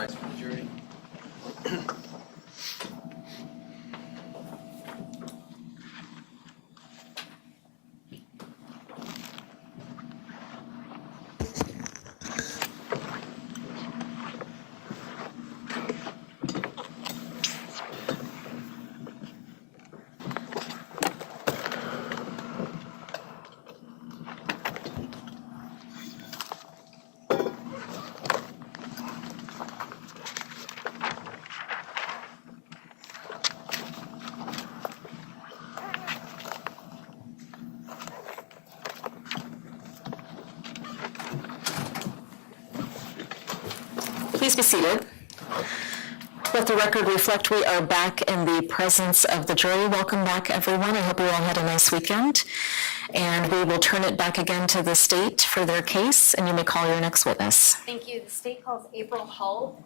rise for the jury. Please be seated. Let the record reflect we are back in the presence of the jury. Welcome back, everyone. I hope you all had a nice weekend. And we will turn it back again to the state for their case, and you may call your next witness. Thank you. The state calls April Hull.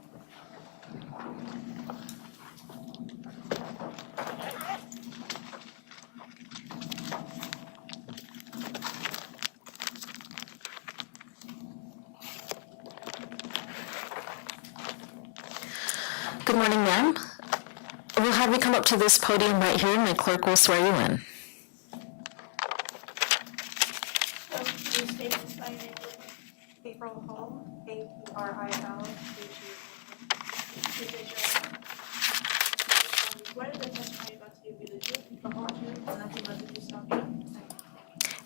Good morning, ma'am. We'll have you come up to this podium right here, and my clerk will swear you in. Do you state this by name? April Hall, A-P-R-I-L. What is the testimony about to be the truth, the whole truth, and nothing but the truth, so help you?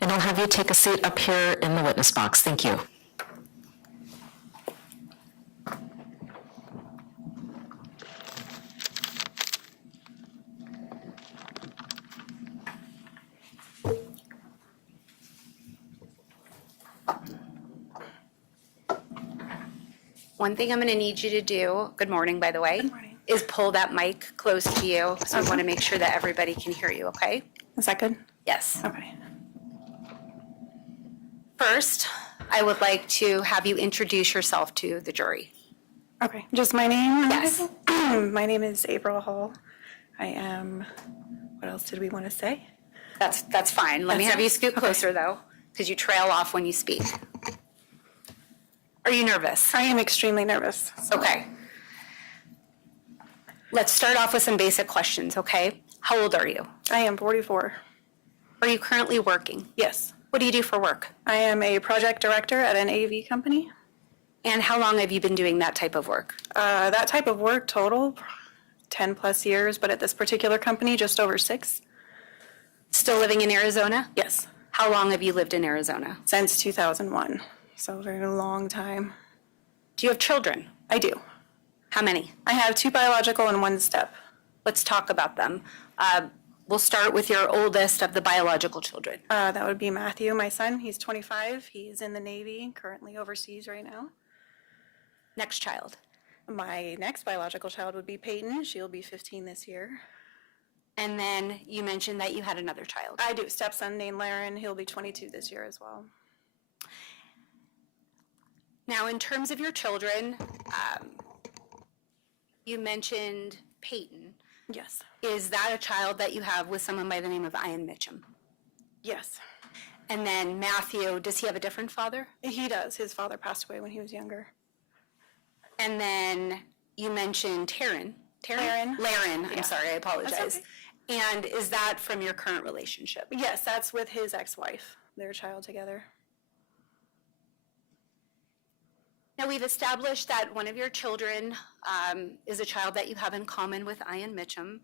And I'll have you take a seat up here in the witness box. Thank you. One thing I'm going to need you to do, good morning, by the way, Good morning. is pull that mic close to you. So we want to make sure that everybody can hear you, okay? Is that good? Yes. Okay. First, I would like to have you introduce yourself to the jury. Okay, just my name? Yes. My name is April Hall. I am, what else did we want to say? That's fine. Let me That's have it? you scoot closer, though, because you trail off when you speak. Are you nervous? I am extremely nervous. Okay. Let's start off with some basic questions, okay? How old are you? I am 44. Are you currently working? Yes. What do you do for work? I am a project director at an AV company. And how long have you been doing that type of work? That type of work total, 10 plus years, but at this particular company, just over 6. Still living in Arizona? Yes. How long have you lived in Arizona? Since 2001, so a very long time. Do you have children? I do. How many? I have 2 biological and 1 step. Let's talk about them. We'll start with your oldest of the biological children. That would be Matthew, my son. He's 25. He's in the Navy, currently overseas right now. Next child. My next biological child would be Peyton. She'll be 15 this year. And then you mentioned that you had another child. I do. Stepson named Laren. He'll be 22 this year as well. Now, in terms of your children, you mentioned Peyton. Yes. Is that a child that you have with someone by the name of Ian Mitcham? Yes. And then Matthew, does he have a different father? He does. His father passed away when he was younger. And then you mentioned Laren. Laren. I'm Yeah. sorry, I apologize. That's okay. And is that from your current relationship? Yes, that's with his ex-wife. Their child together. Now, we've established that one of your children is a child that you have in common with Ian Mitcham.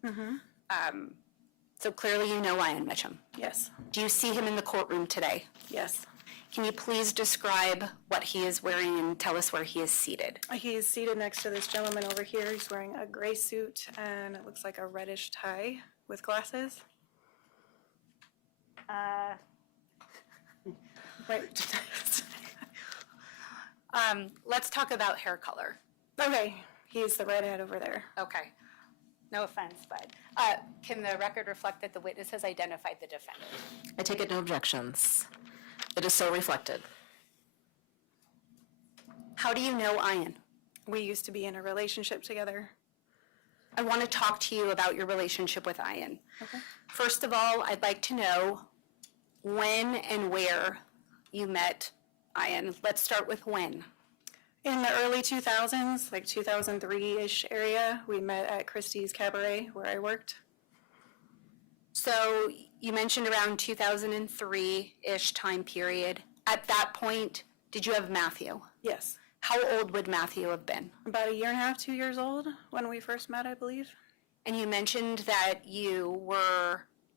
So clearly you know Ian Mitcham. Yes. Do you see him in the courtroom today? Yes. Can you please describe what he is wearing and tell us where he is seated? He's seated next to this gentleman over here. He's wearing a gray suit and it looks like a reddish tie with glasses. Right. Let's talk about hair color. Okay, he's the redhead over there. Okay. No offense, but can the record reflect that the witness has identified the defendant? I take it no objections. It is so reflected. How do you know Ian? We used to be in a relationship together. I want to talk to you about your relationship with Ian. Okay. First of all, I'd like to know when and where you met Ian. Let's start with when. In the early 2000s, like 2003-ish area, we met at Christie's Cabaret where I worked. So you mentioned around 2003-ish time period. At that point, did you have Matthew? Yes. How old would Matthew have been? About 1.5 2 years old when we first met, I believe. And you mentioned that you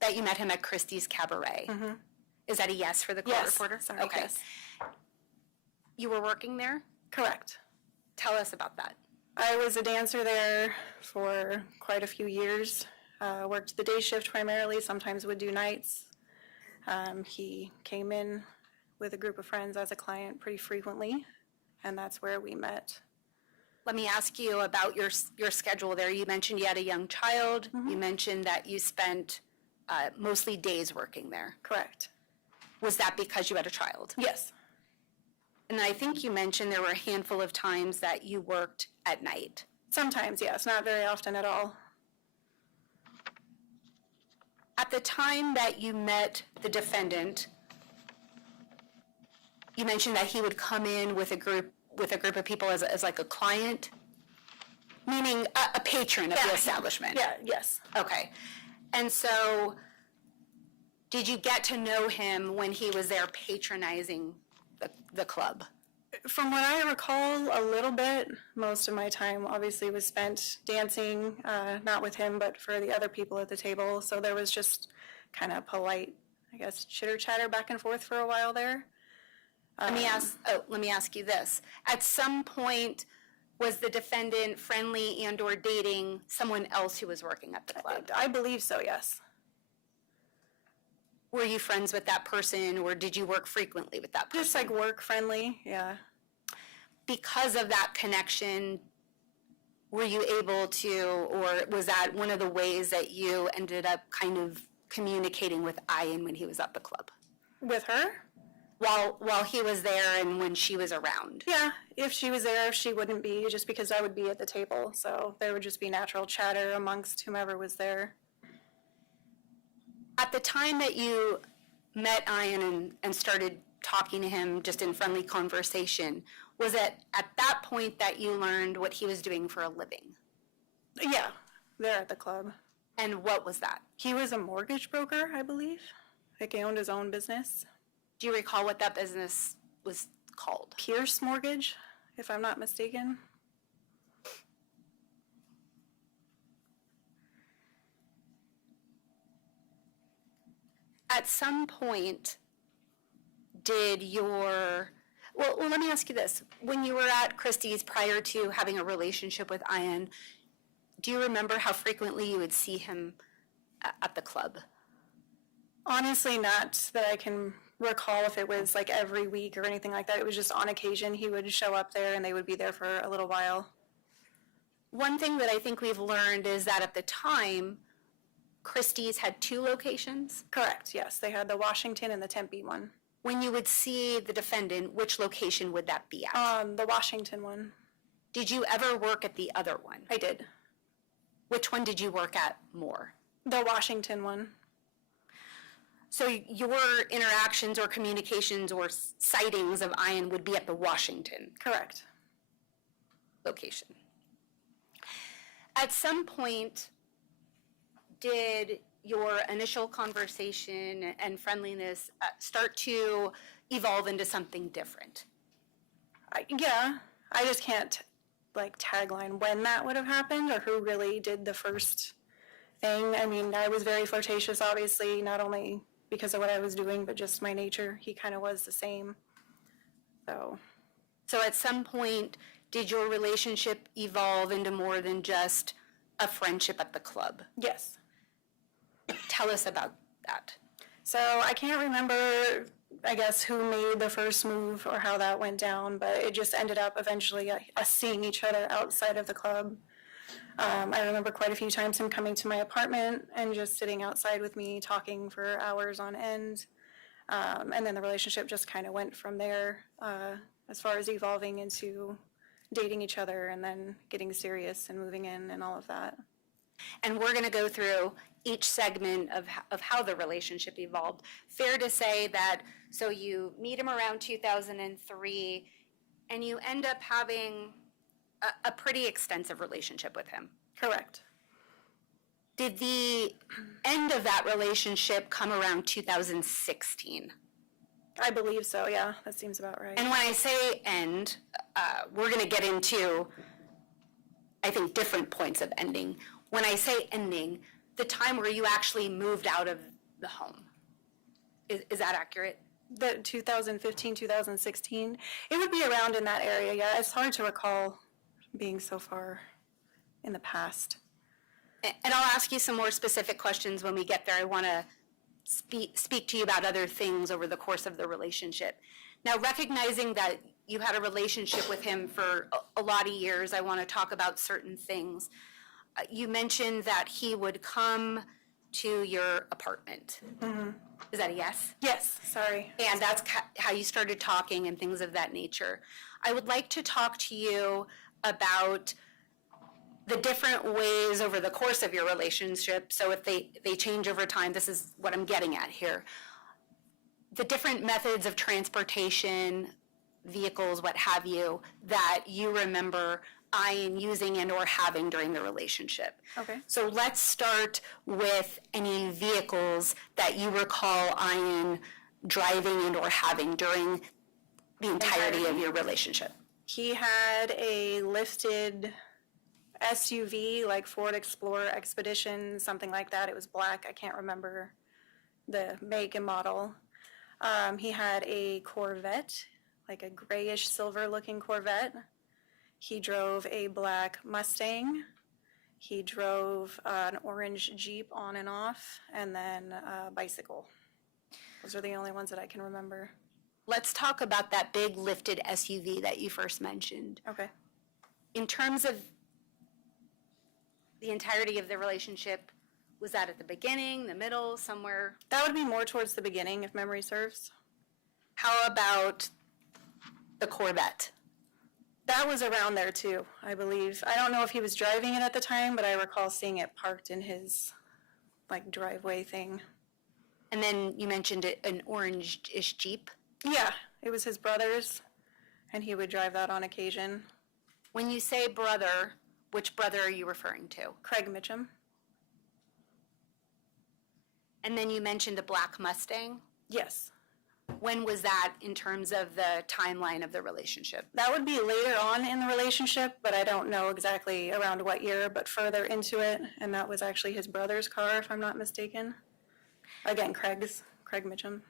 met him at Christie's Cabaret. Mm-hmm. Is that a yes for the court Yes. reporter? Sorry, Okay. yes. You were working there? Correct. Tell us about that. I was a dancer there for quite a few years. Worked the day shift primarily, sometimes would do nights. He came in with a group of friends as a client pretty frequently, and that's where we met. Let me ask you about your schedule there. You mentioned you had a young child. Mm-hmm. You mentioned that you spent mostly days working there. Correct. Was that because you had a child? Yes. And I think you mentioned there were a handful of times that you worked at night. Sometimes, yes. Not very often at all. At the time that you met the defendant, you mentioned that he would come in with a group of people as like a client, meaning a patron of the establishment. Yeah, yes. Okay. And so did you get to know him when he was there patronizing the club? From what I recall, a little bit. Most of my time obviously was spent dancing, not with him, but for the other people at the table. So there was just kind of polite, I guess, chitter-chatter back and forth for a while there. Let me ask you this. At some point, was the defendant friendly and or dating someone else who was working at the club? I believe so, yes. Were you friends with that person, or did you work frequently with that person? Just like work friendly, yeah. Because of that connection, were you able to, or was that one of the ways that you ended up kind of communicating with Ian when he was at the club? With her? While he was there and when she was around? Yeah, if she was there, if she wouldn't be, just because I would be at the table. So there would just be natural chatter amongst whomever was there. At the time that you met Ian and started talking to him just in friendly conversation, was it at that point that you learned what he was doing for a living? Yeah, there at the club. And what was that? He was a mortgage broker, I believe. Like he owned his own business. Do you recall what that business was called? Pierce Mortgage, if I'm not mistaken. At some point, well, let me ask you this. When you were at Christie's prior to having a relationship with Ian, do you remember how frequently you would see him at the club? Honestly, not that I can recall if it was like every week or anything like that. It was just on occasion he would show up there and they would be there for a little while. One thing that I think we've learned is that at the time, Christie's had 2 locations. Correct, yes. They had the Washington and the Tempe one. When you would see the defendant, which location would that be at? The Washington one. Did you ever work at the other one? I did. Which one did you work at more? The Washington one. So your interactions or communications or sightings of Ian would be at the Washington Correct. location. At some point, did your initial conversation and friendliness start to evolve into something different? Yeah, I just can't like tagline when that would have happened or who really did the first thing. I mean, I was very flirtatious, obviously, not only because of what I was doing, but just my nature. He kind of was the same. So at some point, did your relationship evolve into more than just a friendship at the club? Yes. Tell us about that. So I can't remember, I guess, who made the first move or how that went down, but it just ended up eventually us seeing each other outside of the club. I remember quite a few times him coming to my apartment and just sitting outside with me talking for hours on end. And then the relationship just kind of went from there as far as evolving into dating each other and then getting serious and moving in and all of that. And we're going to go through each segment of how the relationship evolved. Fair to say that, so you meet him around 2003, And you end up having a pretty extensive relationship with him. Correct. Did the end of that relationship come around 2016? I believe so, yeah. That seems about right. And when I say end, we're going to get into, I think, different points of ending. When I say ending, the time where you actually moved out of the home. Is that accurate? The 2015, 2016, it would be around in that area, yeah. It's hard to recall being so far in the past. And I'll ask you some more specific questions when we get there. I want to speak to you about other things over the course of the relationship. Now, recognizing that you had a relationship with him for a lot of years, I want to talk about certain things. You mentioned that he would come to your apartment. Mm-hmm. Is that a yes? Yes, sorry. And that's how you started talking and things of that nature. I would like to talk to you about the different ways over the course of your relationship. So if they change over time, this is what I'm getting at here. The different methods of transportation, vehicles, what have you, that you remember Ian using and or having during the relationship. Okay. So let's start with any vehicles that you recall Ian driving and or having during the entirety of your relationship. He had a lifted SUV, like Ford Explorer Expedition, something like that. It was black. I can't remember the make and model. He had a Corvette, like a grayish silver looking Corvette. He drove a black Mustang. He drove an orange Jeep on and off, and then a bicycle. Those are the only ones that I can remember. Let's talk about that big lifted SUV that you first mentioned. Okay. In terms of the entirety of the relationship, was that at the beginning, the middle, somewhere? That would be more towards the beginning, if memory serves. How about the Corvette? That was around there too, I believe. I don't know if he was driving it at the time, but I recall seeing it parked in his like driveway thing. And then you mentioned an orange-ish Jeep. Yeah, it was his brother's, and he would drive that on occasion. When you say brother, which brother are you referring to? Craig Mitcham. And then you mentioned a black Mustang. Yes. When was that in terms of the timeline of the relationship? That would be later on in the relationship, but I don't know exactly around what year, but further into it, and that was actually his brother's car, if I'm not mistaken. Again, Craig Mitcham.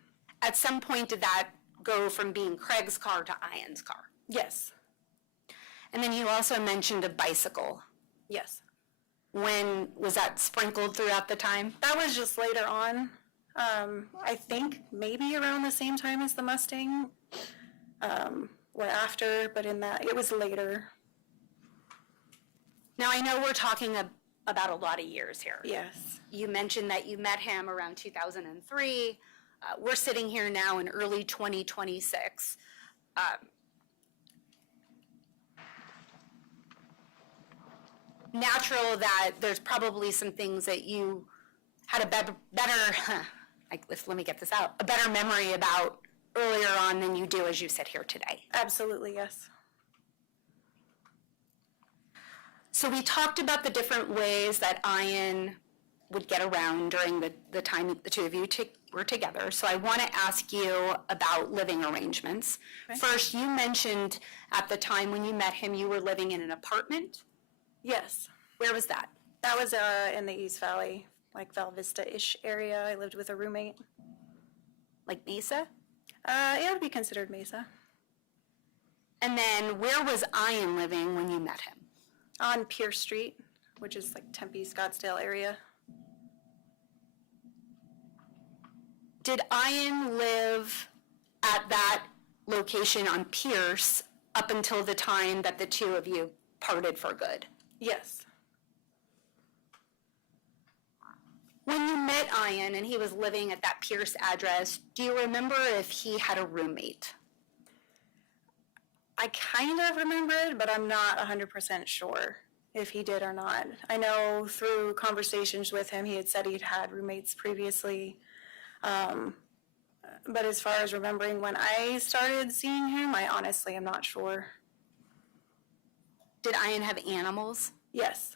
At some point, did that go from being Craig's car to Ian's car? Yes. And then you also mentioned a bicycle. Yes. When was that sprinkled throughout the time? That was just later on. I think maybe around the same time as the Mustang, or after, but it was later. Now, I know we're talking about a lot of years here. Yes. You mentioned that you met him around 2003. We're sitting here now in early 2026. Natural that there's probably some things that you had a better let me get this out, a better memory about earlier on than you do as you sit here today. Absolutely, yes. So we talked about the different ways that Ian would get around during the time the two of you were together. So I want to ask you about living arrangements. Okay. First, you mentioned at the time when you met him, you were living in an apartment. Yes. Where was that? That was in the East Valley, like Val Vista-ish area. I lived with a roommate. Like Mesa? It would be considered Mesa. And then where was Ian living when you met him? On Pierce Street, which is like Tempe, Scottsdale area. Did Ian live at that location on Pierce up until the time that the two of you parted for good? Yes. When you met Ian and he was living at that Pierce address, do you remember if he had a roommate? I kind of remember it, but I'm not 100% sure if he did or not. I know through conversations with him, he had said he'd had roommates previously, But as far as remembering when I started seeing him, I honestly am not sure. Did Ian have animals? Yes.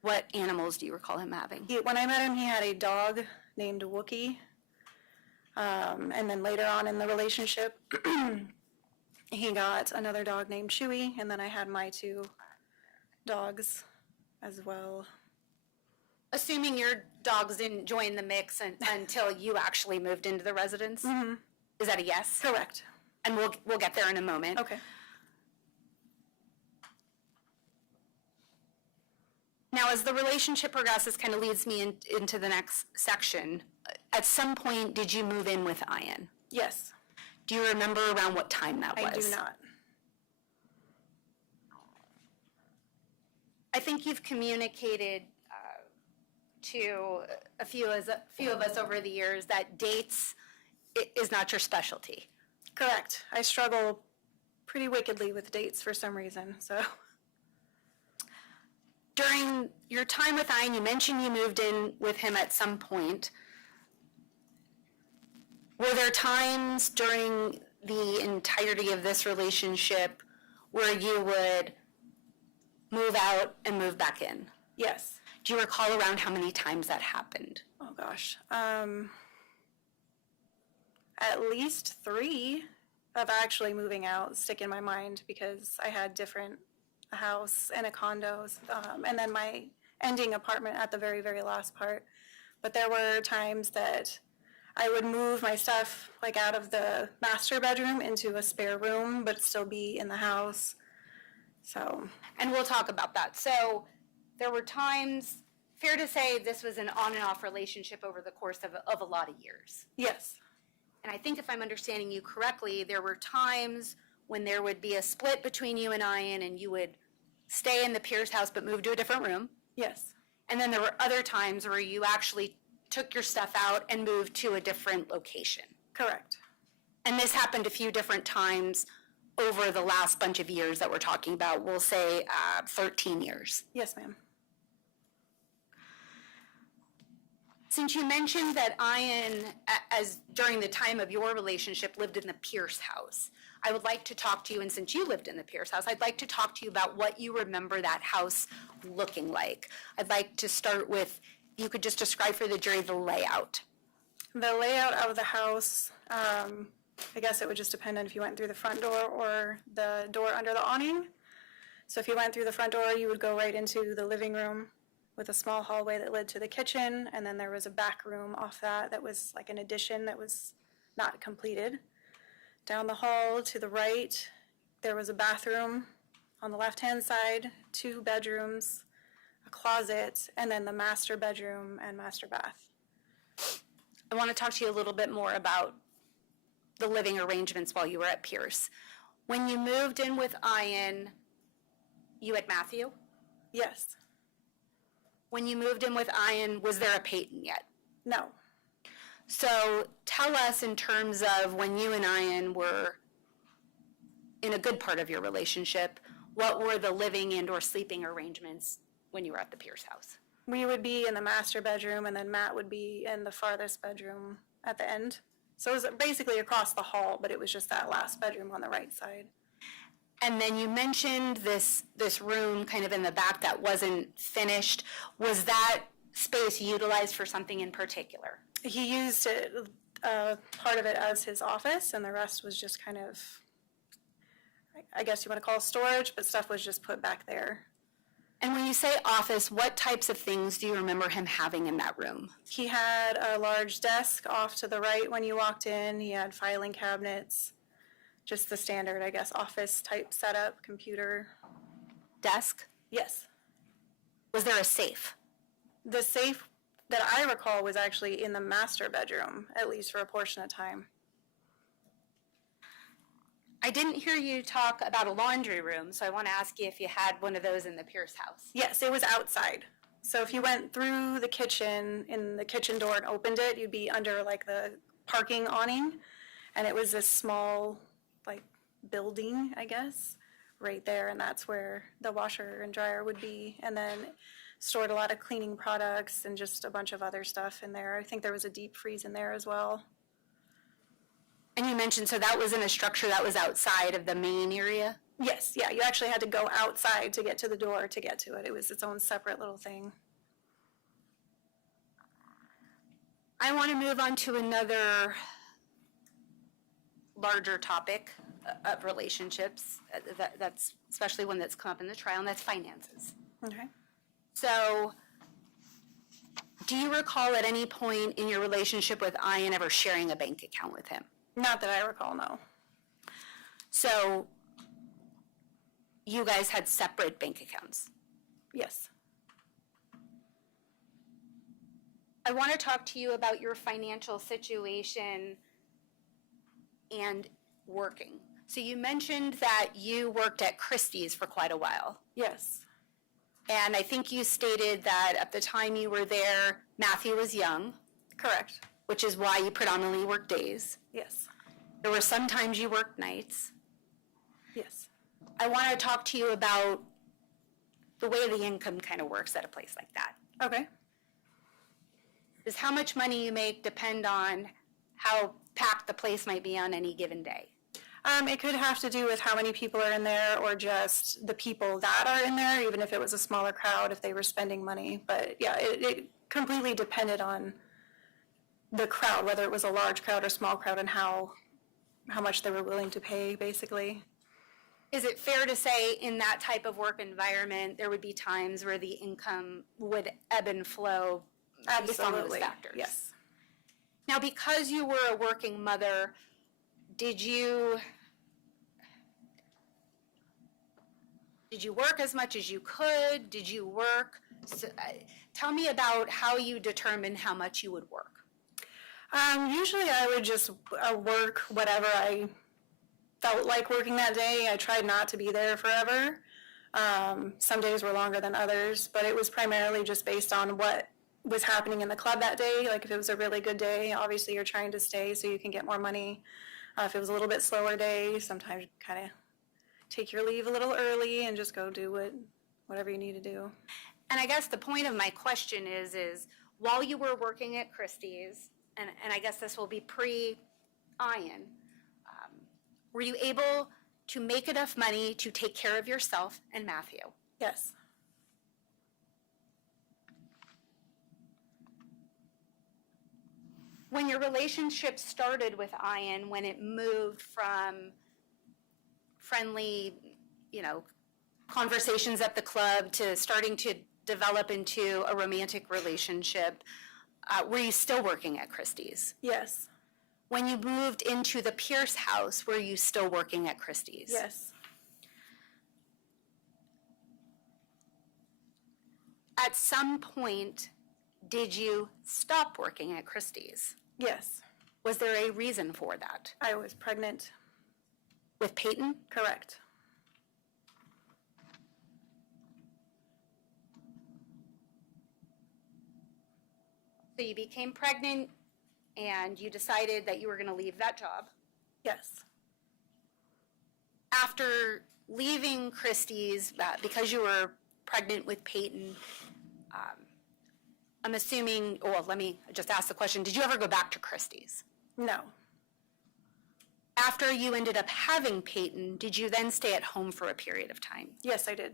What animals do you recall him having? When I met him, he had a dog named Wookie. And then later on in the relationship, he got another dog named Chewy, and then I had my 2 dogs as well. Assuming your dogs didn't join the mix until you actually moved into the residence? Mm-hmm. Is that a yes? Correct. And we'll get there in a moment. Okay. Now, as the relationship progresses, kind of leads me into the next section. At some point, did you move in with Ian? Yes. Do you remember around what time that was? I do not. I think you've communicated to a few of us over the years that dates is not your specialty. Correct. I struggle pretty wickedly with dates for some reason, so. During your time with Ian, you mentioned you moved in with him at some point. Were there times during the entirety of this relationship where you would move out and move back in? Yes. Do you recall around how many times that happened? Oh gosh. At least 3 of actually moving out stick in my mind because I had a house and a condo, and then my ending apartment at the very, very last part. But there were times that I would move my stuff like out of the master bedroom into a spare room, but still be in the house. So. And we'll talk about that. So there were times, fair to say this was an on and off relationship over the course of a lot of years. Yes. And I think if I'm understanding you correctly, there were times when there would be a split between you and Ian and you would stay in the Pierce house but move to a different room. Yes. And then there were other times where you actually took your stuff out and moved to a different location. Correct. And this happened a few different times over the last bunch of years that we're talking about. We'll say 13 years. Yes, ma'am. Since you mentioned that Ian, as during the time of your relationship, lived in the Pierce house, I would like to talk to you, and since you lived in the Pierce house, I'd like to talk to you about what you remember that house looking like. I'd like to start with, you could just describe for the jury the layout. The layout of the house, I guess it would just depend on if you went through the front door or the door under the awning. So if you went through the front door, you would go right into the living room with a small hallway that led to the kitchen, and then there was a back room off that was like an addition that was not completed. Down the hall to the right, there was a bathroom. On the left-hand side, 2 bedrooms, a closet, and then the master bedroom and master bath. I want to talk to you a little bit more about the living arrangements while you were at Pierce. When you moved in with Ian, you had Matthew? Yes. When you moved in with Ian, was there a Peyton yet? No. So tell us in terms of when you and Ian were in a good part of your relationship, what were the living and or sleeping arrangements when you were at the Pierce house? We would be in the master bedroom, and then Matt would be in the farthest bedroom at the end. So it was basically across the hall, but it was just that last bedroom on the right side. And then you mentioned this room kind of in the back that wasn't finished. Was that space utilized for something in particular? He used it, part of it as his office, and the rest was just kind of, I guess you want to call it storage, but stuff was just put back there. And when you say office, what types of things do you remember him having in that room? He had a large desk off to the right when you walked in. He had filing cabinets, just the standard, I guess, office type setup, computer. Desk? Yes. Was there a safe? The safe that I recall was actually in the master bedroom, at least for a portion of time. I didn't hear you talk about a laundry room, so I want to ask you if you had one of those in the Pierce house. Yes, it was outside. So if you went through the kitchen, in the kitchen door and opened it, you'd be under like the parking awning, and it was this small like building, I guess, right there, and that's where the washer and dryer would be, and then stored a lot of cleaning products and just a bunch of other stuff in there. I think there was a deep freeze in there as well. And you mentioned, so that was in a structure that was outside of the main area? Yes, yeah, you actually had to go outside to get to the door to get to it. It was its own separate little thing. I want to move on to another larger topic of relationships, that's especially one that's come up in the trial, and that's finances. Okay. So, do you recall at any point in your relationship with Ian ever sharing a bank account with him? Not that I recall, no. So, you guys had separate bank accounts. Yes. I want to talk to you about your financial situation and working. So you mentioned that you worked at Christie's for quite a while. Yes. And I think you stated that at the time you were there, Matthew was young, Correct. which is why you predominantly worked days. Yes. There were some times you worked nights. Yes. I want to talk to you about the way the income kind of works at a place like that. Okay. Does how much money you make depend on how packed the place might be on any given day? It could have to do with how many people are in there or just the people that are in there, even if it was a smaller crowd, if they were spending money. But yeah, it completely depended on the crowd, whether it was a large crowd or small crowd, and how much they were willing to pay, basically. Is it fair to say in that type of work environment, there would be times where the income would ebb and flow based on those Absolutely. factors? Yes. Now, because you were a working mother, did you work as much as you could? Did you work? Tell me about how you determined how much you would work. Usually I would just work whatever I felt like working that day. I tried not to be there forever. Some days were longer than others, but it was primarily just based on what was happening in the club that day. Like if it was a really good day, obviously you're trying to stay so you can get more money. If it was a little bit slower day, sometimes you kind of take your leave a little early and just go do whatever you need to do. And I guess the point of my question is while you were working at Christie's, and I guess this will be pre-Ian, were you able to make enough money to take care of yourself and Matthew? Yes. When your relationship started with Ian, when it moved from friendly, conversations at the club to starting to develop into a romantic relationship, were you still working at Christie's? Yes. When you moved into the Pierce house, were you still working at Christie's? Yes. At some point, did you stop working at Christie's? Yes. Was there a reason for that? I was pregnant. With Peyton? Correct. So you became pregnant and you decided that you were going to leave that job. Yes. After leaving Christie's, because you were pregnant with Peyton, I'm assuming, well, let me just ask the question, did you ever go back to Christie's? No. After you ended up having Peyton, did you then stay at home for a period of time? Yes, I did.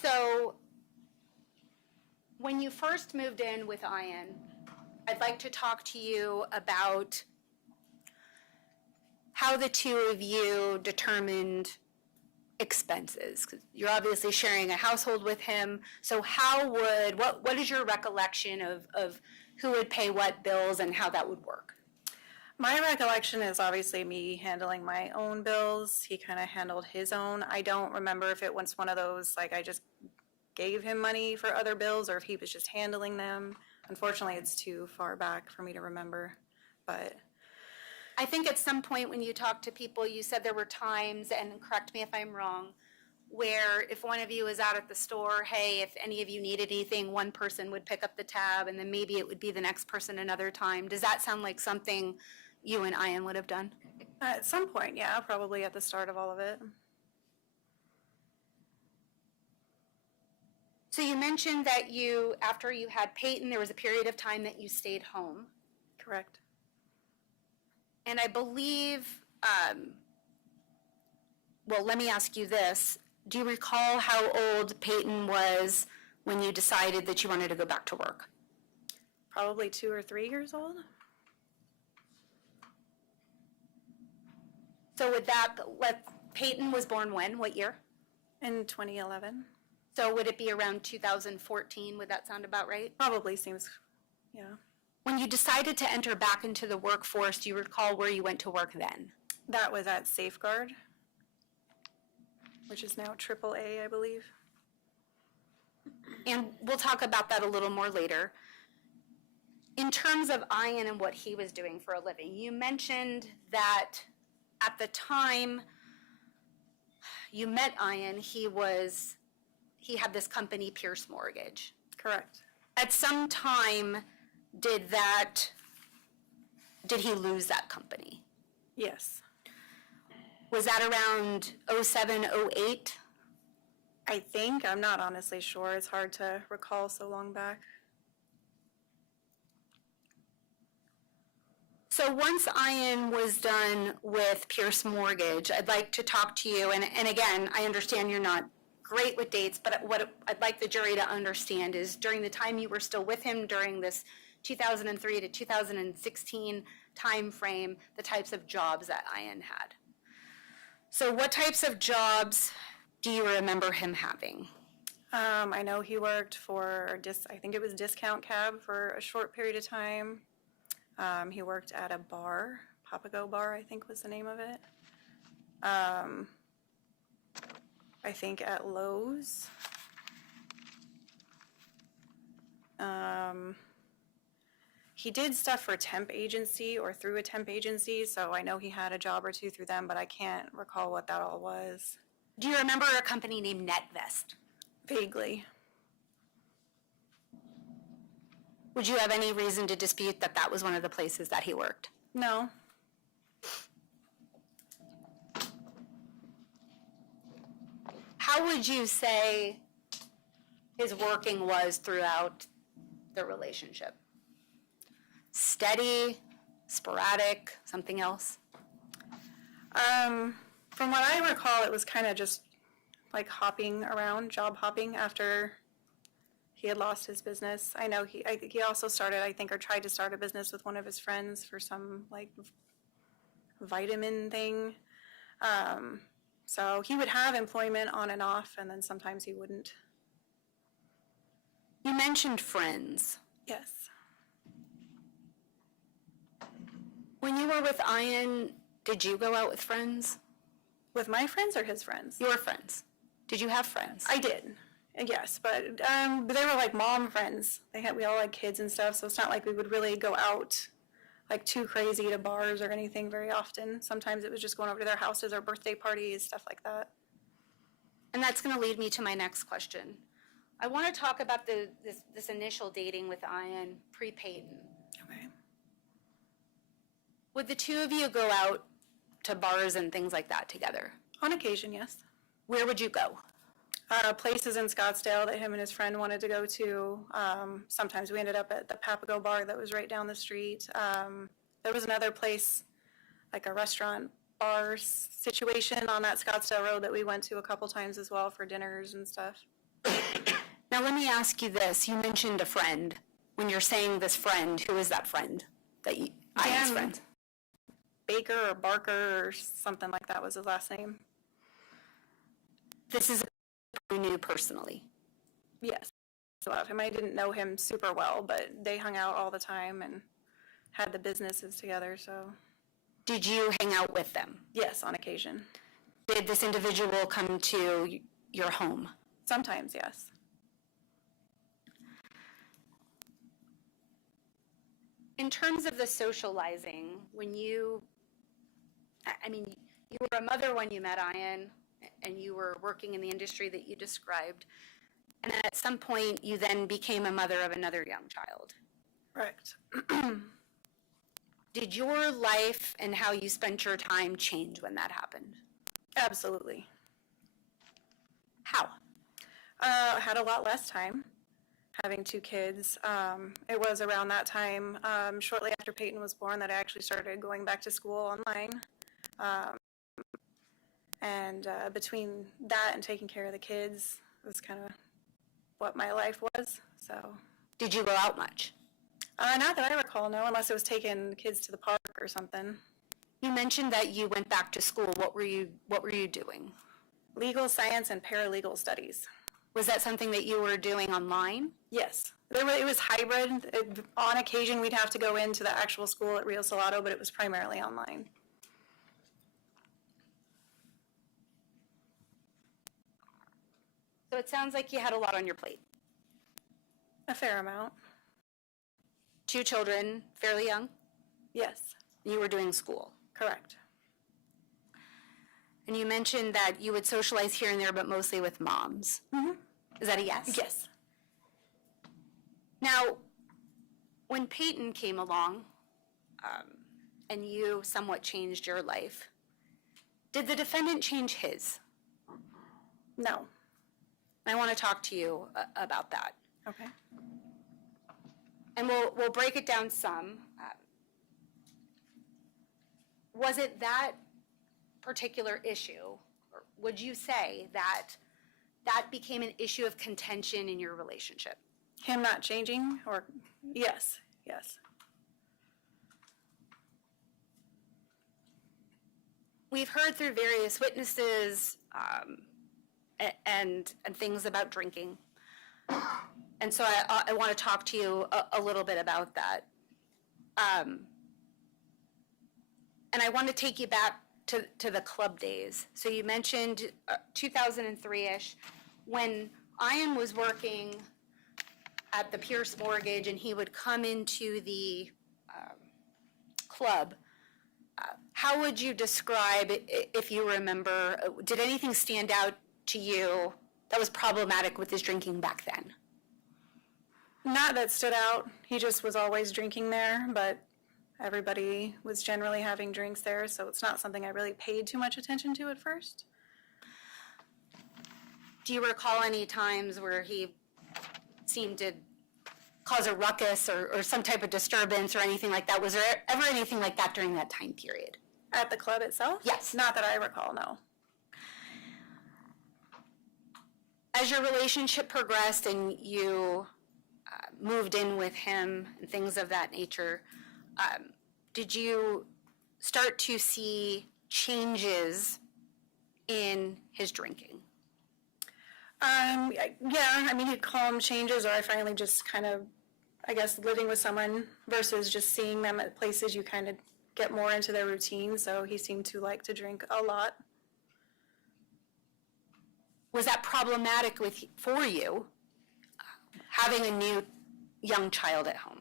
So, when you first moved in with Ian, I'd like to talk to you about how the two of you determined expenses. 'Cause you're obviously sharing a household with him. So what is your recollection of who would pay what bills and how that would work? My recollection is obviously me handling my own bills. He kind of handled his own. I don't remember if it was one of those, like I just gave him money for other bills or if he was just handling them. Unfortunately, it's too far back for me to remember, but I think at some point when you talked to people, you said there were times, and correct me if I'm wrong, where if one of you was out at the store, hey, if any of you needed anything, one person would pick up the tab, and then maybe it would be the next person another time. Does that sound like something you and Ian would have done? at some point, yeah, probably at the start of all of it. So you mentioned that after you had Peyton, there was a period of time that you stayed home. Correct. And I believe, well, let me ask you this. Do you recall how old Peyton was when you decided that you wanted to go back to work? Probably 2 or 3 years old. So Peyton was born when? What year? In 2011. So would it be around 2014? Would that sound about right? Probably seems, yeah. When you decided to enter back into the workforce, do you recall where you went to work then? That was at Safeguard, which is now AAA, I believe. And we'll talk about that a little more later. In terms of Ian and what he was doing for a living, you mentioned that at the time you met Ian, he had this company, Pierce Mortgage. Correct. At some time, did he lose that company? Yes. Was that around 07, 08? I think. I'm not honestly sure. It's hard to recall so long back. So once Ian was done with Pierce Mortgage, I'd like to talk to you, and again, I understand you're not great with dates, but what I'd like the jury to understand is during the time you were still with him, during this 2003 to 2016 time frame, the types of jobs that Ian had. So what types of jobs do you remember him having? I know he worked for, I think it was Discount Cab for a short period of time. He worked at a bar, Papago Bar, I think was the name of it. I think at Lowe's. He did stuff for a temp agency or through a temp agency, so I know he had a job or two through them, but I can't recall what that all was. Do you remember a company named NetVest? Vaguely. Would you have any reason to dispute that that was one of the places that he worked? No. How would you say his working was throughout the relationship? Steady, sporadic, something else? From what I recall, it was kind of just like hopping around, job hopping after he had lost his business. I know he also started, I think, or tried to start a business with one of his friends for some like vitamin thing. So he would have employment on and off, and then sometimes he wouldn't. You mentioned friends. Yes. When you were with Ian, did you go out with friends? With my friends or his friends? Your friends. Did you have friends? I did. Yes, but they were like mom friends. We all had kids and stuff, so it's not like we would really go out like too crazy to bars or anything very often. Sometimes it was just going over to their houses or birthday parties, stuff like that. And that's going to lead me to my next question. I want to talk about this initial dating with Ian pre-Peyton. Okay. Would the two of you go out to bars and things like that together? On occasion, yes. Where would you go? Places in Scottsdale that him and his friend wanted to go to. Sometimes we ended up at the Papago Bar that was right down the street. There was another place, like a restaurant bar situation on that Scottsdale Road that we went to a couple times as well for dinners and stuff. Now let me ask you this. You mentioned a friend. When you're saying this friend, who is that friend? Ian's friend? Baker or Barker or something like that was his last name. This is who you knew personally. Yes. Of him. I didn't know him super well, but they hung out all the time and had the businesses together, so. Did you hang out with them? Yes, on occasion. Did this individual come to your home? Sometimes, yes. In terms of the socializing, you were a mother when you met Ian, and you were working in the industry that you described, and at some point you then became a mother of another young child. Correct. Did your life and how you spent your time change when that happened? Absolutely. How? Had a lot less time having two kids. It was around that time, shortly after Peyton was born, that I actually started going back to school online. And between that and taking care of the kids was kind of what my life was. So, Did you go out much? not that I recall, no, unless it was taking kids to the park or something. You mentioned that you went back to school. What were you doing? Legal science and paralegal studies. Was that something that you were doing online? Yes. It was hybrid. On occasion, we'd have to go into the actual school at Rio Salado, but it was primarily online. So it sounds like you had a lot on your plate. A fair amount. 2 children, fairly young. Yes, You were doing school. correct. And you mentioned that you would socialize here and there, but mostly with moms. Mm-hmm. Is that a yes? Yes. Now, when Peyton came along, and you somewhat changed your life, did the defendant change his? No. I want to talk to you about that. Okay. And we'll break it down some. Was it that particular issue, or would you say that that became an issue of contention in your relationship? Him not changing, or yes, yes. We've heard through various witnesses and things about drinking. And so I want to talk to you a little bit about that. And I want to take you back to the club days. So you mentioned 2003-ish, when Ian was working at the Pierce Mortgage and he would come into the club. How would you describe, if you remember, did anything stand out to you that was problematic with his drinking back then? Not that stood out. He just was always drinking there, but everybody was generally having drinks there, so it's not something I really paid too much attention to at first. Do you recall any times where he seemed to cause a ruckus or some type of disturbance or anything like that? Was there ever anything like that during that time period? At the club itself? Yes. Not that I recall, no. As your relationship progressed and you moved in with him and things of that nature, did you start to see changes in his drinking? Yeah, I mean, he'd call them changes, or I finally just kind of, I guess, living with someone versus just seeing them at places, you kind of get more into their routine, so he seemed to like to drink a lot. Was that problematic for you, having a new young child at home?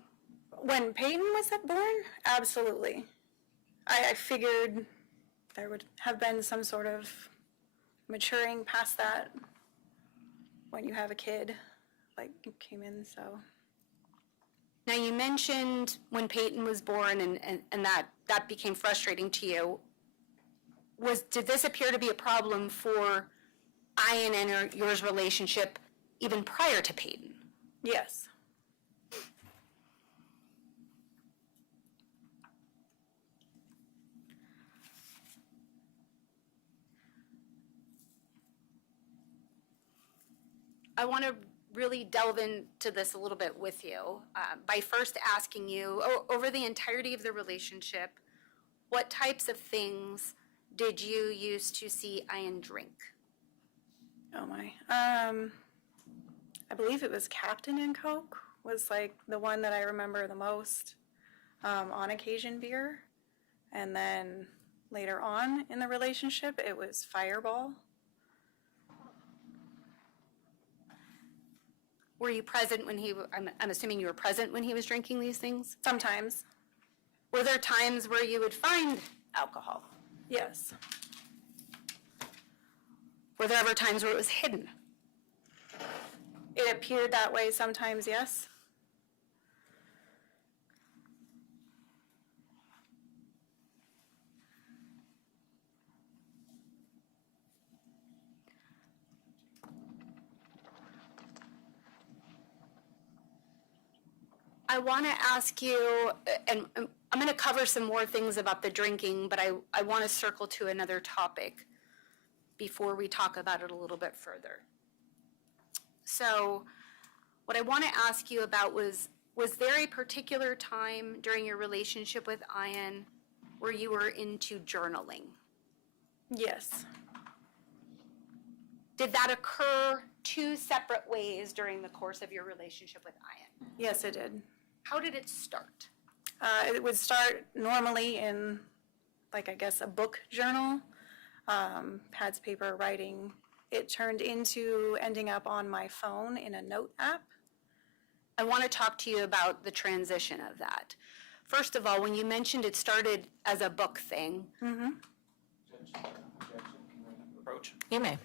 When Peyton was born, absolutely. I figured there would have been some sort of maturing past that when you have a kid, like, came in, so. Now, you mentioned when Peyton was born and that became frustrating to you. Did this appear to be a problem for Ian and yours relationship even prior to Peyton? Yes. I want to really delve into this a little bit with you by first asking you, over the entirety of the relationship, what types of things did you used to see Ian drink? Oh my. I believe it was Captain and Coke was like the one that I remember the most. On occasion beer. And then later on in the relationship, it was Fireball. Were you present when I'm assuming you were present when he was drinking these things? Sometimes. Were there times where you would find alcohol? Yes. Were there ever times where it was hidden? It appeared that way sometimes, yes. I want to ask you, and I'm going to cover some more things about the drinking, but I want to circle to another topic before we talk about it a little bit further. So what I want to ask you about was there a particular time during your relationship with Ian where you were into journaling? Yes. Did that occur two separate ways during the course of your relationship with Ian? Yes, it did. How did it start? It would start normally in, like, I guess, a book journal, pads, paper, writing. It turned into ending up on my phone in a note app. I want to talk to you about the transition of that. First of all, when you mentioned it started as a book thing. Mm-hmm. Approach. You may.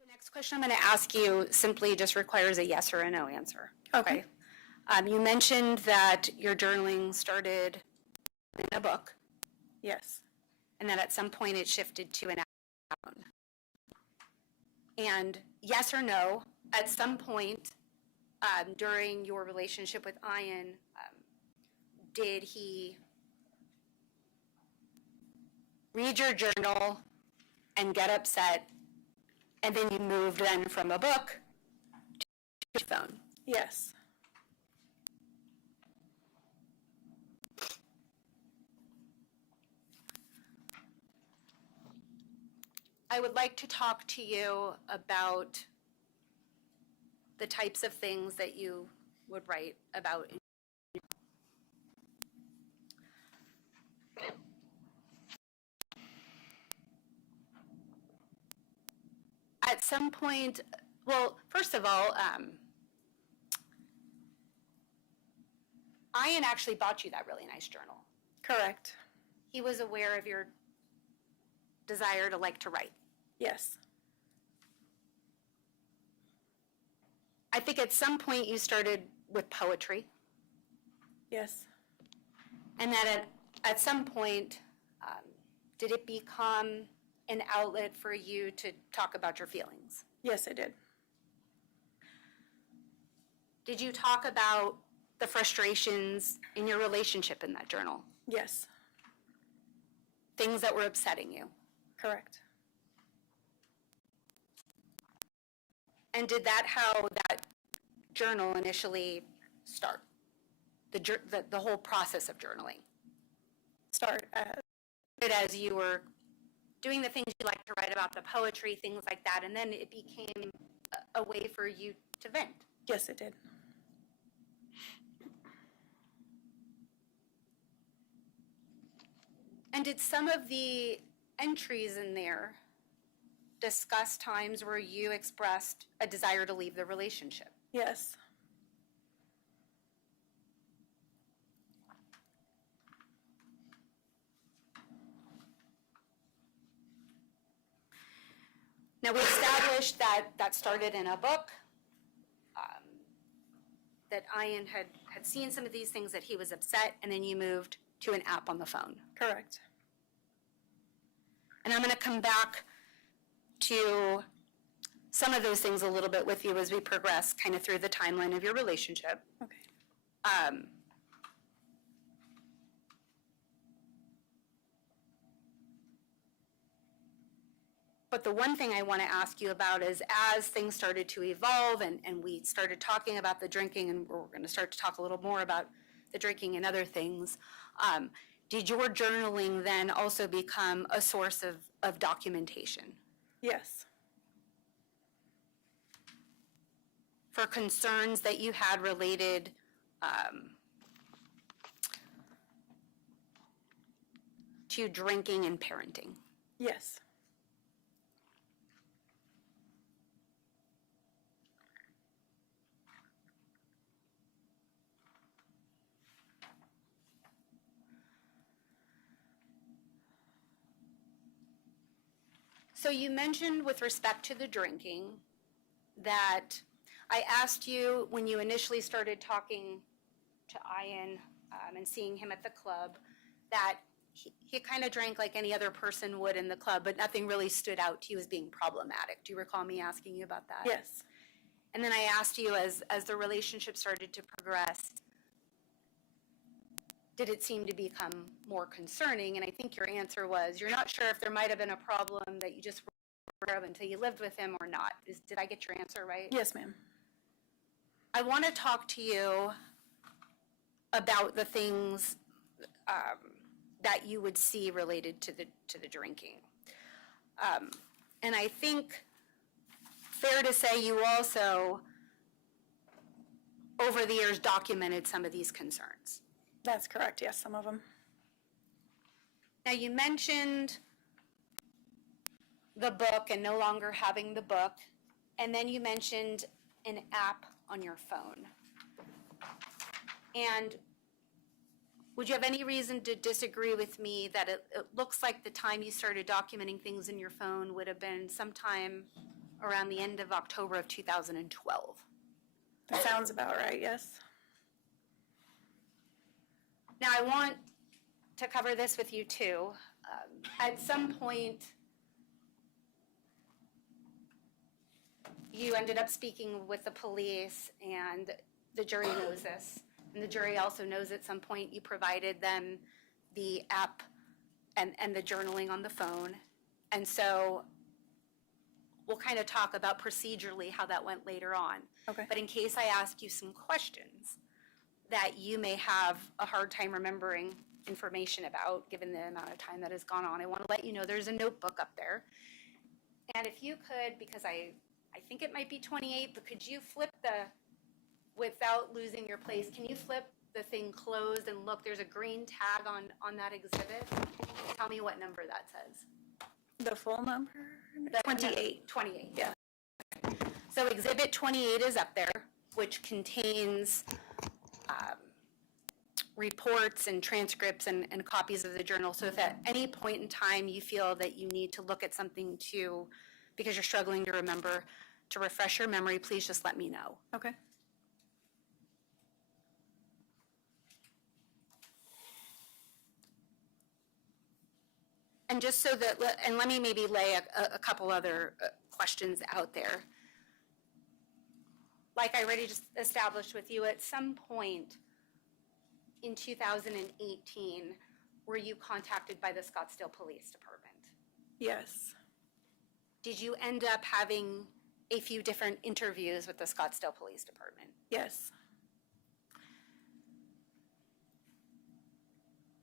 The next question I'm going to ask you simply just requires a yes or a no answer. Okay. You mentioned that your journaling started in a book, Yes. and that at some point it shifted to an app. And yes or no, at some point during your relationship with Ian, did he read your journal and get upset, and then you moved then from a book to your phone? Yes. I would like to talk to you about the types of things that you would write about. At some point, well, first of all, Ian actually bought you that really nice journal. Correct. He was aware of your desire to like to write. Yes. I think at some point you started with poetry, Yes. and that at some point, did it become an outlet for you to talk about your feelings? Yes, I did. Did you talk about the frustrations in your relationship in that journal? Yes. Things that were upsetting you? Correct. And did that how that journal initially start? The whole process of journaling? Start at, As you were doing the things you like to write about, the poetry, things like that, and then it became a way for you to vent. yes, it did. And did some of the entries in there discuss times where you expressed a desire to leave the relationship? Yes. Now, we established that that started in a book, that Ian had seen some of these things, that he was upset, and then you moved to an app on the phone. Correct. And I'm going to come back to some of those things a little bit with you as we progress kind of through the timeline of your relationship. Okay. But the one thing I want to ask you about is, as things started to evolve and we started talking about the drinking, and we're going to start to talk a little more about the drinking and other things, did your journaling then also become a source of documentation? Yes. for concerns that you had related to drinking and parenting. Yes. So you mentioned with respect to the drinking that I asked you when you initially started talking to Ian and seeing him at the club that he kind of drank like any other person would in the club, but nothing really stood out to you as being problematic. Do you recall me asking you about that? Yes. And then I asked you as the relationship started to progress, did it seem to become more concerning? And I think your answer was you're not sure if there might have been a problem that you just were aware of until you lived with him or not. Did I get your answer right? Yes, ma'am. I want to talk to you about the things that you would see related to the drinking. And I think fair to say you also, over the years, documented some of these concerns. That's correct. Yes, some of them. Now, you mentioned the book and no longer having the book, and then you mentioned an app on your phone. And would you have any reason to disagree with me that it looks like the time you started documenting things in your phone would have been sometime around the end of October of 2012? That sounds about right, yes. Now, I want to cover this with you too. At some point, you ended up speaking with the police, and the jury knows this. And the jury also knows at some point you provided them the app and the journaling on the phone. And so we'll kind of talk about procedurally how that went later on. Okay. But in case I ask you some questions that you may have a hard time remembering information about, given the amount of time that has gone on, I want to let you know there's a notebook up there. And if you could, because I think it might be 28, but could you flip without losing your place, can you flip the thing closed and look, there's a green tag on that exhibit? Tell me what number that says. The full number? 28. 28. Yeah. So exhibit 28 is up there, which contains reports and transcripts and copies of the journal. So if at any point in time you feel that you need to look at something because you're struggling to remember, to refresh your memory, please just let me know. Okay. And just so that, and let me maybe lay a couple other questions out there. Like I already just established with you, at some point in 2018, were you contacted by the Scottsdale Police Department? Yes. Did you end up having a few different interviews with the Scottsdale Police Department? Yes.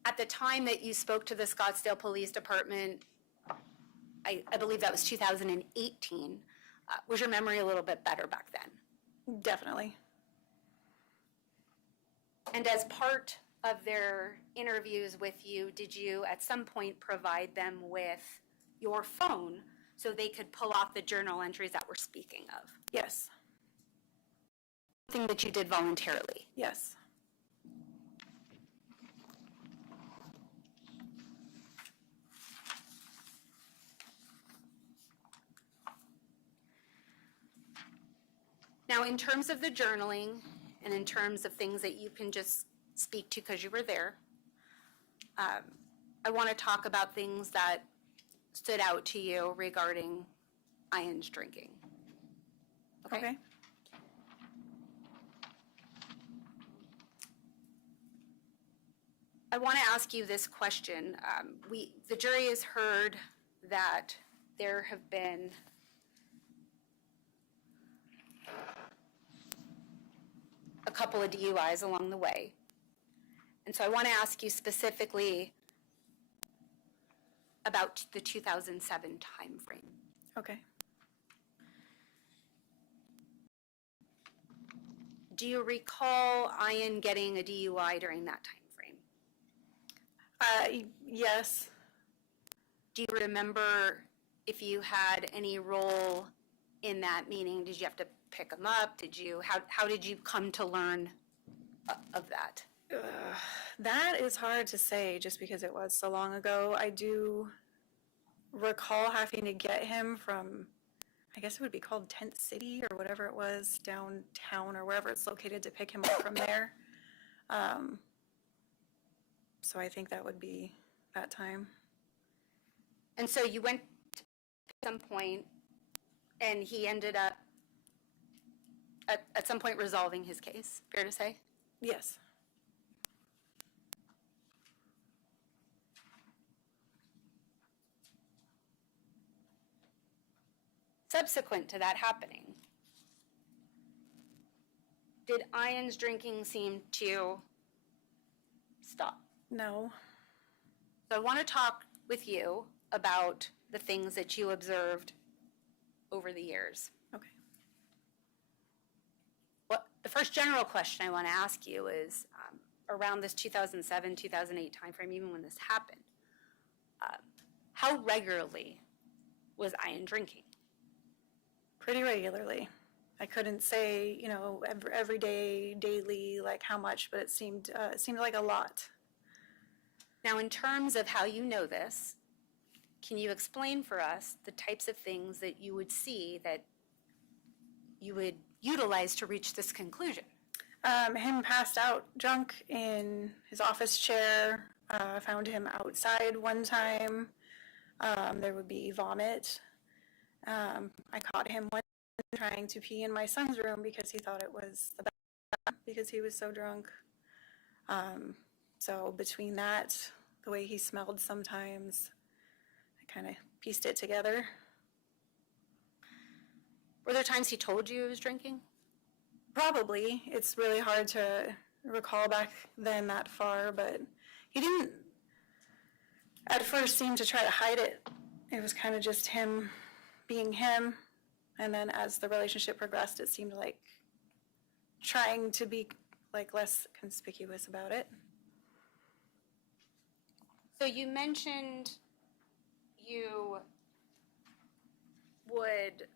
At the time that you spoke to the Scottsdale Police Department, I believe that was 2018, was your memory a little bit better back then? Definitely. And as part of their interviews with you, did you at some point provide them with your phone so they could pull off the journal entries that we're speaking of? Yes. Something that you did voluntarily? Yes. Now, in terms of the journaling and in terms of things that you can just speak to because you were there, I want to talk about things that stood out to you regarding Ian's drinking. Okay. I want to ask you this question. The jury has heard that there have been a couple of DUIs along the way. And so I want to ask you specifically about the 2007 timeframe. Okay. Do you recall Ian getting a DUI during that time frame? Yes. Do you remember if you had any role in that? Meaning, did you have to pick him up? How did you come to learn of that? That is hard to say just because it was so long ago. I do recall having to get him from, I guess it would be called Tent City or whatever it was, downtown or wherever it's located, to pick him up from there. So I think that would be that time. And so you went at some point, and he ended up at some point resolving his case, fair to say? Yes. Subsequent to that happening, did Ian's drinking seem to stop? No. So I want to talk with you about the things that you observed over the years. Okay. The first general question I want to ask you is, around this 2007, 2008 timeframe, even when this happened, how regularly was Ian drinking? Pretty regularly. I couldn't say, every day, daily, like how much, but it seemed like a lot. Now, in terms of how you know this, can you explain for us the types of things that you would see that you would utilize to reach this conclusion? Him passed out drunk in his office chair. I found him outside one time. There would be vomit. I caught him one trying to pee in my son's room because he thought it was the bathroom because he was so drunk. So between that, the way he smelled sometimes, I kind of pieced it together. Were there times he told you he was drinking? Probably. It's really hard to recall back then that far, but he didn't at first seem to try to hide it. It was kind of just him being him, and then as the relationship progressed, it seemed like trying to be less conspicuous about it. So you mentioned you would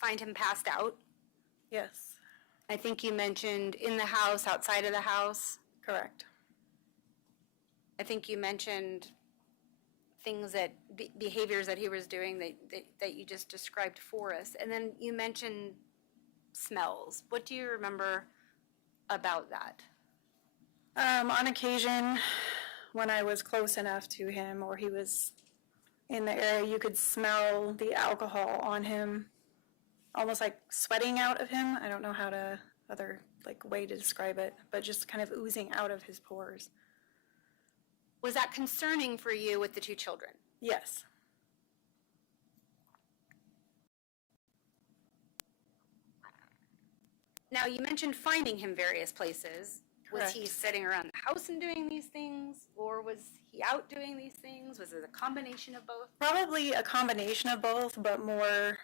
find him passed out. Yes, I think you mentioned in the house, outside of the house. correct. I think you mentioned things behaviors that he was doing that you just described for us. And then you mentioned smells. What do you remember about that? On occasion, when I was close enough to him or he was in the area, you could smell the alcohol on him, almost like sweating out of him. I don't know how to other way to describe it, but just kind of oozing out of his pores. Was that concerning for you with the two children? Yes. Now, you mentioned finding him various places. Correct. Was he sitting around the house and doing these things, or was he out doing these things? Was it a combination of both? Probably a combination of both, but more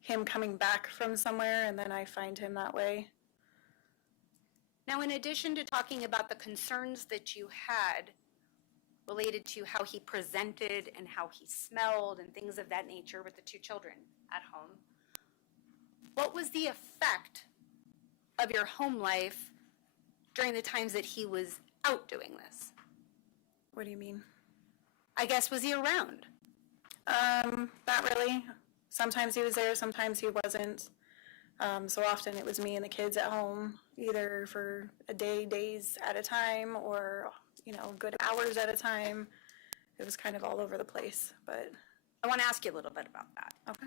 him coming back from somewhere and then I find him that way. Now, in addition to talking about the concerns that you had related to how he presented and how he smelled and things of that nature with the two children at home, what was the effect of your home life during the times that he was out doing this? What do you mean? I guess, was he around? Not really. Sometimes he was there, sometimes he wasn't. So often it was me and the kids at home, either for a day, days at a time, or, good hours at a time. It was kind of all over the place, but. I want to ask you a little bit about that. Okay.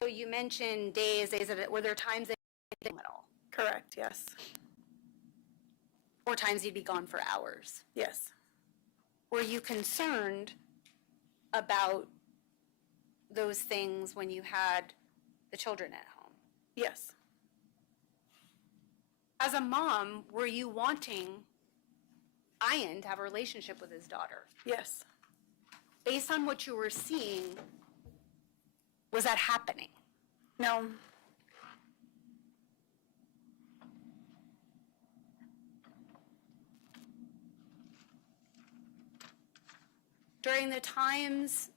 So you mentioned days of it. Were there times that you didn't at all? Correct, yes. Or times you'd be gone for hours? Yes. Were you concerned about those things when you had the children at home? Yes. As a mom, were you wanting Ian to have a relationship with his daughter? Yes. Based on what you were seeing, was that happening? No. during the times,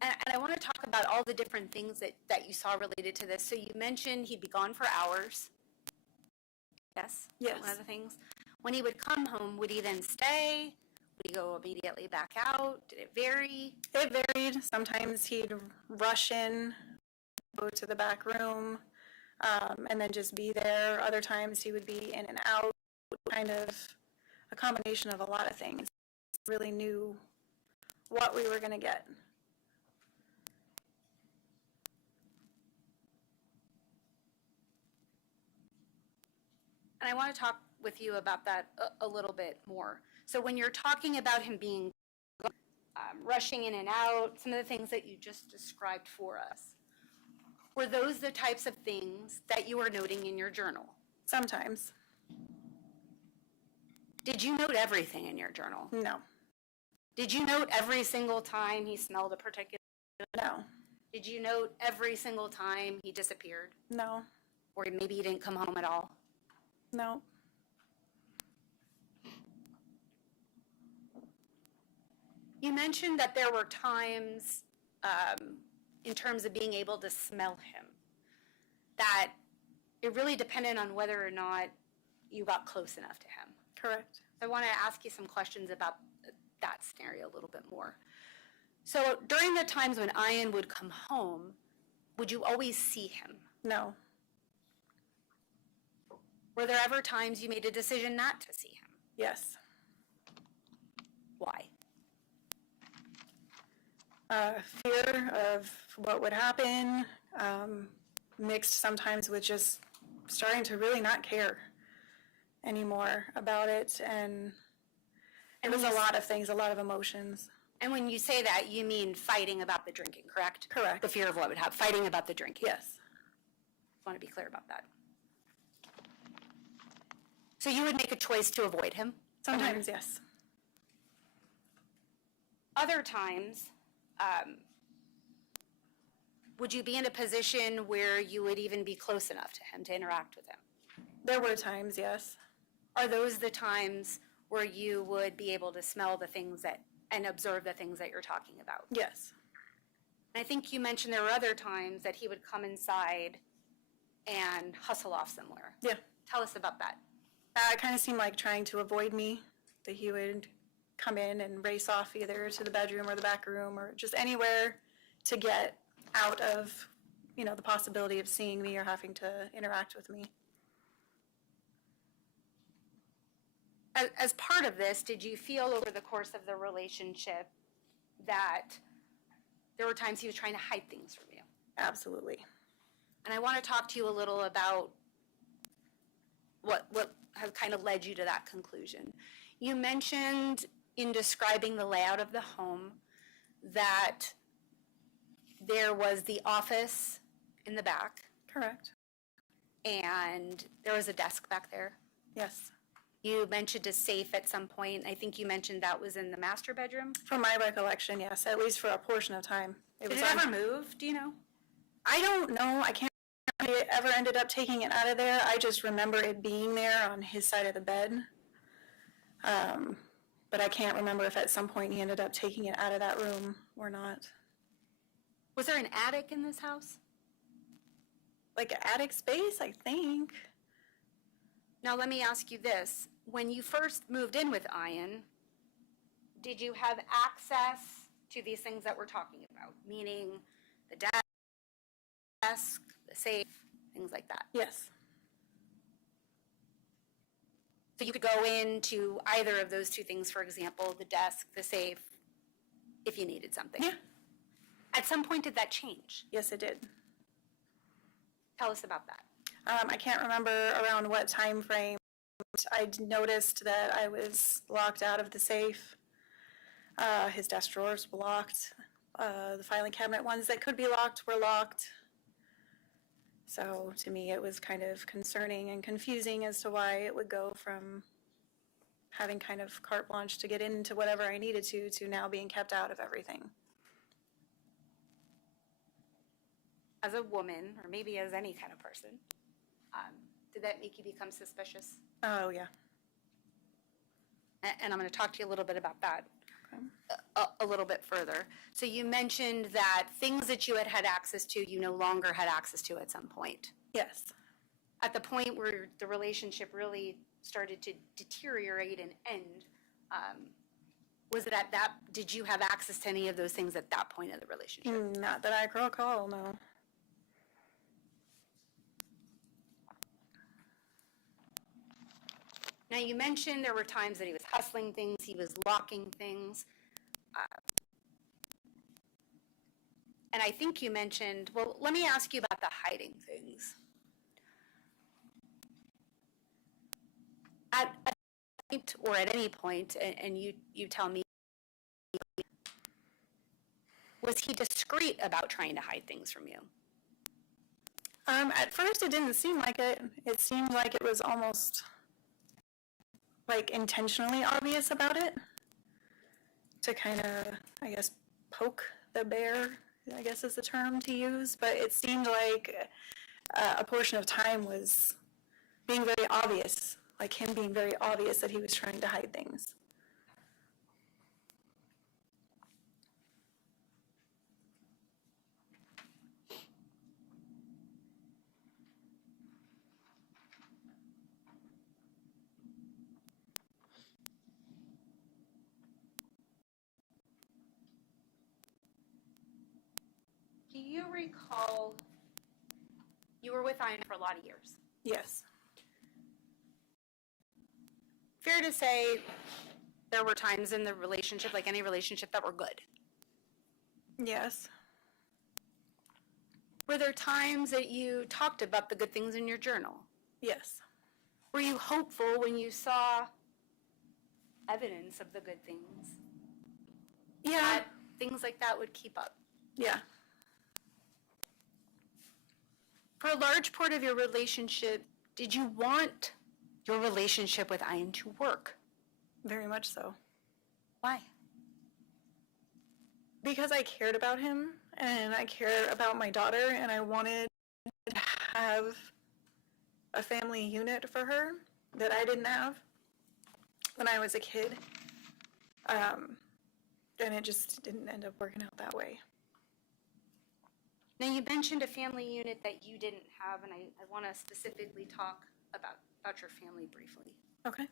and I want to talk about all the different things that you saw related to this. So you mentioned he'd be gone for hours. Yes? Yes. One of the things. When he would come home, would he then stay? Would he go immediately back out? Did it vary? It varied. Sometimes he'd rush in, go to the back room, and then just be there. Other times he would be in and out, kind of a combination of a lot of things. Really knew what we were going to get. And I want to talk with you about that a little bit more. So when you're talking about him being rushing in and out, some of the things that you just described for us, were those the types of things that you were noting in your journal? Sometimes. Did you note everything in your journal? No. Did you note every single time he smelled a particular? No. Did you note every single time he disappeared? No. Or maybe he didn't come home at all? No. You mentioned that there were times, in terms of being able to smell him, that it really depended on whether or not you got close enough to him. Correct. I want to ask you some questions about that scenario a little bit more. So during the times when Ian would come home, would you always see him? No. Were there ever times you made a decision not to see him? Yes. Why? Fear of what would happen, mixed sometimes with just starting to really not care anymore about it. And it was a lot of things, a lot of emotions. And when you say that, you mean fighting about the drinking, correct? Correct. The fear of what would happen, fighting about the drinking. Yes. I want to be clear about that. So you would make a choice to avoid him? Sometimes, yes. Other times, would you be in a position where you would even be close enough to him to interact with him? There were times, yes. Are those the times where you would be able to smell the things that and observe the things that you're talking about? Yes. I think you mentioned there were other times that he would come inside and hustle off somewhere. Yeah. Tell us about that. It kind of seemed like trying to avoid me, that he would come in and race off either to the bedroom or the back room or just anywhere to get out of, the possibility of seeing me or having to interact with me. As part of this, did you feel over the course of the relationship that there were times he was trying to hide things from you? Absolutely. And I want to talk to you a little about what has kind of led you to that conclusion. You mentioned in describing the layout of the home that there was the office in the back Correct. and there was a desk back there. Yes. You mentioned a safe at some point. I think you mentioned that was in the master bedroom. From my recollection, yes, at least for a portion of time. Did it ever move? Do you know? I don't know. I can't remember if it ever ended up taking it out of there. I just remember it being there on his side of the bed. But I can't remember if at some point he ended up taking it out of that room or not. Was there an attic in this house? Like an attic space, I think. Now let me ask you this. When you first moved in with Ian, did you have access to these things that we're talking about? Meaning the desk, the safe, things like that. Yes. So you could go into either of those two things, for example, the desk, the safe, if you needed something. Yeah. At some point, did that change? Yes, it did. Tell us about that. I can't remember around what time frame. I noticed that I was locked out of the safe. His desk drawers were locked. The filing cabinet ones that could be locked were locked. So to me, it was kind of concerning and confusing as to why it would go from having kind of carte blanche to get into whatever I needed to now being kept out of everything. As a woman, or maybe as any kind of person, did that make you become suspicious? Oh, yeah. And I'm going to talk to you a little bit about that. a little bit further. So you mentioned that things that you had access to, you no longer had access to at some point. Yes. At the point where the relationship really started to deteriorate and end, was it at that, did you have access to any of those things at that point of the relationship? Not that I can recall, no. Now, you mentioned there were times that he was hustling things, he was locking things. And I think you mentioned, well, let me ask you about the hiding things. At a point, or at any point, and you tell me, was he discreet about trying to hide things from you? At first it didn't seem like it. It seemed like it was almost like intentionally obvious about it. To kind of, I guess, poke the bear, I guess is the term to use. But it seemed like a portion of time was being very obvious, like him being very obvious that he was trying to hide things. Do you recall, you were with Ian for a lot of years. Yes. Fair to say there were times in the relationship, like any relationship, that were good. Yes. Were there times that you talked about the good things in your journal? Yes. Were you hopeful when you saw evidence of the good things? Yeah. That things like that would keep up? Yeah. For a large part of your relationship, did you want your relationship with Ian to work? Very much so. Why? Because I cared about him and I cared about my daughter and I wanted to have a family unit for her that I didn't have when I was a kid. And it just didn't end up working out that way. Now, you mentioned a family unit that you didn't have, and I want to specifically talk about your family briefly. Okay.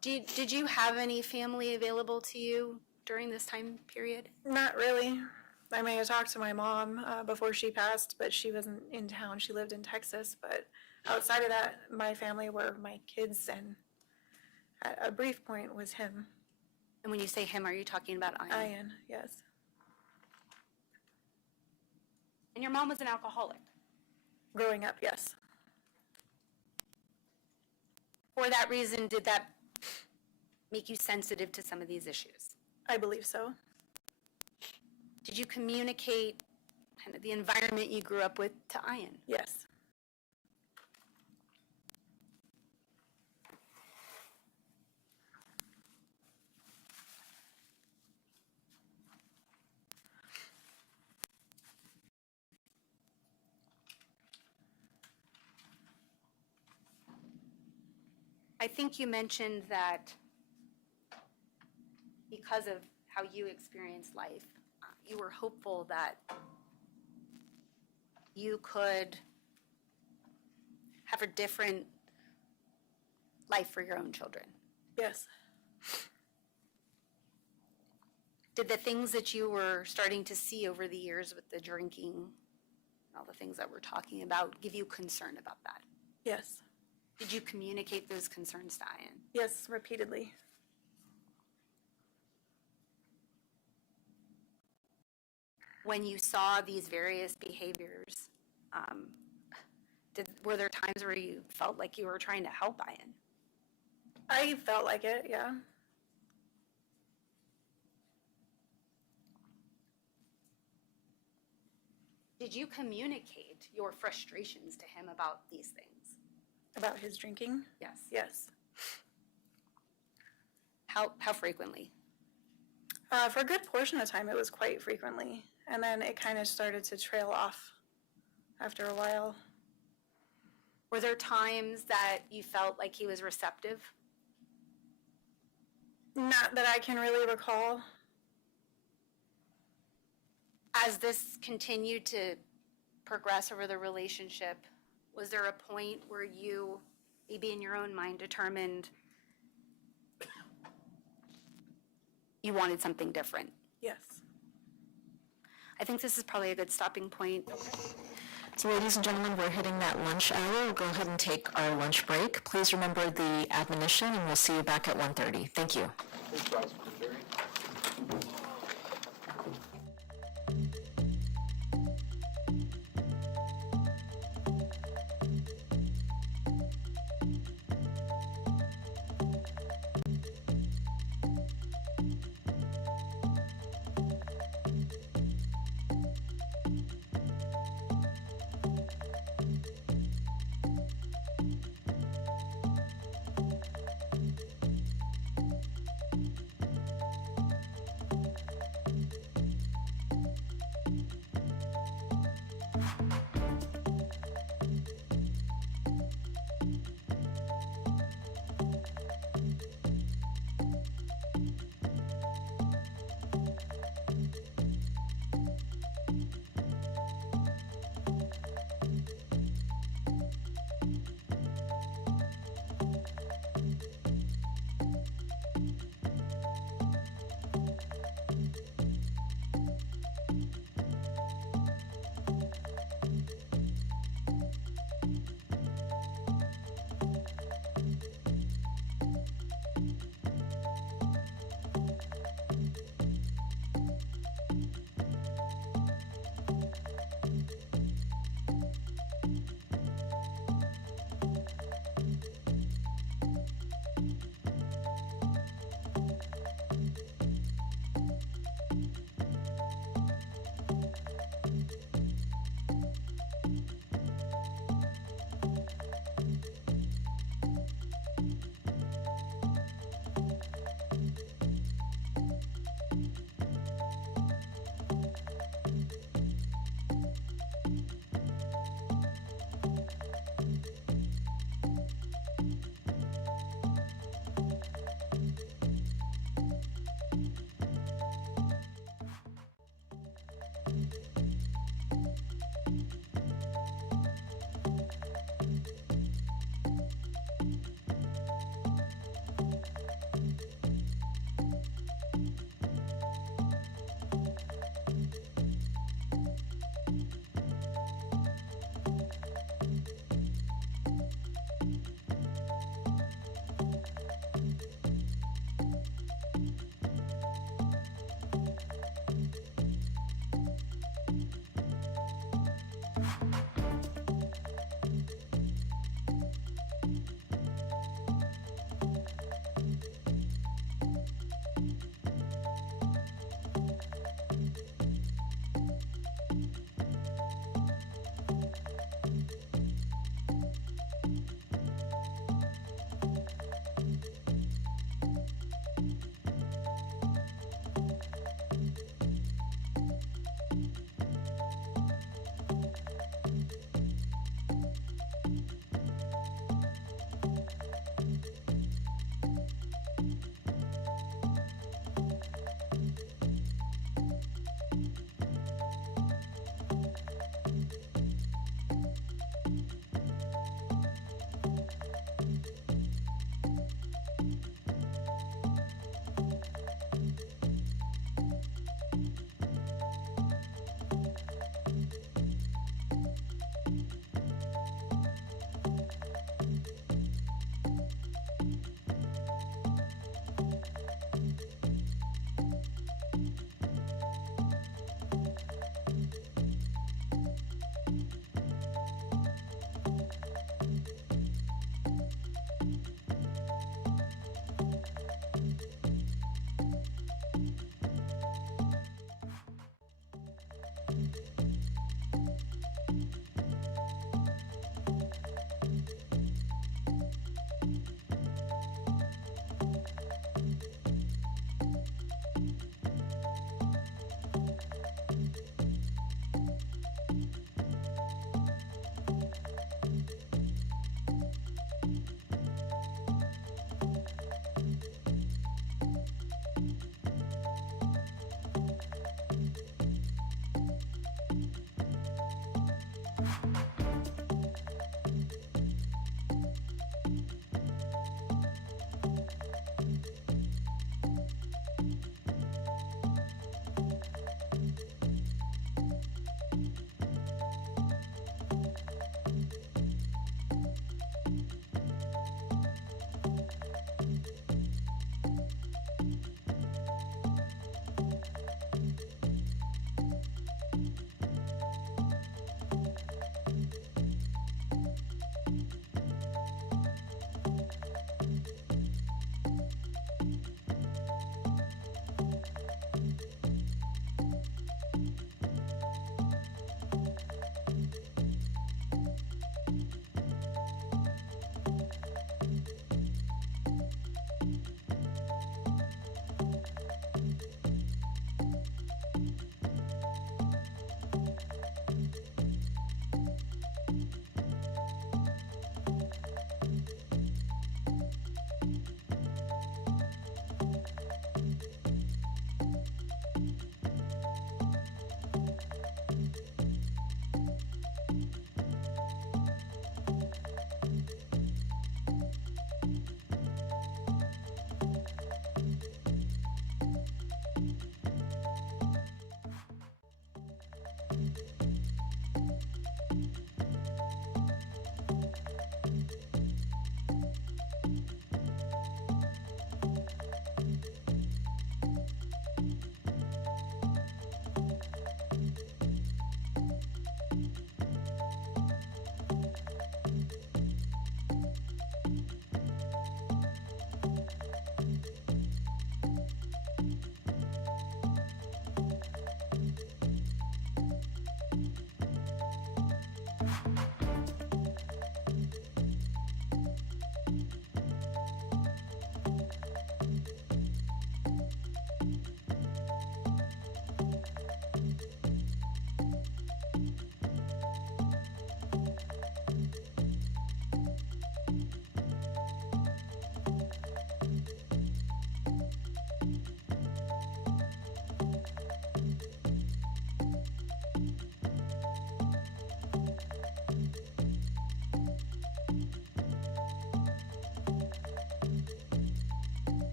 Did you have any family available to you during this time period? Not really. I may have talked to my mom before she passed, but she wasn't in town. She lived in Texas. But outside of that, my family were my kids, and at a brief point was him. And when you say him, are you talking about Ian? Ian, yes. And your mom was an alcoholic. Growing up, yes. For that reason, did that make you sensitive to some of these issues? I believe so. Did you communicate kind of the environment you grew up with to Ian? Yes. I think you mentioned that because of how you experienced life, you were hopeful that you could have a different life for your own children. Yes. Did the things that you were starting to see over the years with the drinking, all the things that we're talking about, give you concern about that? Yes. Did you communicate those concerns to Ian? Yes, repeatedly. When you saw these various behaviors, were there times where you felt like you were trying to help Ian? I felt like it, yeah. Did you communicate your frustrations to him about these things? About his drinking? Yes. Yes. How frequently? For a good portion of time, it was quite frequently. And then it kind of started to trail off after a while. Were there times that you felt like he was receptive? Not that I can really recall. As this continued to progress over the relationship, was there a point where you, maybe in your own mind, determined you wanted something different? Yes. I think this is probably a good stopping point. So ladies and gentlemen, we're hitting that lunch hour. We'll go ahead and take our lunch break. Please remember the admonition, and we'll see you back at 1:30. Thank you. Please rise for the jury.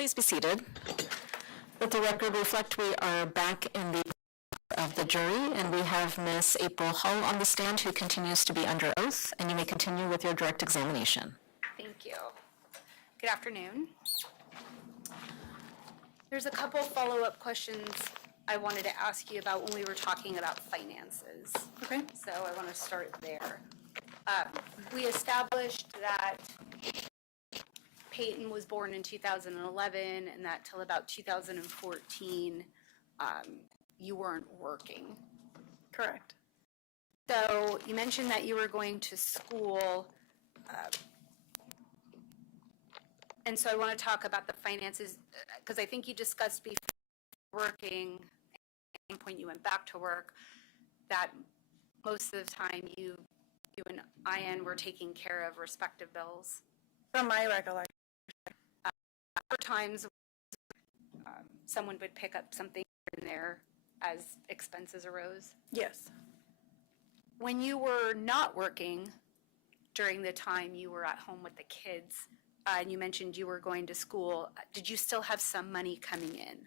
Please be seated. Let the record reflect we are back in the of the jury, and we have Miss April Hull on the stand, who continues to be under oath, and you may continue with your direct examination. Thank you. Good afternoon. There's a couple follow-up questions I wanted to ask you about when we were talking about finances. Okay. So I want to start there. We established that Peyton was born in 2011, and that till about 2014, you weren't working. Correct. So you mentioned that you were going to school, and so I want to talk about the finances, because I think you discussed before working, at one point you went back to work, that most of the time you and Ian were taking care of respective bills. From my recollection. Other times, someone would pick up something in there as expenses arose. Yes. When you were not working during the time you were at home with the kids, and you mentioned you were going to school, did you still have some money coming in?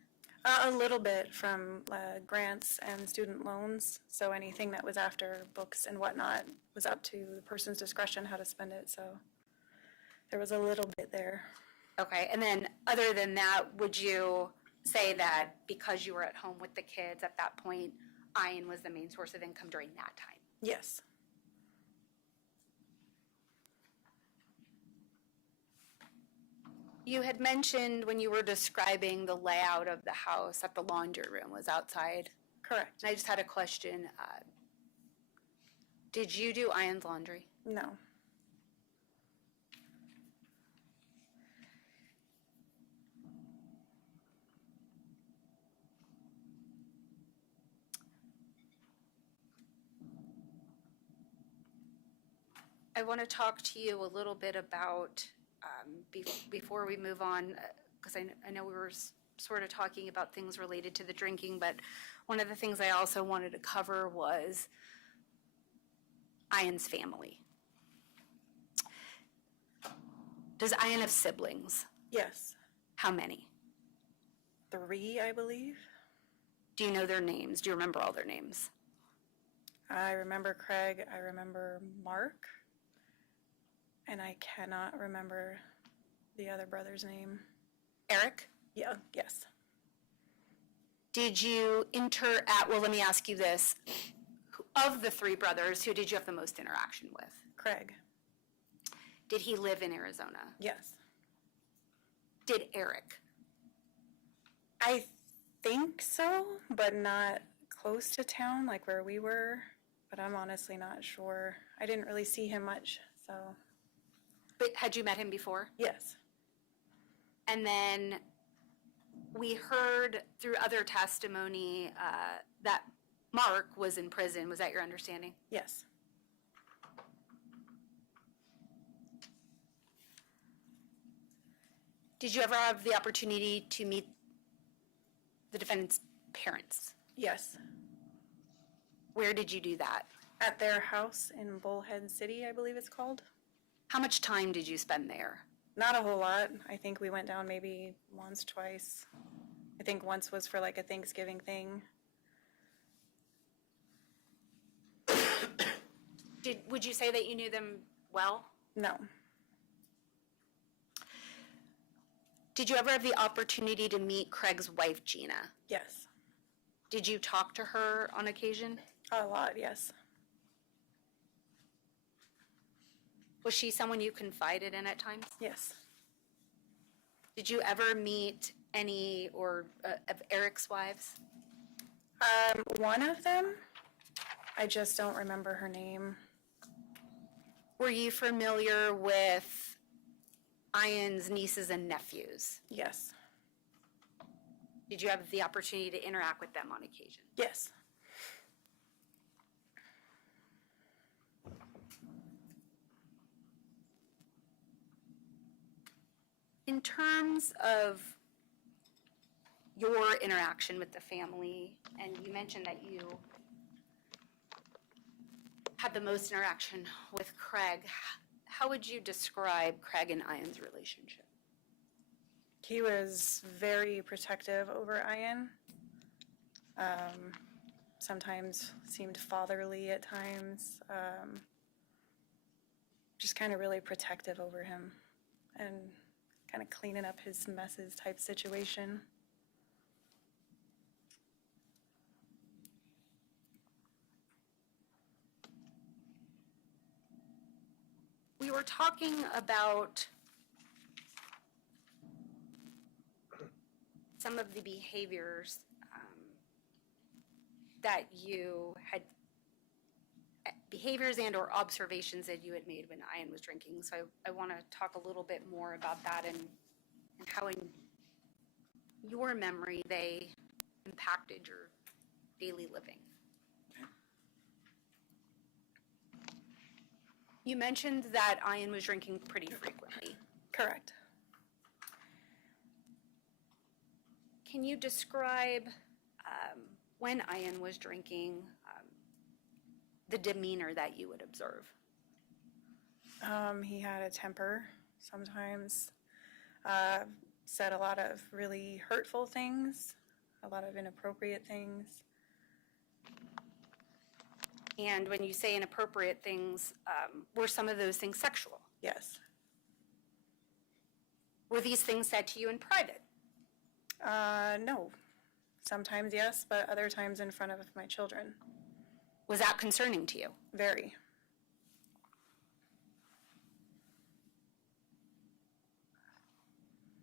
A little bit from grants and student loans. So anything that was after books and whatnot was up to the person's discretion how to spend it. So there was a little bit there. Okay, and then other than that, would you say that because you were at home with the kids at that point, Ian was the main source of income during that time? Yes. You had mentioned when you were describing the layout of the house that the laundry room was outside. Correct. And I just had a question. Did you do Ian's laundry? No. I want to talk to you a little bit about, before we move on, because I know we were sort of talking about things related to the drinking, but one of the things I also wanted to cover was Ian's family. Does Ian have siblings? Yes. How many? 3, I believe. Do you know their names? Do you remember all their names? I remember Craig. I remember Mark. And I cannot remember the other brother's name. Eric? Yeah, yes. Did you well, let me ask you this. Of the 3 brothers, who did you have the most interaction with? Craig. Did he live in Arizona? Yes. Did Eric? I think so, but not close to town, like where we were. But I'm honestly not sure. I didn't really see him much, so. But had you met him before? Yes. And then we heard through other testimony that Mark was in prison. Was that your understanding? Yes. Did you ever have the opportunity to meet the defendant's parents? Yes. Where did you do that? At their house in Bullhead City, I believe it's called. How much time did you spend there? Not a whole lot. I think we went down maybe once, twice. I think once was for like a Thanksgiving thing. Would you say that you knew them well? No. Did you ever have the opportunity to meet Craig's wife, Gina? Yes. Did you talk to her on occasion? A lot, yes. Was she someone you confided in at times? Yes. Did you ever meet any of Eric's wives? One of them, I just don't remember her name. Were you familiar with Ian's nieces and nephews? Yes. Did you have the opportunity to interact with them on occasion? Yes. In terms of your interaction with the family, and you mentioned that you had the most interaction with Craig, how would you describe Craig and Ian's relationship? He was very protective over Ian. Sometimes seemed fatherly at times. Just kind of really protective over him and kind of cleaning up his messes type situation. We were talking about some of the behaviors that you had, behaviors and or observations that you had made when Ian was drinking. So I want to talk a little bit more about that and how in your memory they impacted your daily living. You mentioned that Ian was drinking pretty frequently. Correct. Can you describe when Ian was drinking, the demeanor that you would observe? He had a temper sometimes, said a lot of really hurtful things, a lot of inappropriate things. And when you say inappropriate things, were some of those things sexual? Yes. Were these things said to you in private? No. Sometimes yes, but other times in front of my children. Was that concerning to you? Very.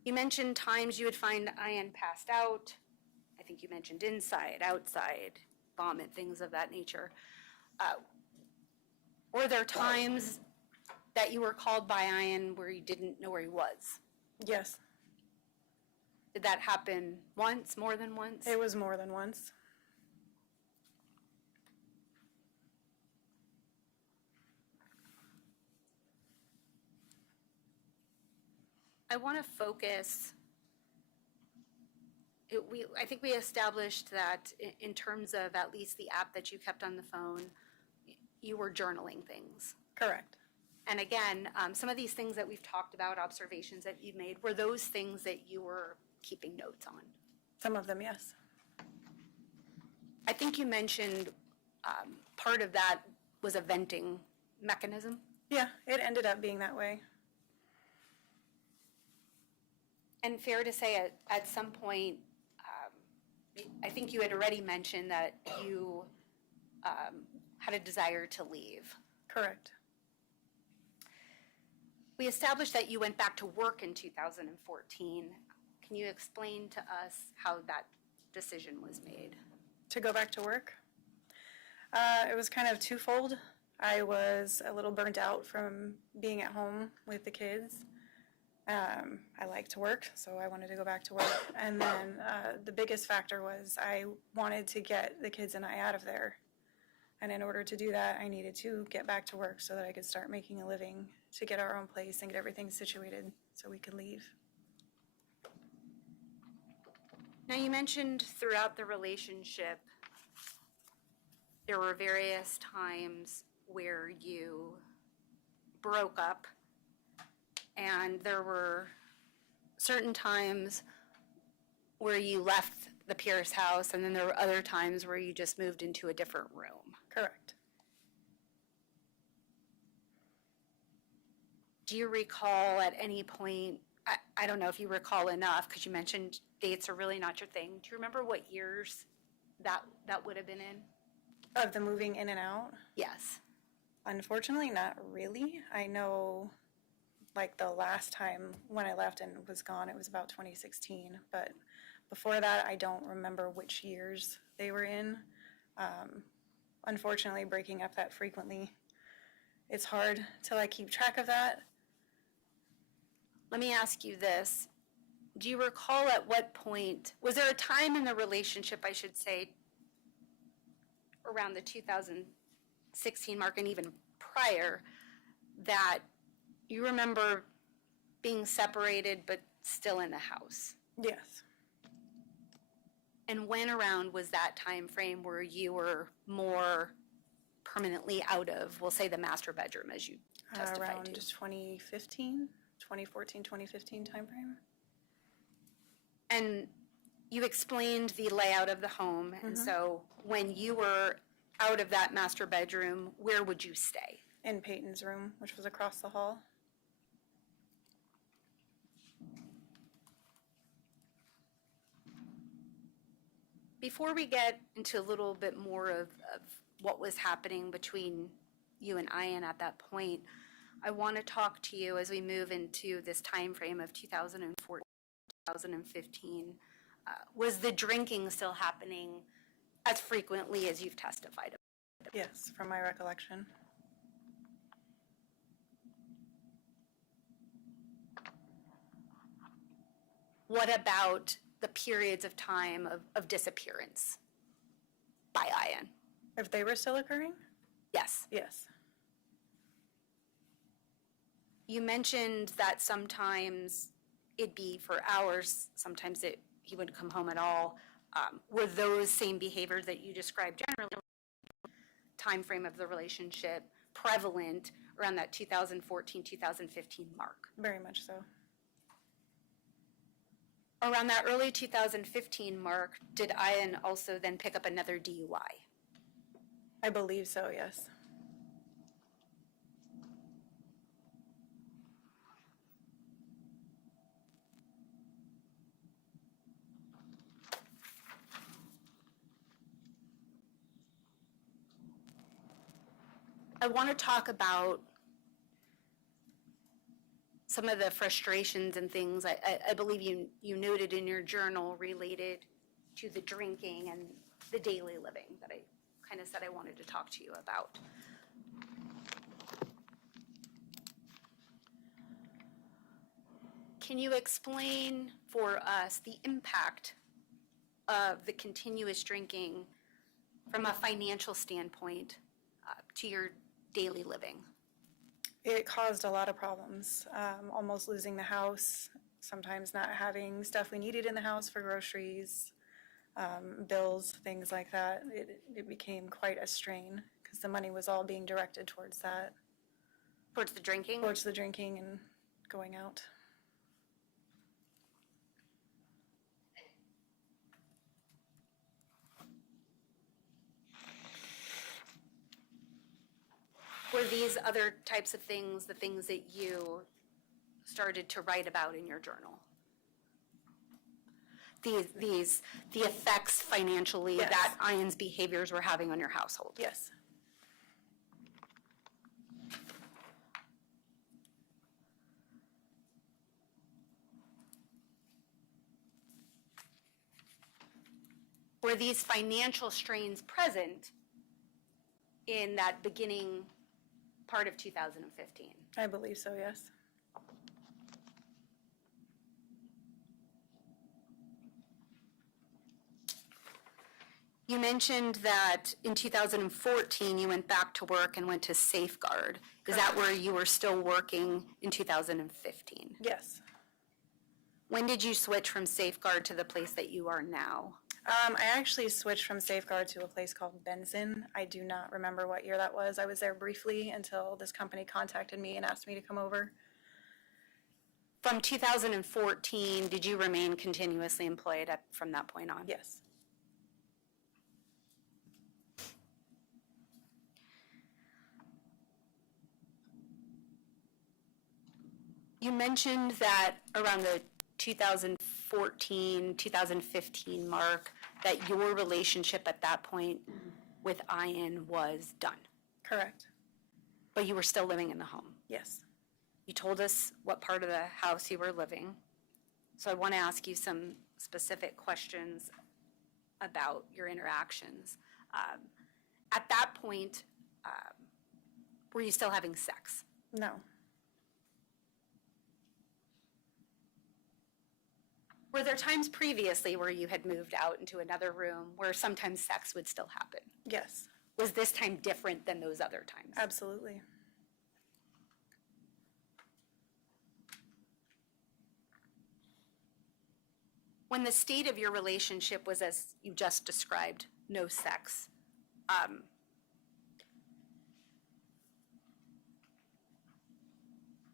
You mentioned times you would find Ian passed out. I think you mentioned inside, outside, vomit, things of that nature. Were there times that you were called by Ian where you didn't know where he was? Yes. Did that happen once, more than once? It was more than once. I want to focus. I think we established that in terms of at least the app that you kept on the phone, you were journaling things. Correct. And again, some of these things that we've talked about, observations that you made, were those things that you were keeping notes on? Some of them, yes. I think you mentioned part of that was a venting mechanism. Yeah, it ended up being that way. And fair to say at some point, I think you had already mentioned that you had a desire to leave. Correct. We established that you went back to work in 2014. Can you explain to us how that decision was made? To go back to work? It was kind of twofold. I was a little burnt out from being at home with the kids. I like to work, so I wanted to go back to work. And then the biggest factor was I wanted to get the kids and I out of there. And in order to do that, I needed to get back to work so that I could start making a living, to get our own place and get everything situated so we could leave. Now, you mentioned throughout the relationship, there were various times where you broke up, and there were certain times where you left the Pierce house, and then there were other times where you just moved into a different room. Correct. Do you recall at any point, I don't know if you recall enough, because you mentioned dates are really not your thing. Do you remember what years that would have been in? Of the moving in and out? Yes. Unfortunately, not really. I know, like, the last time when I left and was gone, it was about 2016. But before that, I don't remember which years they were in. Unfortunately, breaking up that frequently, it's hard to, like, keep track of that. Let me ask you this. Do you recall at what point, was there a time in the relationship, I should say, around the 2016 mark and even prior, that you remember being separated but still in the house? Yes. And when around was that time frame where you were more permanently out of, we'll say, the master bedroom, as you testified Around to? 2014, 2015 timeframe. And you explained the layout of the home, and so when you were out of that master bedroom, where would you stay? In Peyton's room, which was across the hall. Before we get into a little bit more of what was happening between you and Ian at that point, I want to talk to you as we move into this time frame of 2014, 2015. Was the drinking still happening as frequently as you've testified? Yes, from my recollection. What about the periods of time of disappearance by Ian? If they were still occurring? Yes. Yes. You mentioned that sometimes it'd be for hours, sometimes he wouldn't come home at all. Were those same behaviors that you described generally, time frame of the relationship, prevalent around that 2014, 2015 mark? Very much so. Around that early 2015 mark, did Ian also then pick up another DUI? I believe so, yes. I want to talk about some of the frustrations and things I believe you noted in your journal related to the drinking and the daily living that I kind of said I wanted to talk to you about. Can you explain for us the impact of the continuous drinking from a financial standpoint to your daily living? It caused a lot of problems, almost losing the house, sometimes not having stuff we needed in the house for groceries, bills, things like that. It became quite a strain because the money was all being directed towards that, Towards the drinking? towards the drinking and going out. Were these other types of things the things that you started to write about in your journal? The effects financially Yes. that Ian's behaviors were having on your household? Yes. Were these financial strains present in that beginning part of 2015? I believe so, yes. You mentioned that in 2014 you went back to work and went to Safeguard. Is that where you were still working in 2015? Yes. When did you switch from Safeguard to the place that you are now? I actually switched from Safeguard to a place called Benson. I do not remember what year that was. I was there briefly until this company contacted me and asked me to come over. From 2014, did you remain continuously employed from that point on? Yes. You mentioned that around the 2014, 2015 mark, that your relationship at that point with Ian was done, Correct. but you were still living in the home. Yes. You told us what part of the house you were living, so I want to ask you some specific questions about your interactions. At that point, were you still having sex? No. Were there times previously where you had moved out into another room where sometimes sex would still happen? Yes. Was this time different than those other times? Absolutely. When the state of your relationship was as you just described, no sex,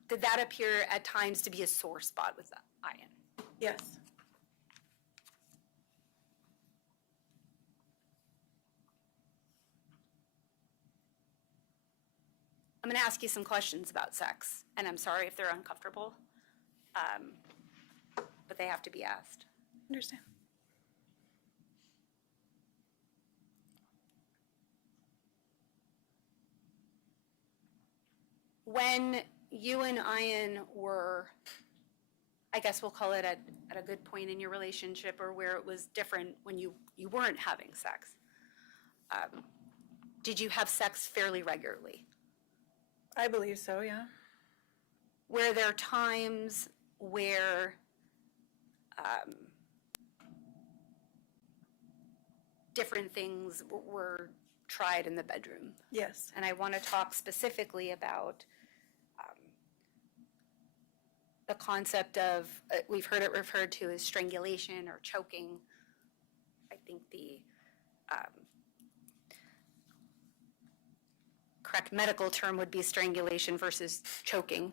did that appear at times to be a sore spot with Ian? Yes. I'm going to ask you some questions about sex, and I'm sorry if they're uncomfortable, but they have to be asked. Understand. When you and Ian were, I guess we'll call it at a good point in your relationship, or where it was different when you weren't having sex, did you have sex fairly regularly? I believe so, yeah. Were there times where different things were tried in the bedroom? Yes. And I want to talk specifically about the concept of, we've heard it referred to as strangulation or choking. I think the correct medical term would be strangulation versus choking.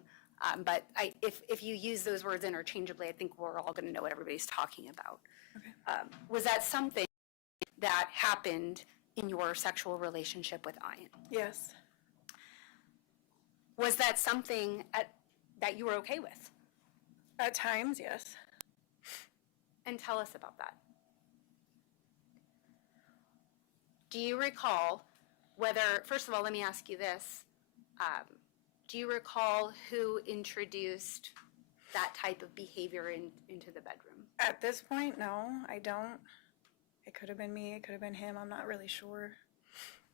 But if you use those words interchangeably, I think we're all going to know what everybody's talking about. Okay. Was that something that happened in your sexual relationship with Ian? Yes. Was that something that you were okay with? At times, yes. And tell us about that. Do you recall whether, first of all, let me ask you this. Do you recall who introduced that type of behavior into the bedroom? At this point, no, I don't. It could have been me, it could have been him, I'm not really sure.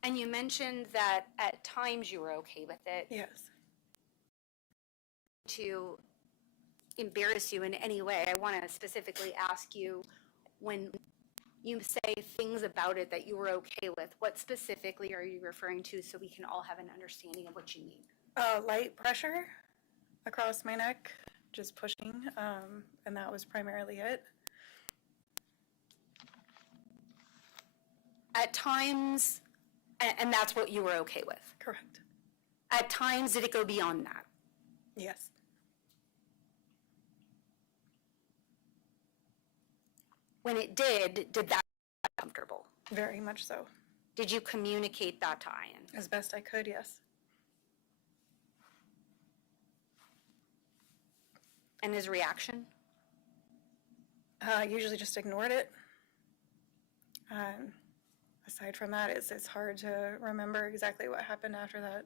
And you mentioned that at times you were okay with it. Yes. To embarrass you in any way, I want to specifically ask you, when you say things about it that you were okay with, what specifically are you referring to so we can all have an understanding of what you mean? Light pressure across my neck, just pushing, and that was primarily it. At times, and that's what you were okay with? Correct. At times, did it go beyond that? Yes. When it did that feel comfortable? Very much so. Did you communicate that to Ian? As best I could, yes. And his reaction? I usually just ignored it. Aside from that, it's hard to remember exactly what happened after that.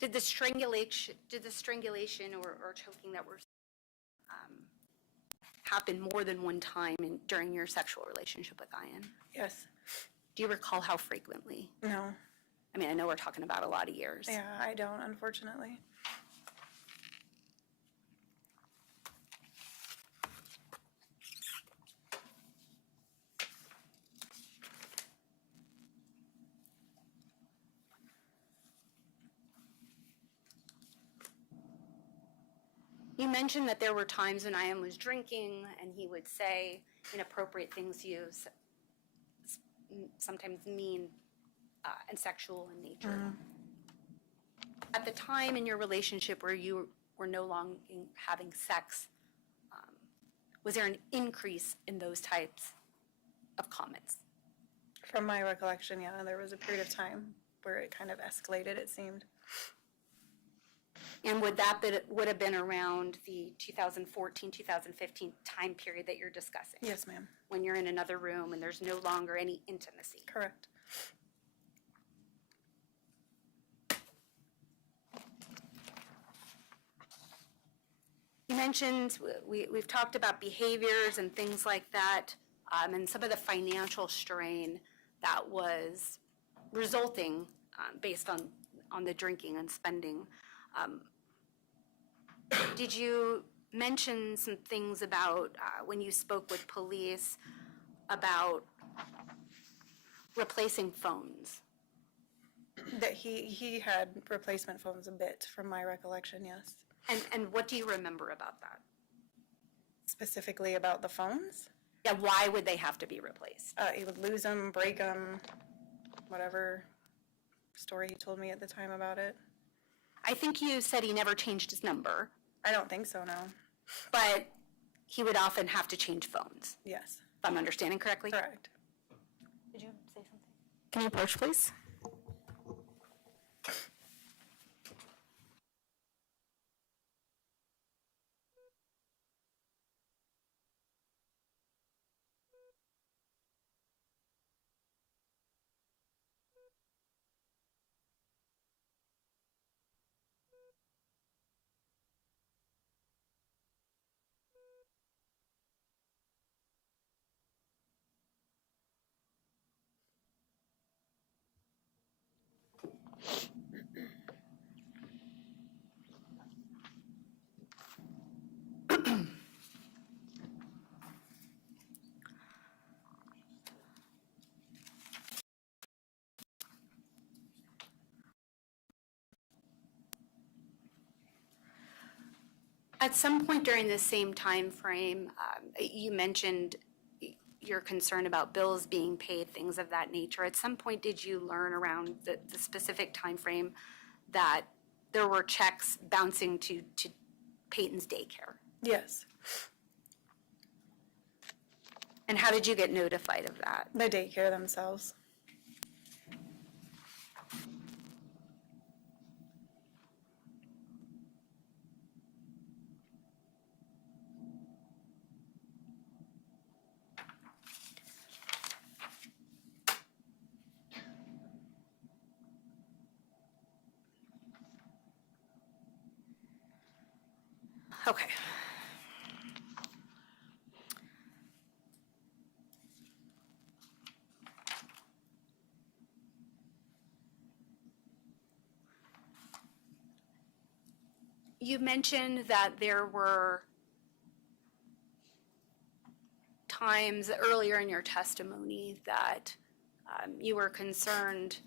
Did the strangulation or choking that were happen more than one time during your sexual relationship with Ian? Yes. Do you recall how frequently? No. I mean, I know we're talking about a lot of years. Yeah, I don't, unfortunately. You mentioned that there were times when Ian was drinking and he would say inappropriate things to you, sometimes mean and sexual in nature. At the time in your relationship where you were no longer having sex, was there an increase in those types of comments? From my recollection, yeah, there was a period of time where it kind of escalated, it seemed. And would have been around the 2014, 2015 time period that you're discussing? Yes, ma'am. When you're in another room and there's no longer any intimacy? Correct. You mentioned, we've talked about behaviors and things like that, and some of the financial strain that was resulting based on the drinking and spending. Did you mention some things about when you spoke with police about replacing phones? That he had replacement phones a bit, from my recollection, yes. And what do you remember about that? Specifically about the phones? Yeah, why would they have to be replaced? He would lose them, break them, whatever story he told me at the time about it. I think you said he never changed his number. I don't think so, no. But he would often have to change phones, Yes, if I'm understanding correctly? correct. Did you say something? Can you approach, please? At some point during this same time frame, you mentioned your concern about bills being paid, things of that nature. At some point, did you learn around the specific time frame that there were checks bouncing to Peyton's daycare? Yes, And how did you get notified of that? the daycare themselves. Okay. You mentioned that there were times earlier in your testimony that you were concerned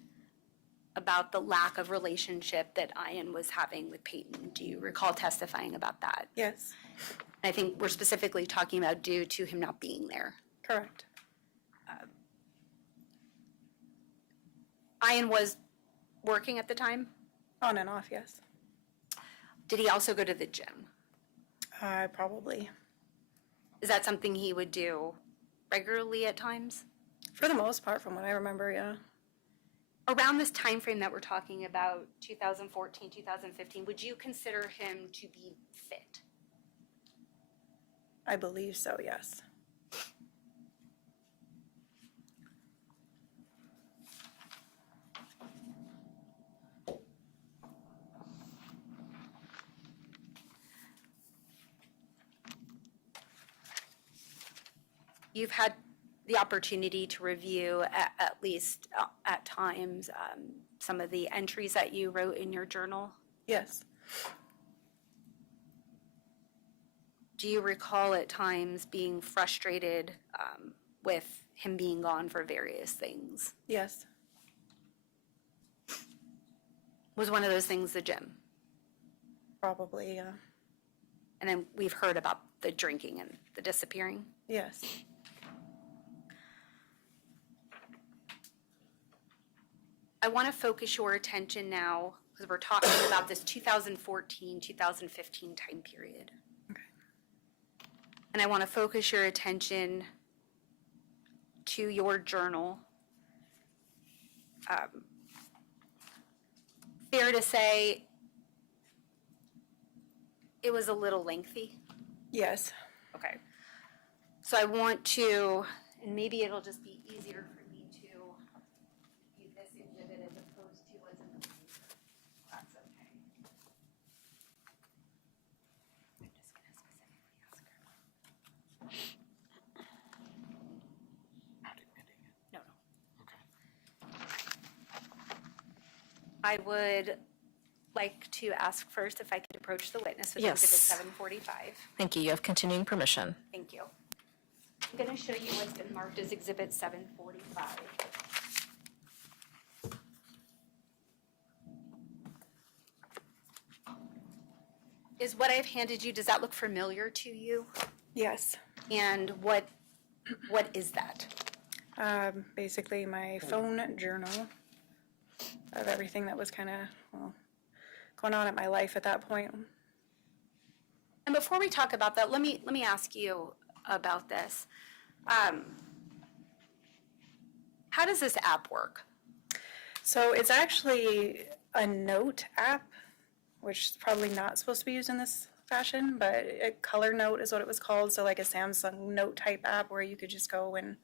about the lack of relationship that Ian was having with Peyton. Do you recall testifying about that? Yes, I think we're specifically talking about due to him not being there. correct. Ian was working at the time. On and off, yes. Did he also go to the gym? Probably. Is that something he would do regularly at times? For the most part, from what I remember, yeah. Around this time frame that we're talking about, 2014, 2015, would you consider him to be fit? I believe so, yes. You've had the opportunity to review, at least at times, some of the entries that you wrote in your journal. Yes, Do you recall at times being frustrated with him being gone for various things? yes, Was one of those things the gym? probably, yeah. And then we've heard about the drinking and the disappearing. Yes, I want to focus your attention now, because we're talking about this 2014, 2015 time period. okay. And I want to focus your attention to your journal. Fair to say, it was a little lengthy. Yes, Okay. So I want to, and maybe it'll just be easier for me to view this exhibit as opposed to what's in the paper. That's okay. I'm just going to specifically ask her. No, no. I would like to ask first if I could approach the witness with Yes. Exhibit 745. Thank you. You have continuing permission. Thank you. I'm going to show you what's been marked as Exhibit 745. Is what I've handed you, does that look familiar to you? yes. And what is that? Basically my phone journal of everything that was kind of, well, going on in my life at that point. And before we talk about that, let me ask you about this. How does this app work? So it's actually a note app, which is probably not supposed to be used in this fashion, but a color note is what it was called. So like a Samsung note type app where you could just go and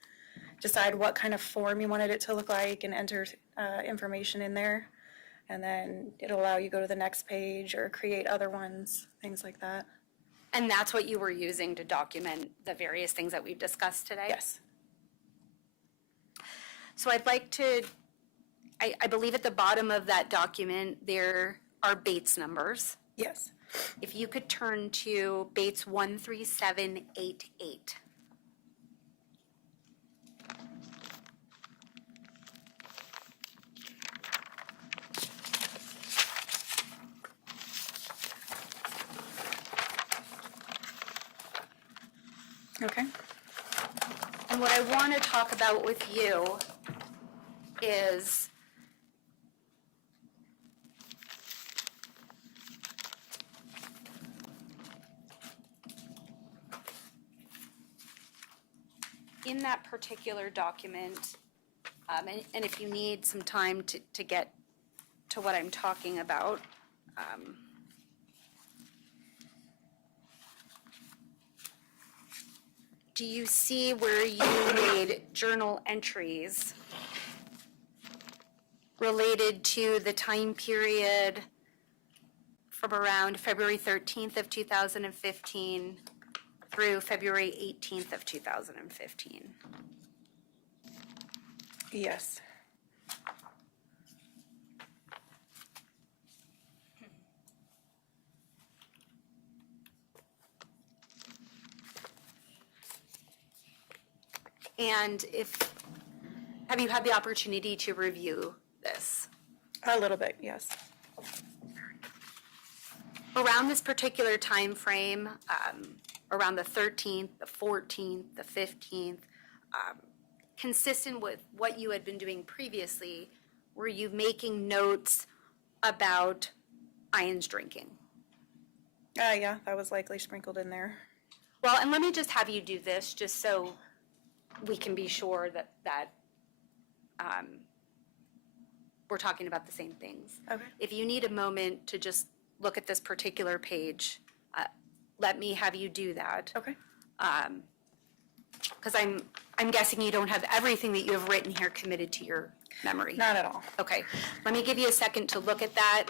decide what kind of form you wanted it to look like and enter information in there. And then it'll allow you to go to the next page or create other ones, things like that. And that's what you were using to document the various things that we've discussed today? Yes. So I'd like to, I believe at the bottom of that document, there are Bates numbers. Yes. If you could turn to Bates 13788. Okay. And what I want to talk about with you is in that particular document, and if you need some time to get to what I'm talking about, do you see where you made journal entries related to the time period from around February 13th of 2015 through February 18th of 2015? Yes. And have you had the opportunity to review this? A little bit, yes. Around this particular time frame, around the 13th, the 14th, the 15th, consistent with what you had been doing previously, were you making notes about Ian's drinking? Yeah, that was likely sprinkled in there. Well, and let me just have you do this, just so we can be sure that we're talking about the same things. Okay. If you need a moment to just look at this particular page, let me have you do that. Okay. Because I'm guessing you don't have everything that you have written here committed to your memory. Not at all. Okay, let me give you a second to look at that,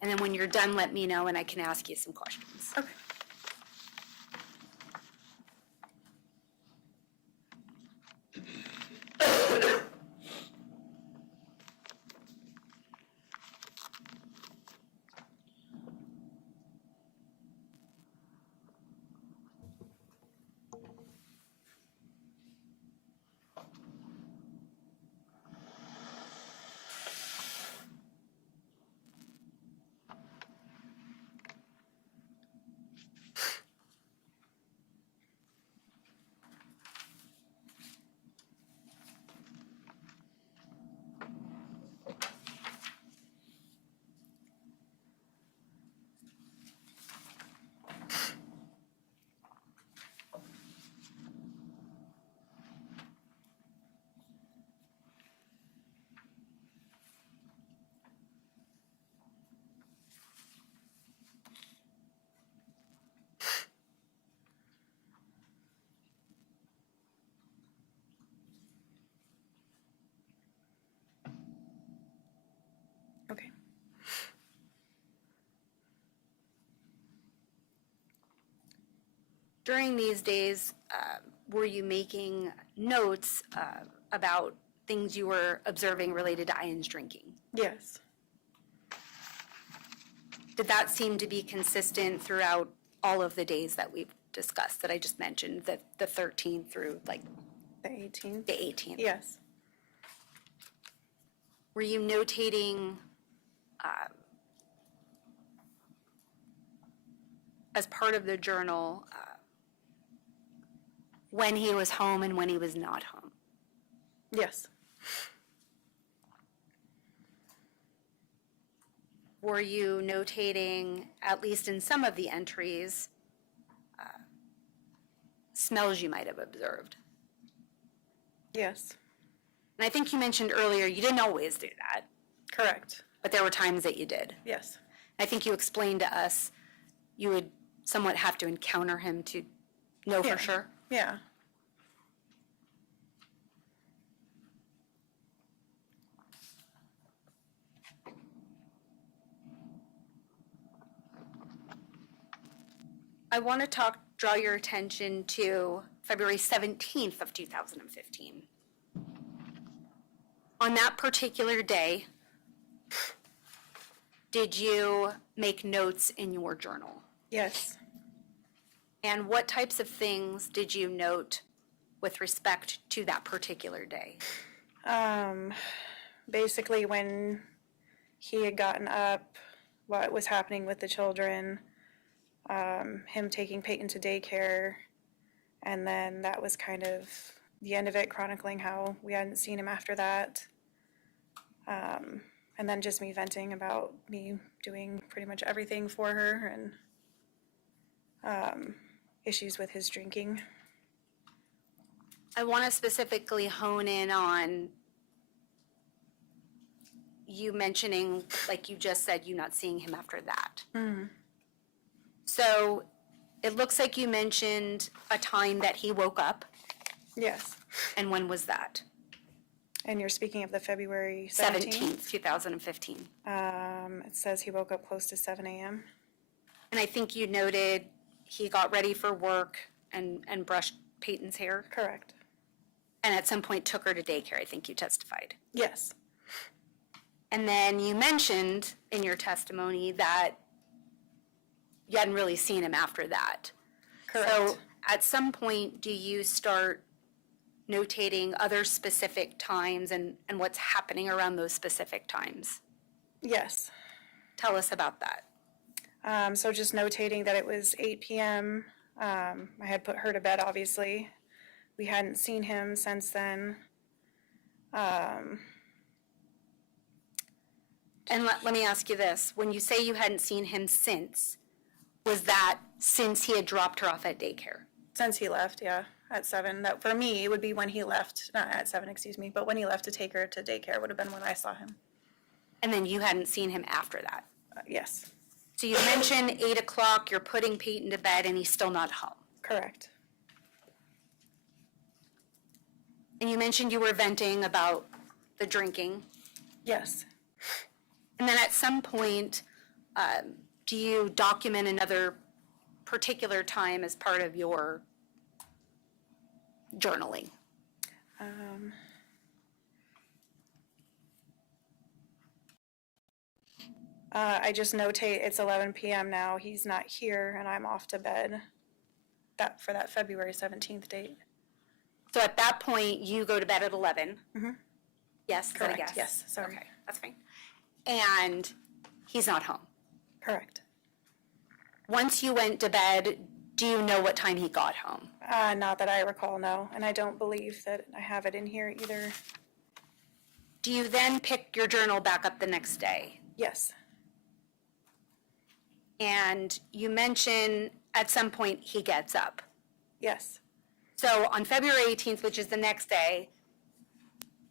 and then when you're done, let me know and I can ask you some questions. Okay. Okay. During these days, were you making notes about things you were observing related to Ian's drinking? Yes. Did that seem to be consistent throughout all of the days that we've discussed, that I just mentioned, the 13th through like The 18th? the 18th? Yes. Were you notating as part of the journal when he was home and when he was not home? Yes. Were you notating, at least in some of the entries, smells you might have observed. Yes, And I think you mentioned earlier you didn't always do that, correct. but there were times that you did. Yes, I think you explained to us you would somewhat have to encounter him to know Yeah. for sure. yeah. I want to draw your attention to February 17th of 2015. On that particular day, did you make notes in your journal? Yes. And what types of things did you note with respect to that particular day? Basically when he had gotten up, what was happening with the children, him taking Peyton to daycare, and then that was kind of the end of it, chronicling how we hadn't seen him after that. And then just me venting about me doing pretty much everything for her, and issues with his drinking. I want to specifically hone in on you mentioning, like you just said, you not seeing him after that. So it looks like you mentioned a time that he woke up, Yes. and when was that? And you're speaking of the February 17th? 17th, 2015. It says he woke up close to 7 a.m. And I think you noted he got ready for work and brushed Peyton's hair, Correct. and at some point took her to daycare, I think you testified. Yes. And then you mentioned in your testimony that you hadn't really seen him after that. Correct. So at some point, do you start notating other specific times and what's happening around those specific times? Yes. Tell us about that. So just notating that it was 8 p.m. I had put her to bed, obviously. We hadn't seen him since then. And let me ask you this. When you say you hadn't seen him since, was that since he had dropped her off at daycare? Since he left, yeah, at 7. That for me, it would be when he left, not at 7, excuse me, but when he left to take her to daycare would have been when I saw him. And then you hadn't seen him after that? Yes, So you mentioned 8 o'clock, you're putting Peyton to bed, and he's still not home. correct. And you mentioned you were venting about the drinking. Yes. And then at some point, do you document another particular time as part of your journaling? I just notate it's 11 p.m. now. He's not here, and I'm off to bed. That for that February 17th date. So at that point, you go to bed at 11? Yes, is that a Correct, guess? yes, sorry. Okay, that's fine. And he's not home. Correct. Once you went to bed, do you know what time he got home? Not that I recall, no, and I don't believe that I have it in here either. Do you then pick your journal back up the next day? Yes. And you mention at some point he gets up. Yes. So on February 18th, which is the next day,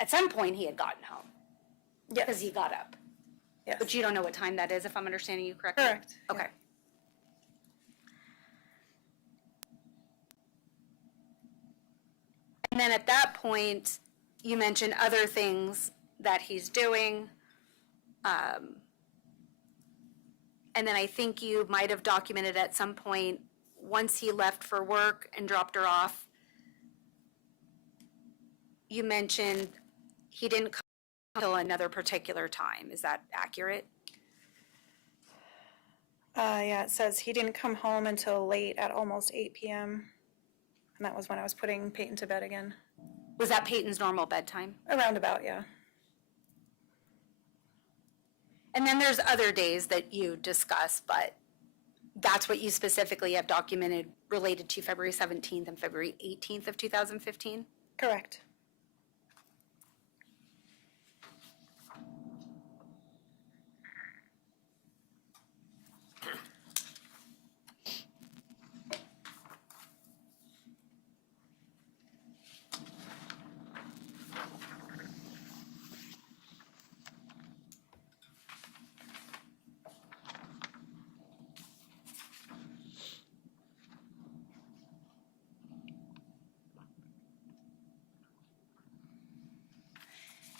at some point he had gotten home Yes. because he got up. Yes. But you don't know what time that is, if I'm understanding you correctly? Correct. Okay. And then at that point, you mention other things that he's doing. And then I think you might have documented at some point, once he left for work and dropped her off, you mentioned he didn't come until another particular time. Is that accurate? Yeah, it says he didn't come home until late at almost 8 p.m. And that was when I was putting Peyton to bed again. Was that Peyton's normal bedtime? Around about, yeah. And then there's other days that you discuss, but that's what you specifically have documented related to February 17th and February 18th of 2015? Correct.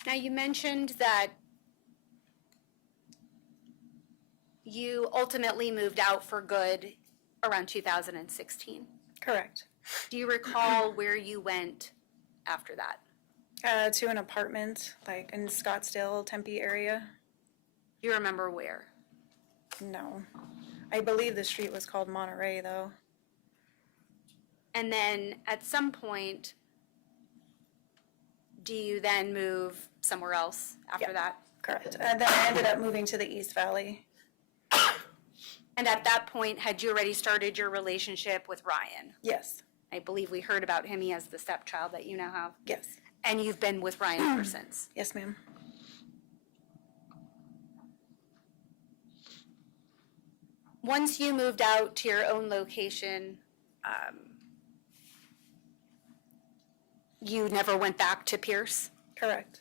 Now, you mentioned that you ultimately moved out for good around 2016. Correct. Do you recall where you went after that? To an apartment, like in Scottsdale, Tempe area. Do you remember where? No. I believe the street was called Monterey, though. And then at some point, do you then move somewhere else after Yeah. that? Correct. And then I ended up moving to the East Valley. And at that point, had you already started your relationship with Ryan? Yes. I believe we heard about him. He has the stepchild that you now have. Yes. And you've been with Ryan ever since. Yes, ma'am. Once you moved out to your own location, you never went back to Pierce? Correct.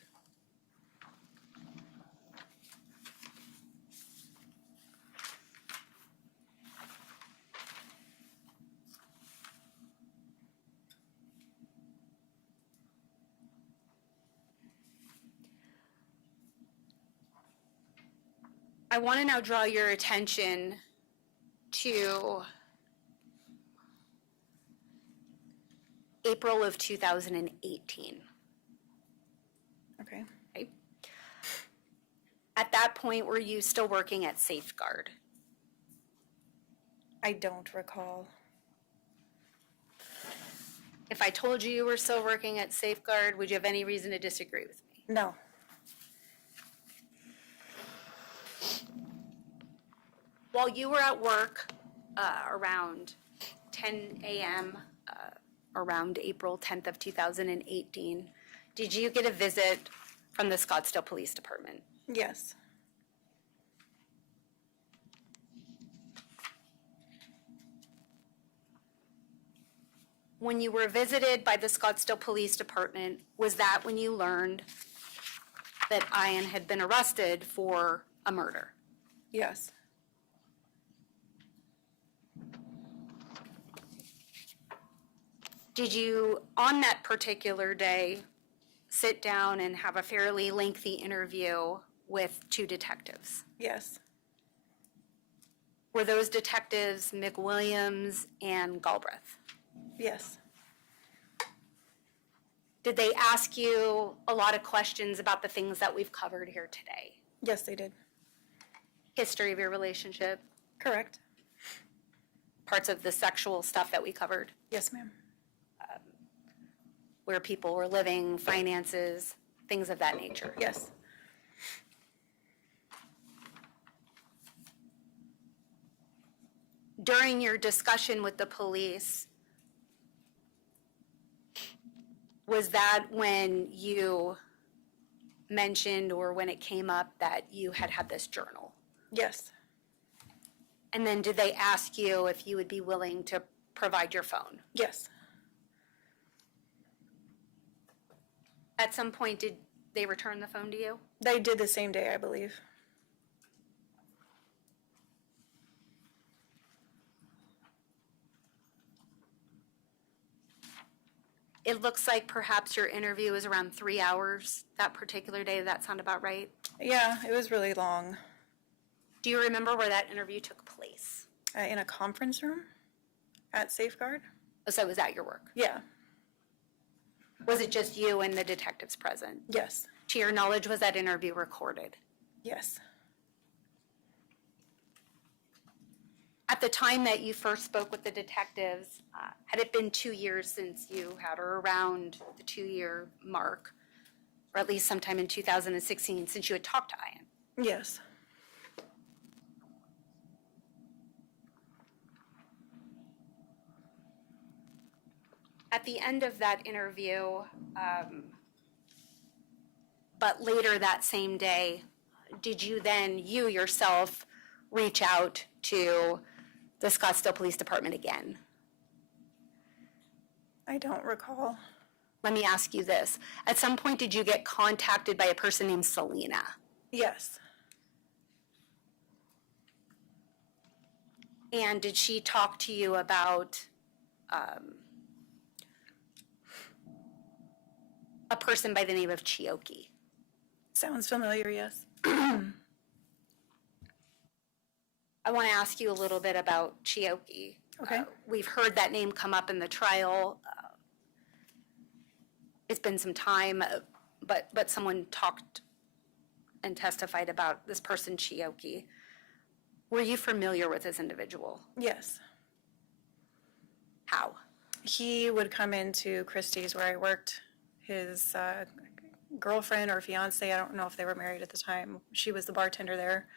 I want to now draw your attention to April of 2018. Okay. Okay? At that point, were you still working at Safeguard? I don't recall. If I told you you were still working at Safeguard, would you have any reason to disagree with me? No. While you were at work around 10 a.m., around April 10th of 2018, did you get a visit from the Scottsdale Police Department? Yes. When you were visited by the Scottsdale Police Department, was that when you learned that Ian had been arrested for a murder? Yes. Did you, on that particular day, sit down and have a fairly lengthy interview with two detectives? Yes. Were those detectives McWilliams and Galbraith? Yes. Did they ask you a lot of questions about the things that we've covered here today? Yes, they did. History of your relationship, Correct. parts of the sexual stuff that we covered, Yes, ma'am. where people were living, finances, things of that nature? Yes. During your discussion with the police, was that when you mentioned or when it came up that you had had this journal? Yes. And then did they ask you if you would be willing to provide your phone? Yes. At some point, did they return the phone to you? They did the same day, I believe. It looks like perhaps your interview was around 3 hours that particular day. Does that sound about right? Yeah, it was really long. Do you remember where that interview took place? In a conference room at Safeguard? Oh, so it was at your work. Yeah. Was it just you and the detectives present? Yes. To your knowledge, was that interview recorded? Yes. At the time that you first spoke with the detectives, had it been 2 years since you had, or around the 2-year mark, or at least sometime in 2016 since you had talked to Ian? Yes. At the end of that interview, but later that same day, did you then, you yourself, reach out to the Scottsdale Police Department again? I don't recall. Let me ask you this. At some point, did you get contacted by a person named Selena? Yes. And did she talk to you about a person by the name of Chioki? Sounds familiar, yes. I want to ask you a little bit about Chioki. Okay. We've heard that name come up in the trial. It's been some time, but someone talked and testified about this person, Chioki. Were you familiar with this individual? Yes. How? He would come into Christie's where I worked. His girlfriend or fiance, I don't know if they were married at the time, she was the bartender there,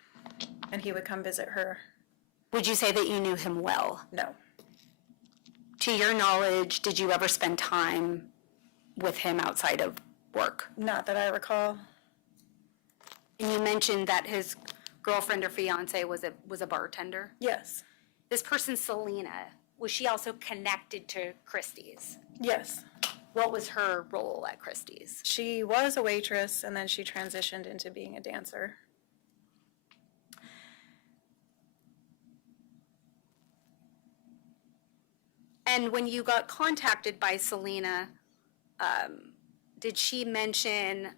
and he would come visit her. Would you say that you knew him well? No. To your knowledge, did you ever spend time with him outside of work? Not that I recall. And you mentioned that his girlfriend or fiance was a bartender. Yes. This person, Selena, was she also connected to Christie's? Yes. What was her role at Christie's? She was a waitress, and then she transitioned into being a dancer. And when you got contacted by Selena, did she mention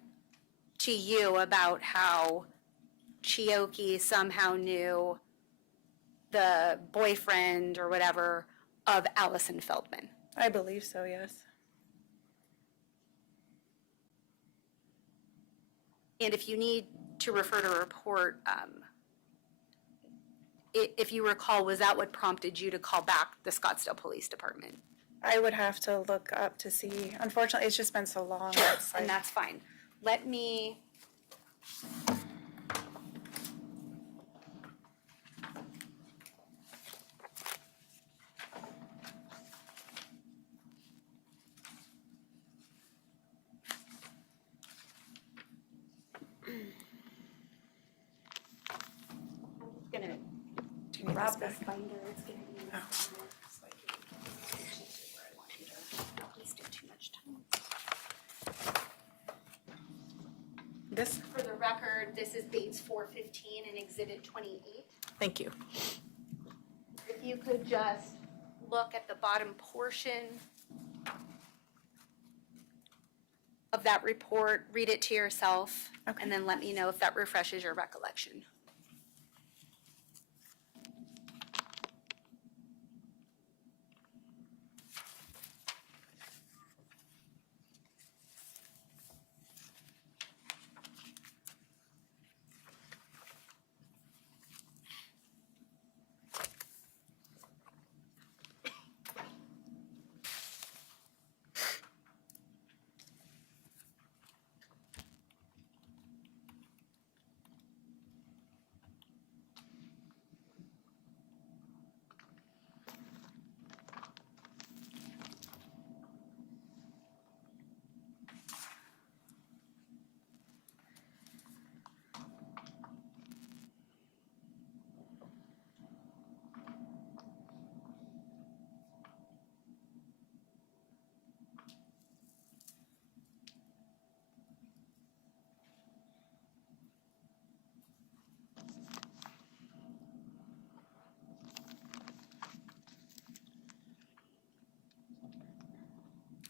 to you about how Chioki somehow knew the boyfriend or whatever of Allison Feldman? I believe so, yes. And if you need to refer to a report, if you recall, was that what prompted you to call back the Scottsdale Police Department? I would have to look up to see. Unfortunately, it's just been so long. It's And like, that's fine. Let me. Gonna do you need grab this this back? binder. It's gonna be. Oh. Don't waste too much time. This? For the record, this is Bates 415 and Exhibit 28. Thank you. If you could just look at the bottom portion of that report, read it to yourself, Okay. and then let me know if that refreshes your recollection.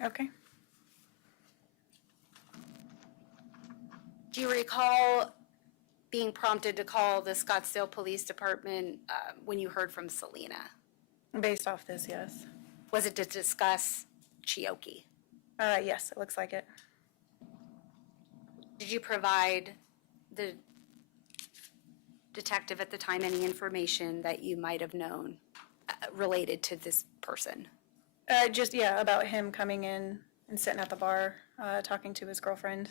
Okay. Do you recall being prompted to call the Scottsdale Police Department when you heard from Selena? Based off this, yes. Was it to discuss Chioki? Yes, it looks like it. Did you provide the detective at the time any information that you might have known related to this person? Just, yeah, about him coming in and sitting at the bar, talking to his girlfriend.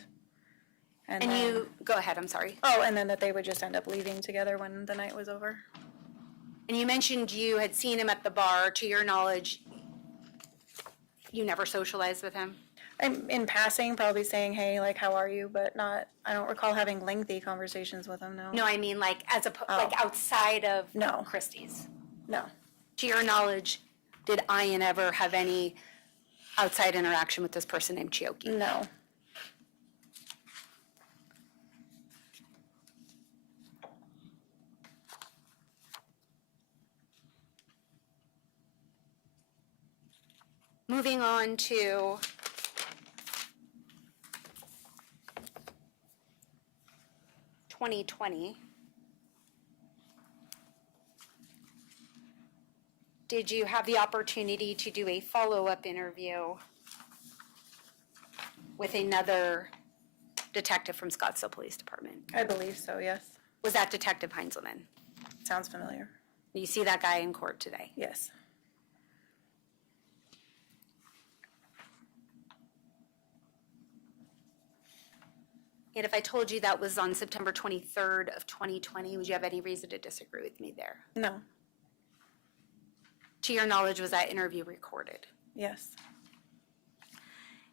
And then, you, go ahead, I'm sorry. Oh, and then that they would just end up leaving together when the night was over. And you mentioned you had seen him at the bar. To your knowledge, you never socialized with him? I'm in passing, probably saying, hey, like, how are you? But not, I don't recall having lengthy conversations with him, no. No, I mean like like outside of No. Christie's. No. To your knowledge, did Ian ever have any outside interaction with this person named Chioki? No. Moving on to 2020, did you have the opportunity to do a follow-up interview with another detective from Scottsdale Police Department? I believe so, yes. Was that Detective Heinzelman? Sounds familiar. You see that guy in court today? Yes. And if I told you that was on September 23rd of 2020, would you have any reason to disagree with me there? No. To your knowledge, was that interview recorded? Yes.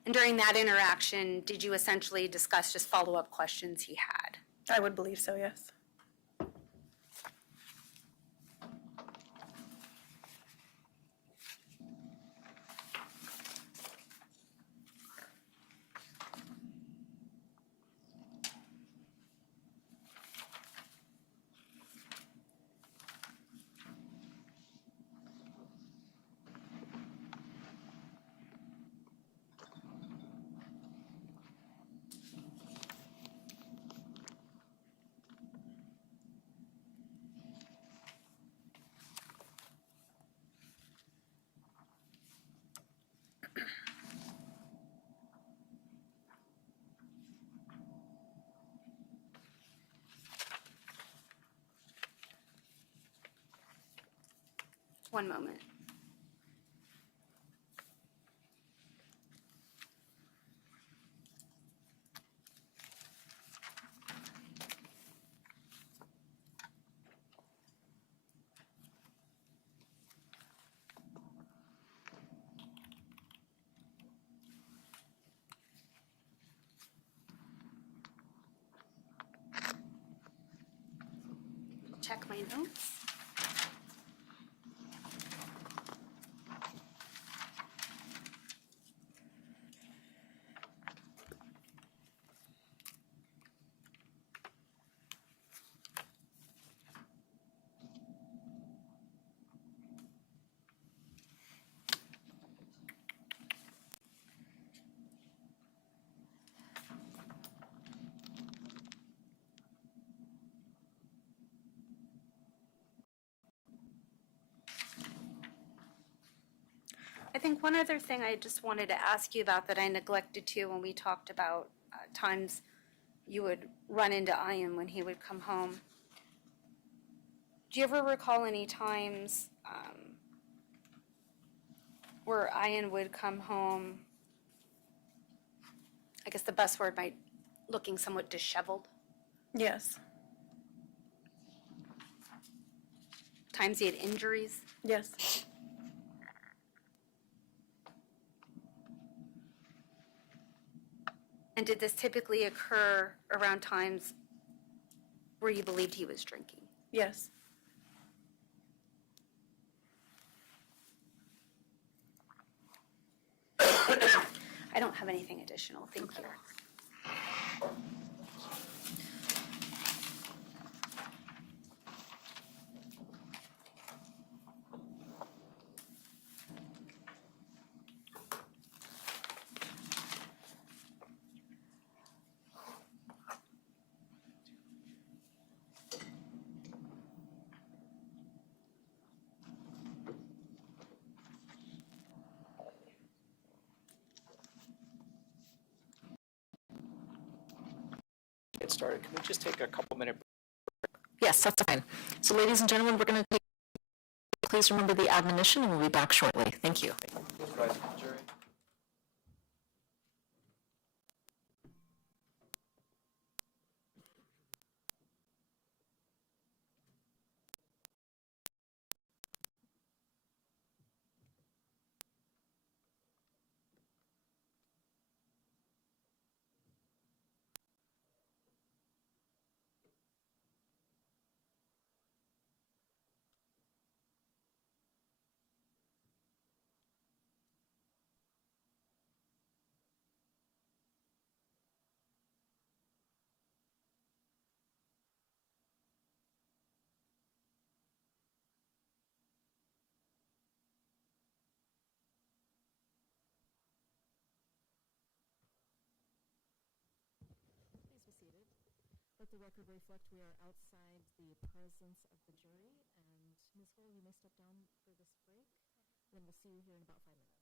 And during that interaction, did you essentially discuss just follow-up questions he had? I would believe so, yes. One moment. Check my notes. I think one other thing I just wanted to ask you about that I neglected to when we talked about times you would run into Ian when he would come home. Do you ever recall any times where Ian would come home, I guess the best word might, looking somewhat disheveled? Yes. Times he had injuries? Yes. And did this typically occur around times where you believed he was drinking? Yes. I don't have anything additional, thank you. Get started. Can we just take a couple minute Yes, that's fine. So ladies and gentlemen, we're going to take, please remember the admonition and we'll be back shortly. Thank you. break? Jury? the record reflect we are outside the presence of the jury, and Ms. Hull, you may step down for this break, then we'll see you here in about 5 minutes.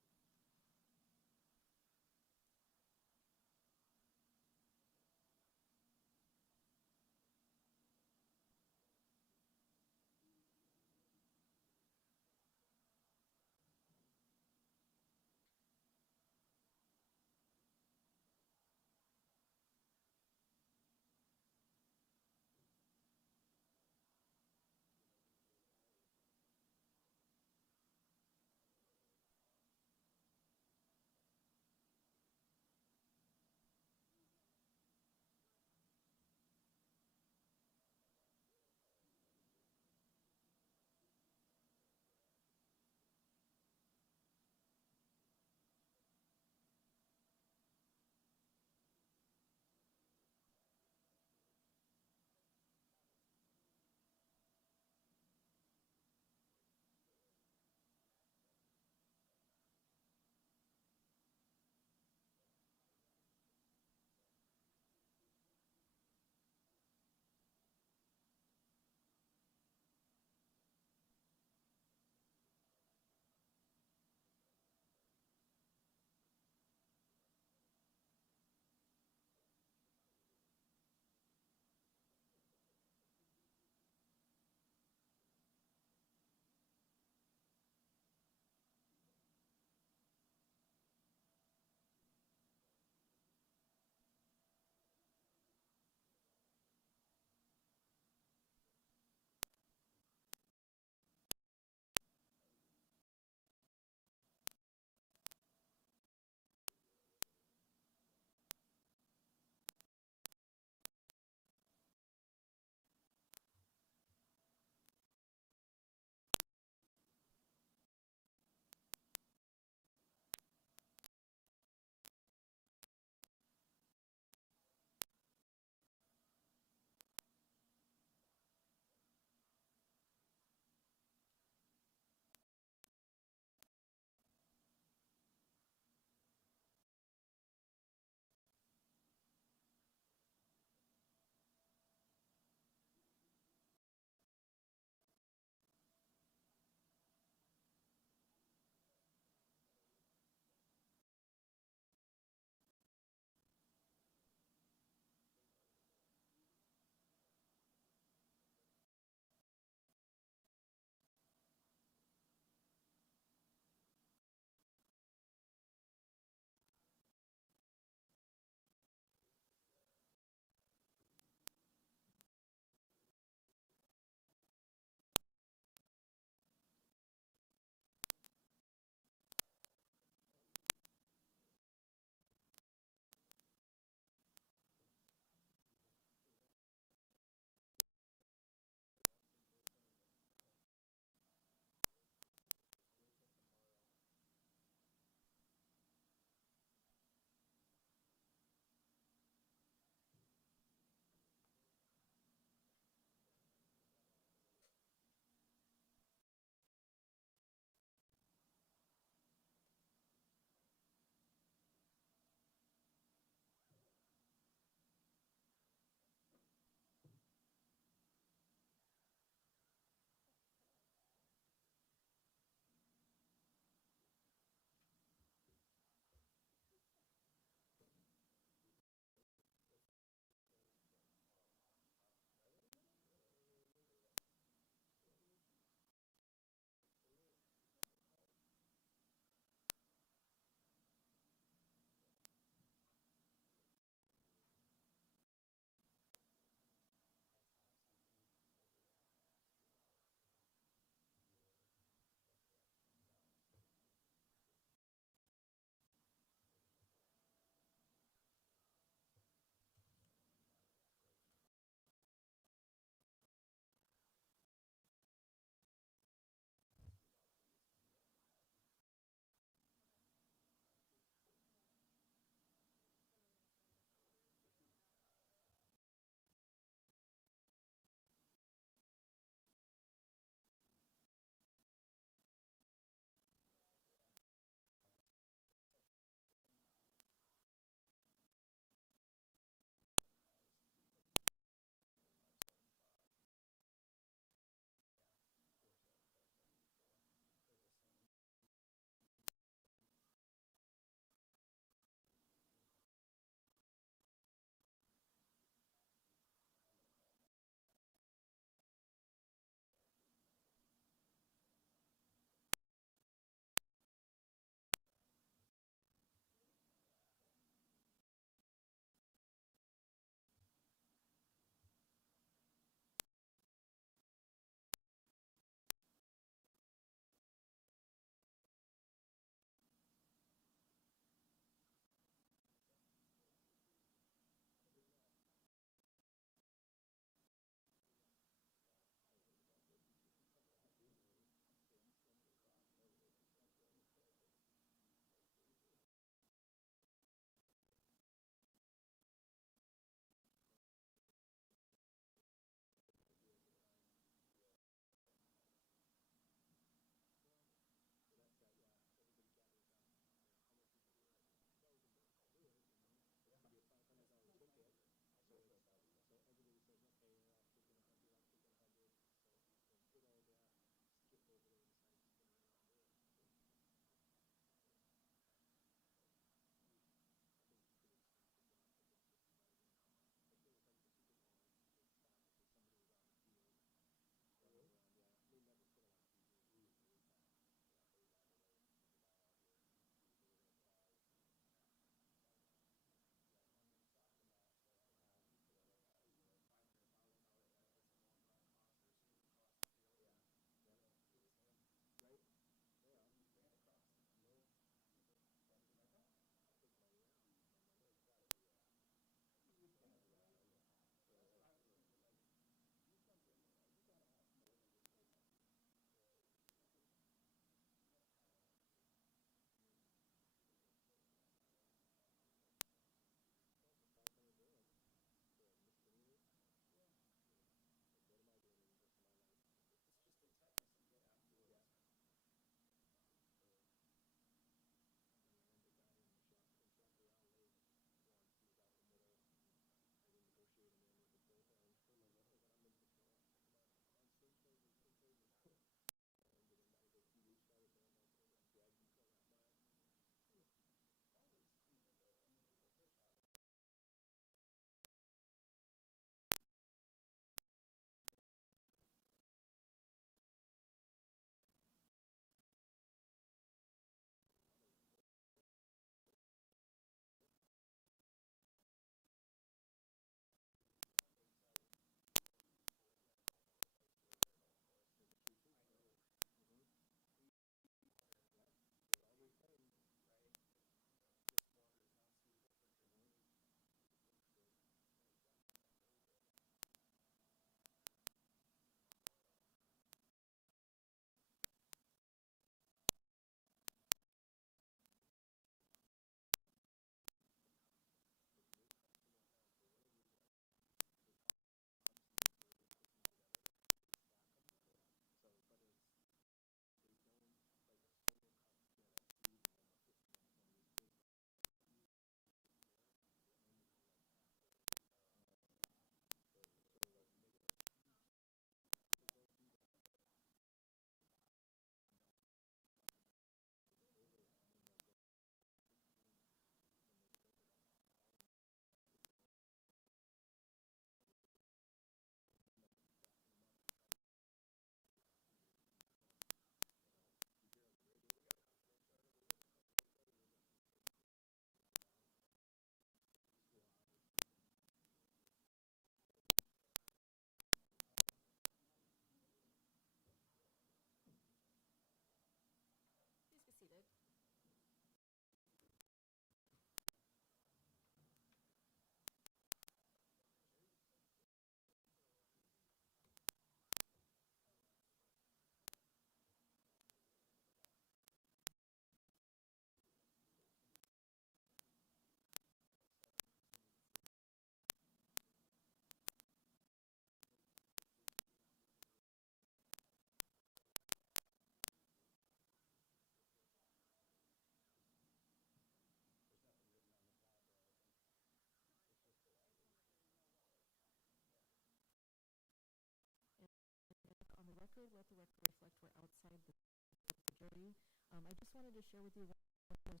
jury. I just wanted to share with you what he's having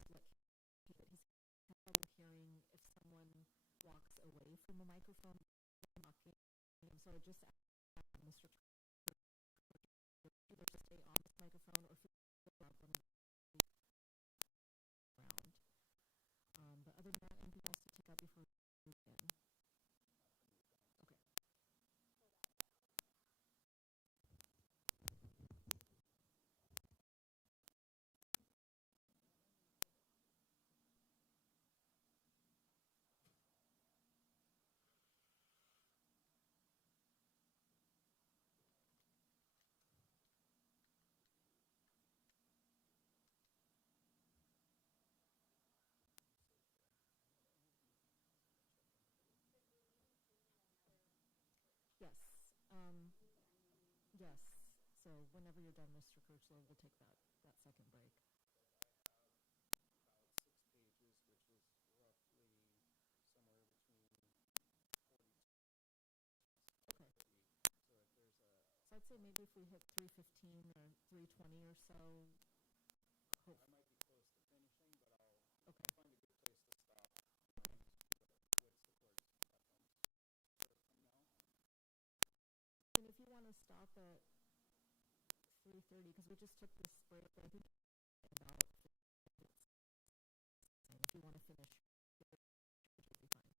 trouble hearing if someone walks away from the microphone talking. So I just asked Mr. either to stay on this microphone or feel out them around. But other than that, anything else to take out before we begin? Okay. Yes. Yes. So whenever you're done, Mr. Kirchler, we'll take that second break. Okay. So I'd say maybe if we hit 3:15 or 3:20 or so. I might be close to finishing, but I'll find a good place to stop. And if you want to stop at 3:30, because we just took this break, I think about 15 minutes. And if you want to finish, it should be fine.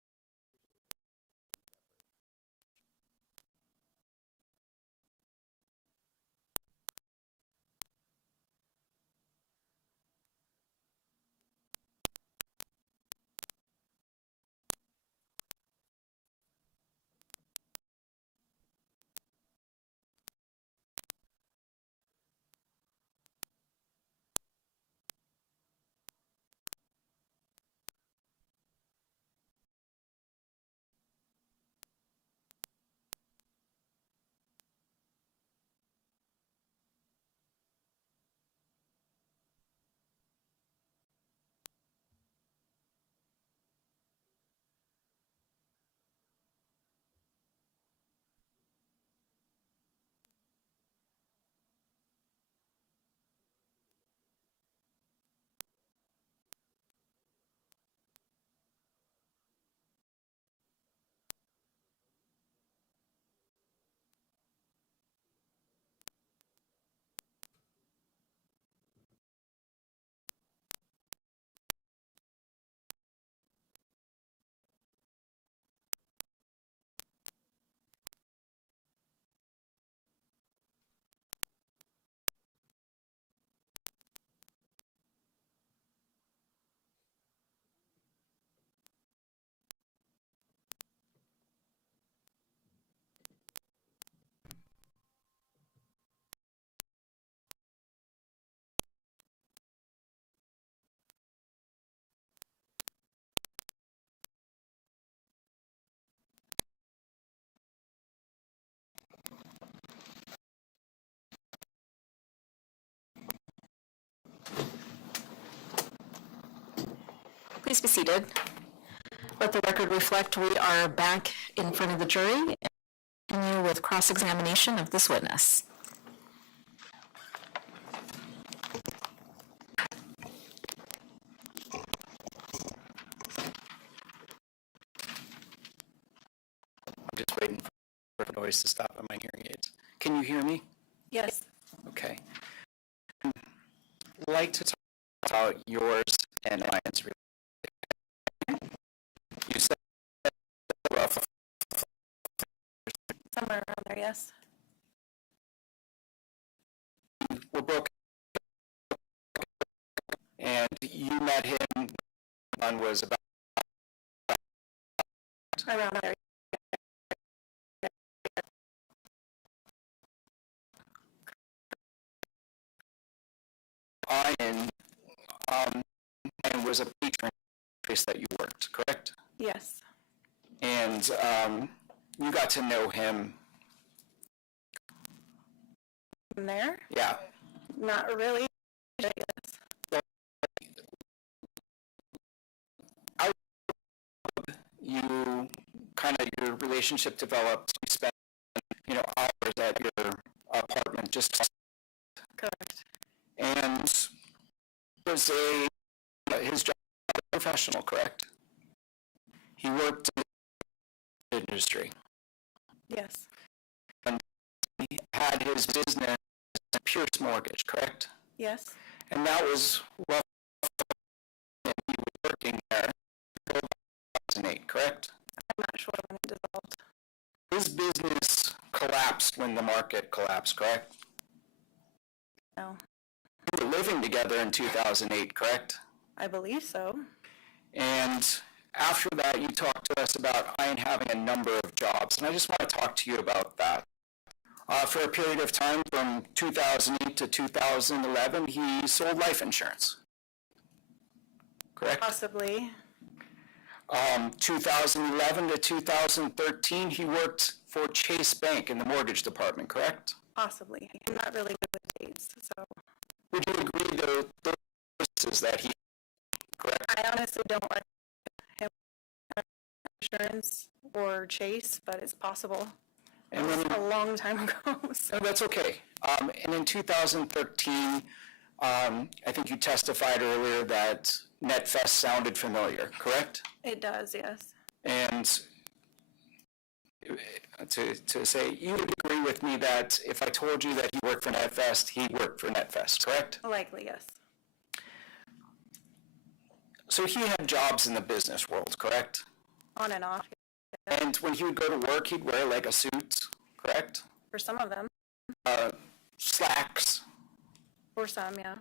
Please be seated. Let the record reflect we are back in front of the jury and continue with cross-examination of this witness. I'm just waiting for the noise to stop on my hearing aids. Can you hear me? Yes. Okay. I'd like to talk about yours and Ryan's relationship. You said roughly Somewhere around there, yes. we're broken, and you met him when was about Around there. Ian, and was a patron place that you worked, correct? Yes. And you got to know him. From there? Yeah. Not really. Yes. You kind of, your relationship developed. You spent, hours at your apartment just. Correct. And was his job was professional, correct? He worked in the industry. Yes, He had his business Pierce Mortgage, correct? yes, And that was rough. He was working there until 2008, correct? I'm not sure when it dissolved. His business collapsed when the market collapsed, correct? No, You were living together in 2008, correct? I believe so. And after that, you talked to us about Ian having a number of jobs, and I just want to talk to you about that. For a period of time from 2008 to 2011, he sold life insurance, correct? Possibly. 2011 to 2013, he worked for Chase Bank in the mortgage department, correct? Possibly. I'm not really good with dates, so Would you agree those services that he, correct? I honestly don't like him insurance or Chase, but it's possible. And then, A long time ago. So. no, that's okay. And in 2013, I think you testified earlier that NetFest sounded familiar, correct? It does, yes. And to say, you would agree with me that if I told you that he worked for NetFest, he worked for NetFest, correct? Likely, yes. So he had jobs in the business world, correct? On and off. And when he would go to work, he'd wear like a suit, correct? For some of them. Slacks. For some, yeah.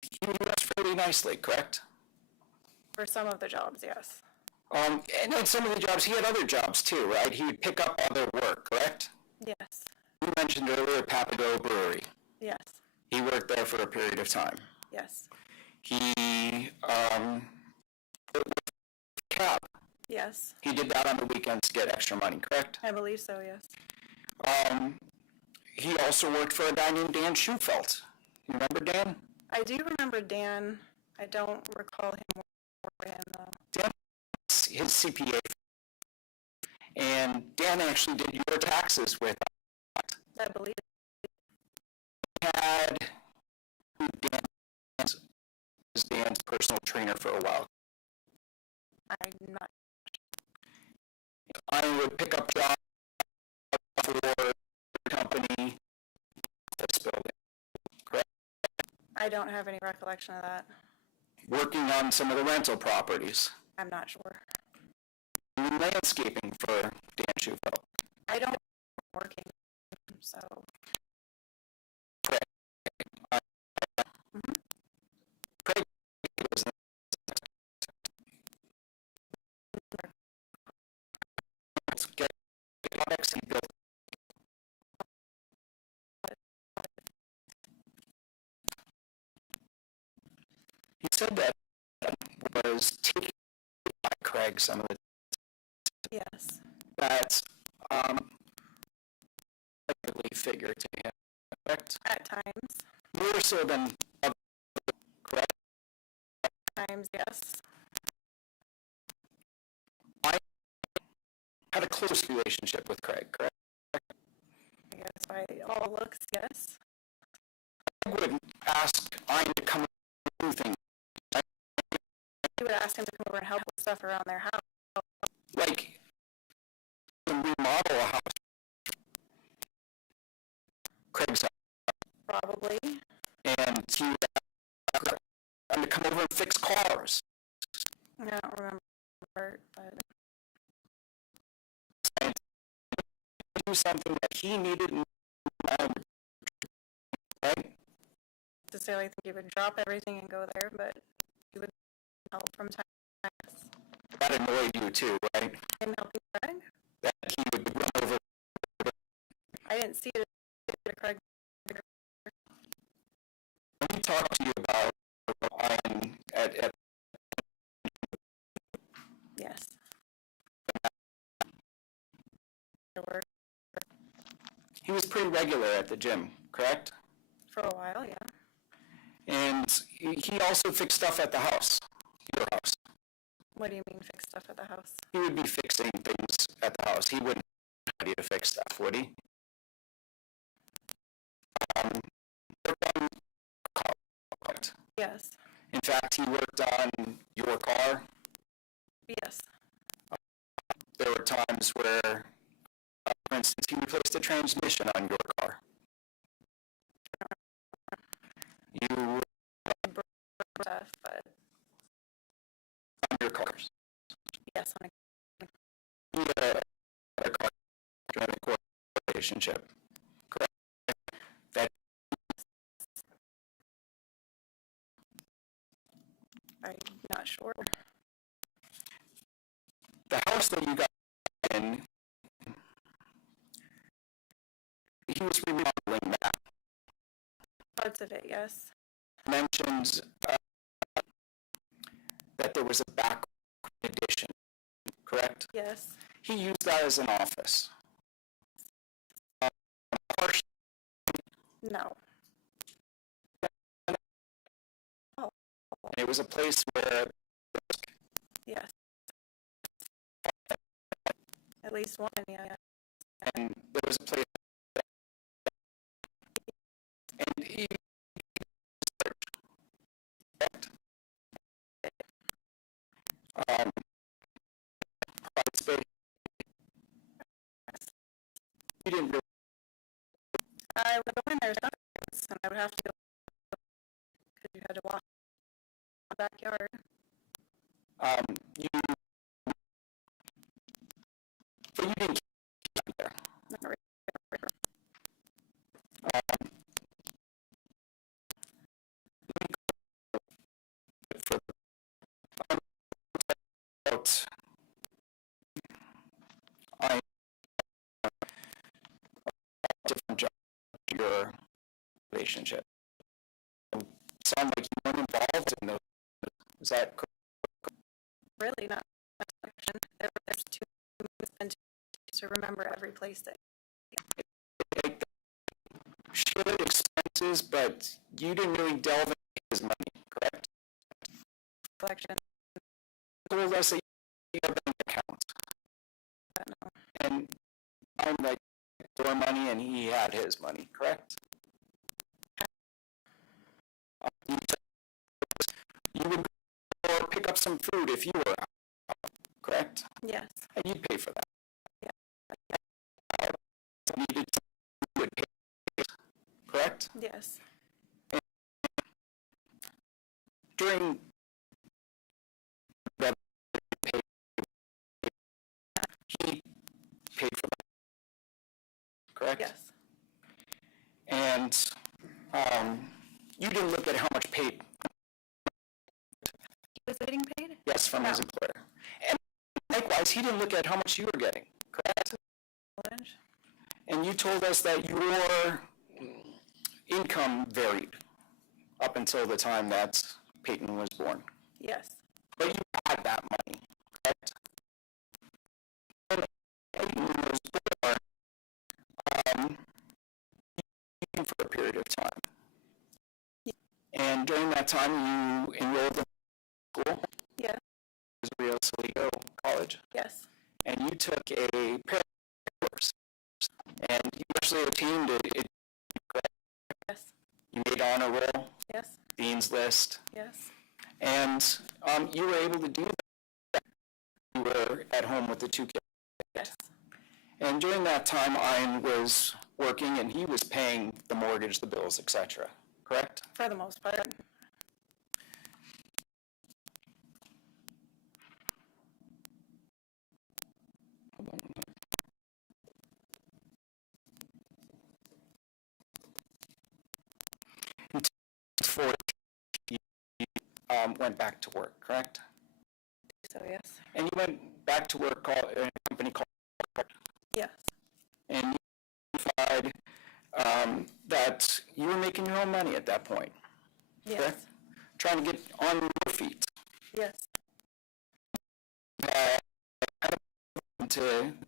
He would dress fairly nicely, correct? For some of the jobs, yes. And then some of the jobs, he had other jobs too, right? He would pick up other work, correct? Yes. You mentioned earlier Papago Brewery. Yes. He worked there for a period of time. Yes. He cab. Yes. He did that on the weekends to get extra money, correct? I believe so, yes. He also worked for a guy named Dan Schufelt. You remember Dan? I do remember Dan. I don't recall him working for him, though. Dan, his CPA. And Dan actually did your taxes with I believe. had who Dan was Dan's personal trainer for a while. I'm not. I would pick up jobs for the company that's building, correct? I don't have any recollection of that. Working on some of the rental properties. I'm not sure. Doing landscaping for Dan Schufelt. I don't working, so Craig was get products he built. He said that was taken by Craig some of the yes. that effectively figure to him, correct? At times. More so than other, correct? Times, yes. I had a close relationship with Craig, correct? I guess by all looks, yes. I would ask Ian to come and do things You would ask him to come over and help with stuff around their house. like remodel a house. Craig's house. Probably. And he would ask him to come over and fix cars. I don't remember, but Do something that he needed, right? necessarily think he would drop everything and go there, but he would help from time to time. That annoyed you too, right? Him helping Craig? That he would run over. I didn't see it at Craig. Let me talk to you about Ian at Yes. Sure. he was pretty regular at the gym, correct? For a while, yeah. And he also fixed stuff at the house, your house. What do you mean fix stuff at the house? He would be fixing things at the house. He wouldn't be ready to fix stuff, would he? Yes. In fact, he worked on your car. Yes. There were times where, for instance, he replaced a transmission on your car. You Stuff, but on your cars. yes, on You had a car during the court relationship. Correct? That I'm not sure. the house that you got in, he was remodeling that. Parts of it, yes. Mentioned that there was a back addition, correct? Yes. He used that as an office. No. And it was a place where, Yes. At least one, yeah. and there was a place, and he, correct? Private space. You didn't really, I would go in there sometimes, and I would have to go because you had to walk the backyard. you, but you didn't keep there. Not really. About I different job to your relationship. Sound like you weren't involved in those. Is that correct? Really not. There's too many to remember every place that. Like, shared expenses, but you didn't really delve into his money, correct? Collection. Told us that you have a bank account, and I'm like your money, and he had his money, correct? You would go or pick up some food if you were out, correct? Yes. And you'd pay for that. Yeah. Needed to, you would pay, correct? Yes. During that, he paid for that, correct? Yes. And you didn't look at how much paid, He was getting paid? yes, from his employer. And likewise, he didn't look at how much you were getting, correct? And you told us that your income varied up until the time that Peyton was born. Yes. But you had that money, correct? When Peyton was born, you for a period of time. And during that time, you enrolled in school, Yeah. Rio Saligo College, Yes. and you took a pair course, and you actually obtained it. Yes. You made honor roll, Yes. dean's list, Yes. and you were able to do that. You were at home with the two kids. Yes. And during that time, Ian was working, and he was paying the mortgage, the bills, etc. Correct? For the most part. Before you went back to work, correct? So yes. And you went back to work in a company called, Yes. and you verified that you were making your own money at that point, Yes. correct? Trying to get on your feet. Yes.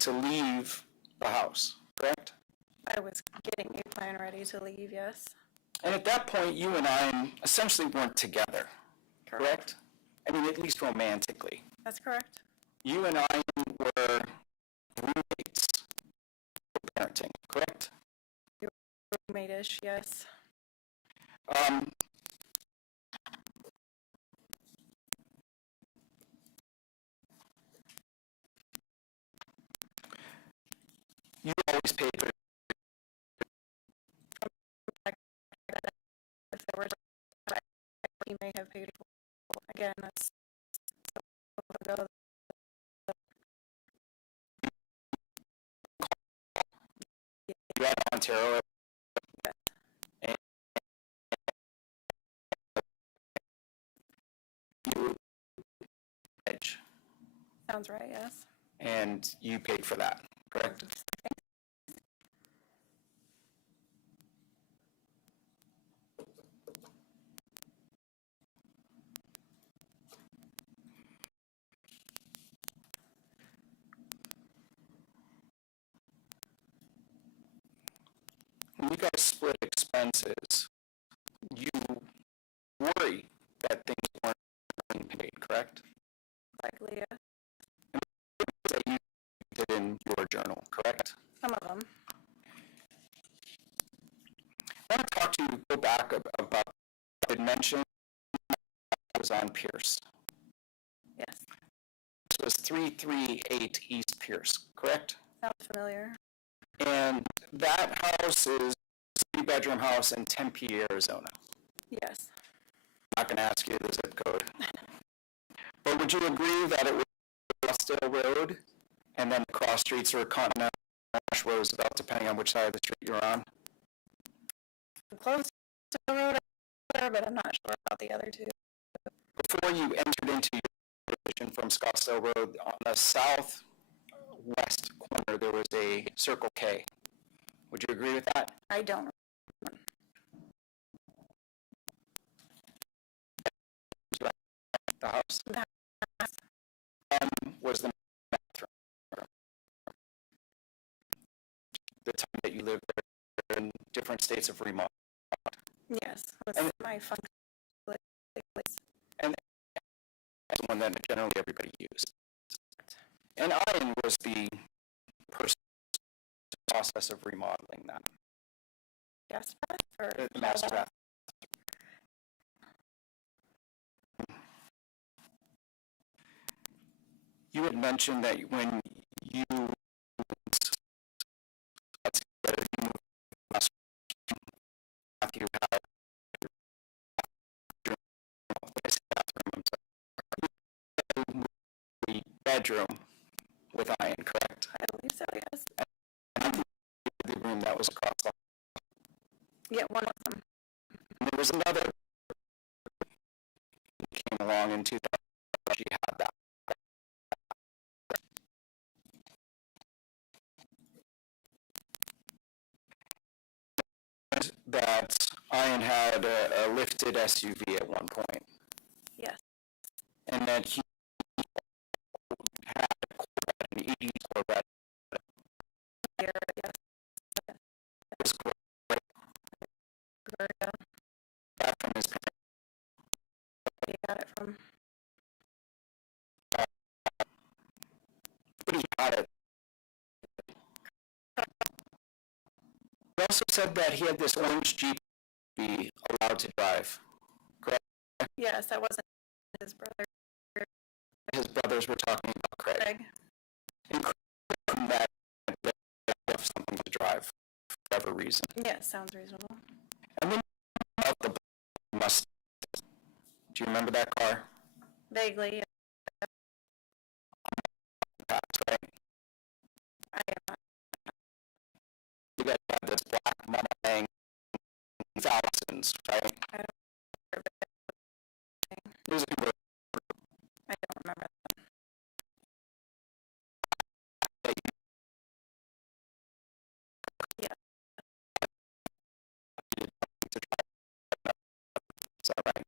To leave the house, correct? I was getting a plan ready to leave, yes. And at that point, you and I essentially weren't together, correct? I mean, at least romantically. That's correct. You and I were roommates for parenting, correct? Roommate-ish, yes. again, that's so long ago. You had Ontario. And you edge, Sounds right, yes. and you paid for that, correct? When you guys split expenses, you worry that things weren't being paid, correct? Likely, yeah. That you did in your journal, correct? Some of them. I want to talk to you, go back about, I had mentioned was on Pierce. Yes. This was 338 East Pierce, correct? Sounds familiar. And that house is a 3-bedroom house in Tempe, Arizona. Yes. I'm not going to ask you the zip code. But would you agree that it was Scottsdale Road and then the cross streets are Continental Roosevelt, depending on which side of the street you're on? I'm close to the road there, but I'm not sure about the other two. Before you entered into your division from Scottsdale Road, on the southwest corner, there was a Circle K. Would you agree with that? I don't. The house? The Was the bathroom. The time that you lived there in different states of remodel. Yes, that's And- my fun place. That's the one that generally everybody used. And Ian was the person in the process of remodeling that. Yes, or The master bath. You had mentioned that when you Matthew had the bedroom with Ian, correct? I believe so, yes. The room that was across the hall. Yeah, one of them. And there was another who came along in 2000. She had that. That Ian had a lifted SUV at one point, Yes. and that he had a Corvette, an 80s Corvette. Here, yes. It was great. Roberta, That from his parents. he got it from. But he got it. He also said that he had this orange Jeep to be allowed to drive. Correct? Yes, that wasn't his brother, His brothers were talking about Craig. Greg. And Craig that they have something to drive for whatever reason. Yes, sounds reasonable. And then about the Mustang. Do you remember that car? Vaguely, That's right. I am not. You guys had this black Mustang thousands, right? I don't remember. It was a convertible. I don't remember. Yeah. Is that right?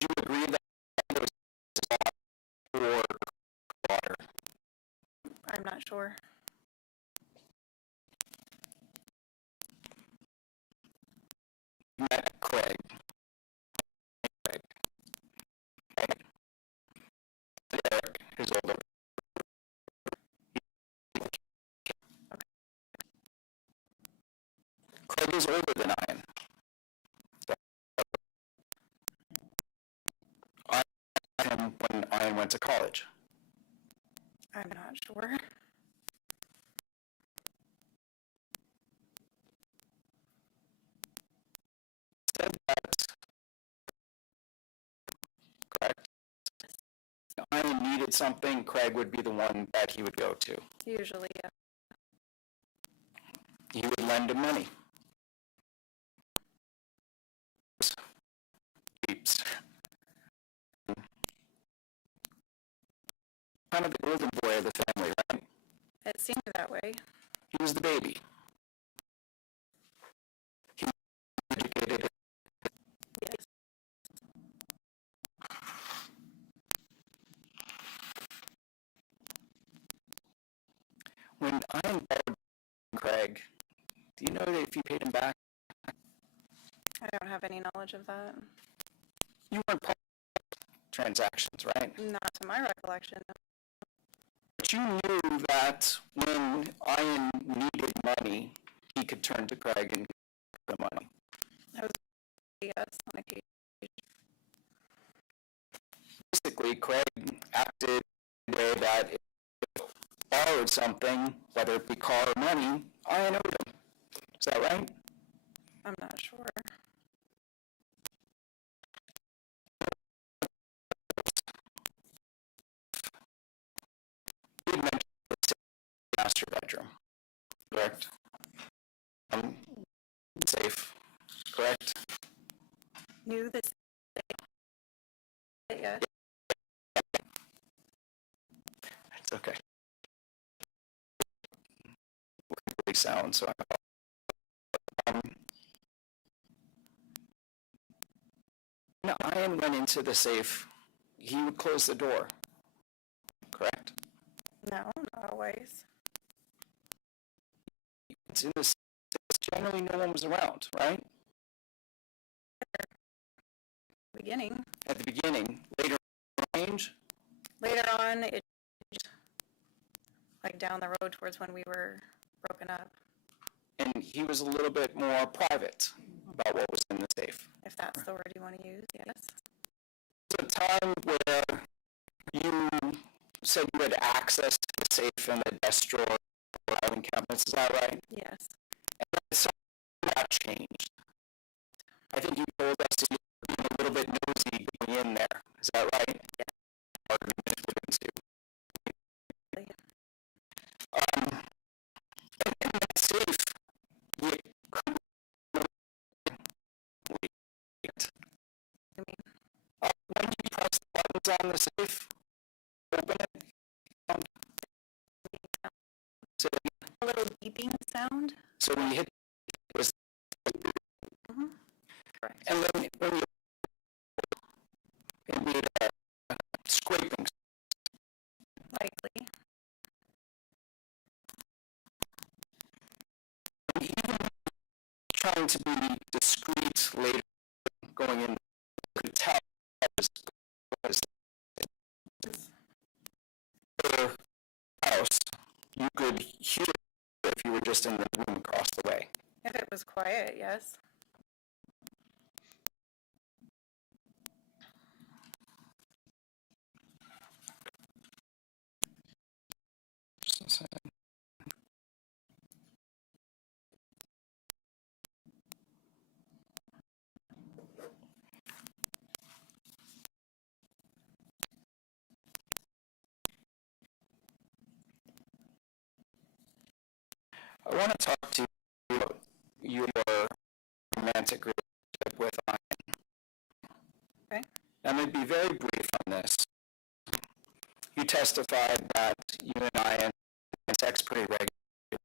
Do you agree that it was or water? I'm not sure. You met Craig. Craig. Right? Eric, his older. Craig is older than Ian. I met him when Ian went to college. I'm not sure. Said that, correct? If Ian needed something, Craig would be the one that he would go to. Usually, yeah. He would lend him money. Keeps. Kind of the golden boy of the family, right? It seemed that way. He was the baby. He was educated. Yes. When Ian borrowed Craig, do you know that if he paid him back, I don't have any knowledge of that. you weren't part of transactions, right? Not to my recollection. But you knew that when Ian needed money, he could turn to Craig and get the money. Yes, on occasion. Basically, Craig acted the way that if he borrowed something, whether it be car or money, Ian owed him. Is that right? I'm not sure. You had mentioned the master bedroom, correct? Safe, correct? Knew this. Yes. It's okay. We're really sound, so when Ian went into the safe, he would close the door, correct? No, not always. It's in the safe, generally no one was around, right? Beginning. At the beginning, later range, Later on, it like down the road towards when we were broken up, and he was a little bit more private about what was in the safe. if that's the word you want to use. Yes. There's a time where you said you had access to the safe and the desk drawer or filing cabinets, is that right? Yes. So that changed. I think you told us that you were being a little bit nosy going in there. Is that right? Yeah. Or manipulative too. In that safe, you couldn't wait. I mean, When you press the buttons on the safe, open it. So, a little beeping sound. so when you hit it was, Correct. and then when you it made a scraping. Likely. Even trying to be discreet later, going in, you could tell that was her house. You could hear if you were just in the room across the way. If it was quiet, yes. Just a second. I want to talk to you about your romantic relationship with Ian. Okay. I'm going to be very brief on this. You testified that you and Ian had sex pretty regularly at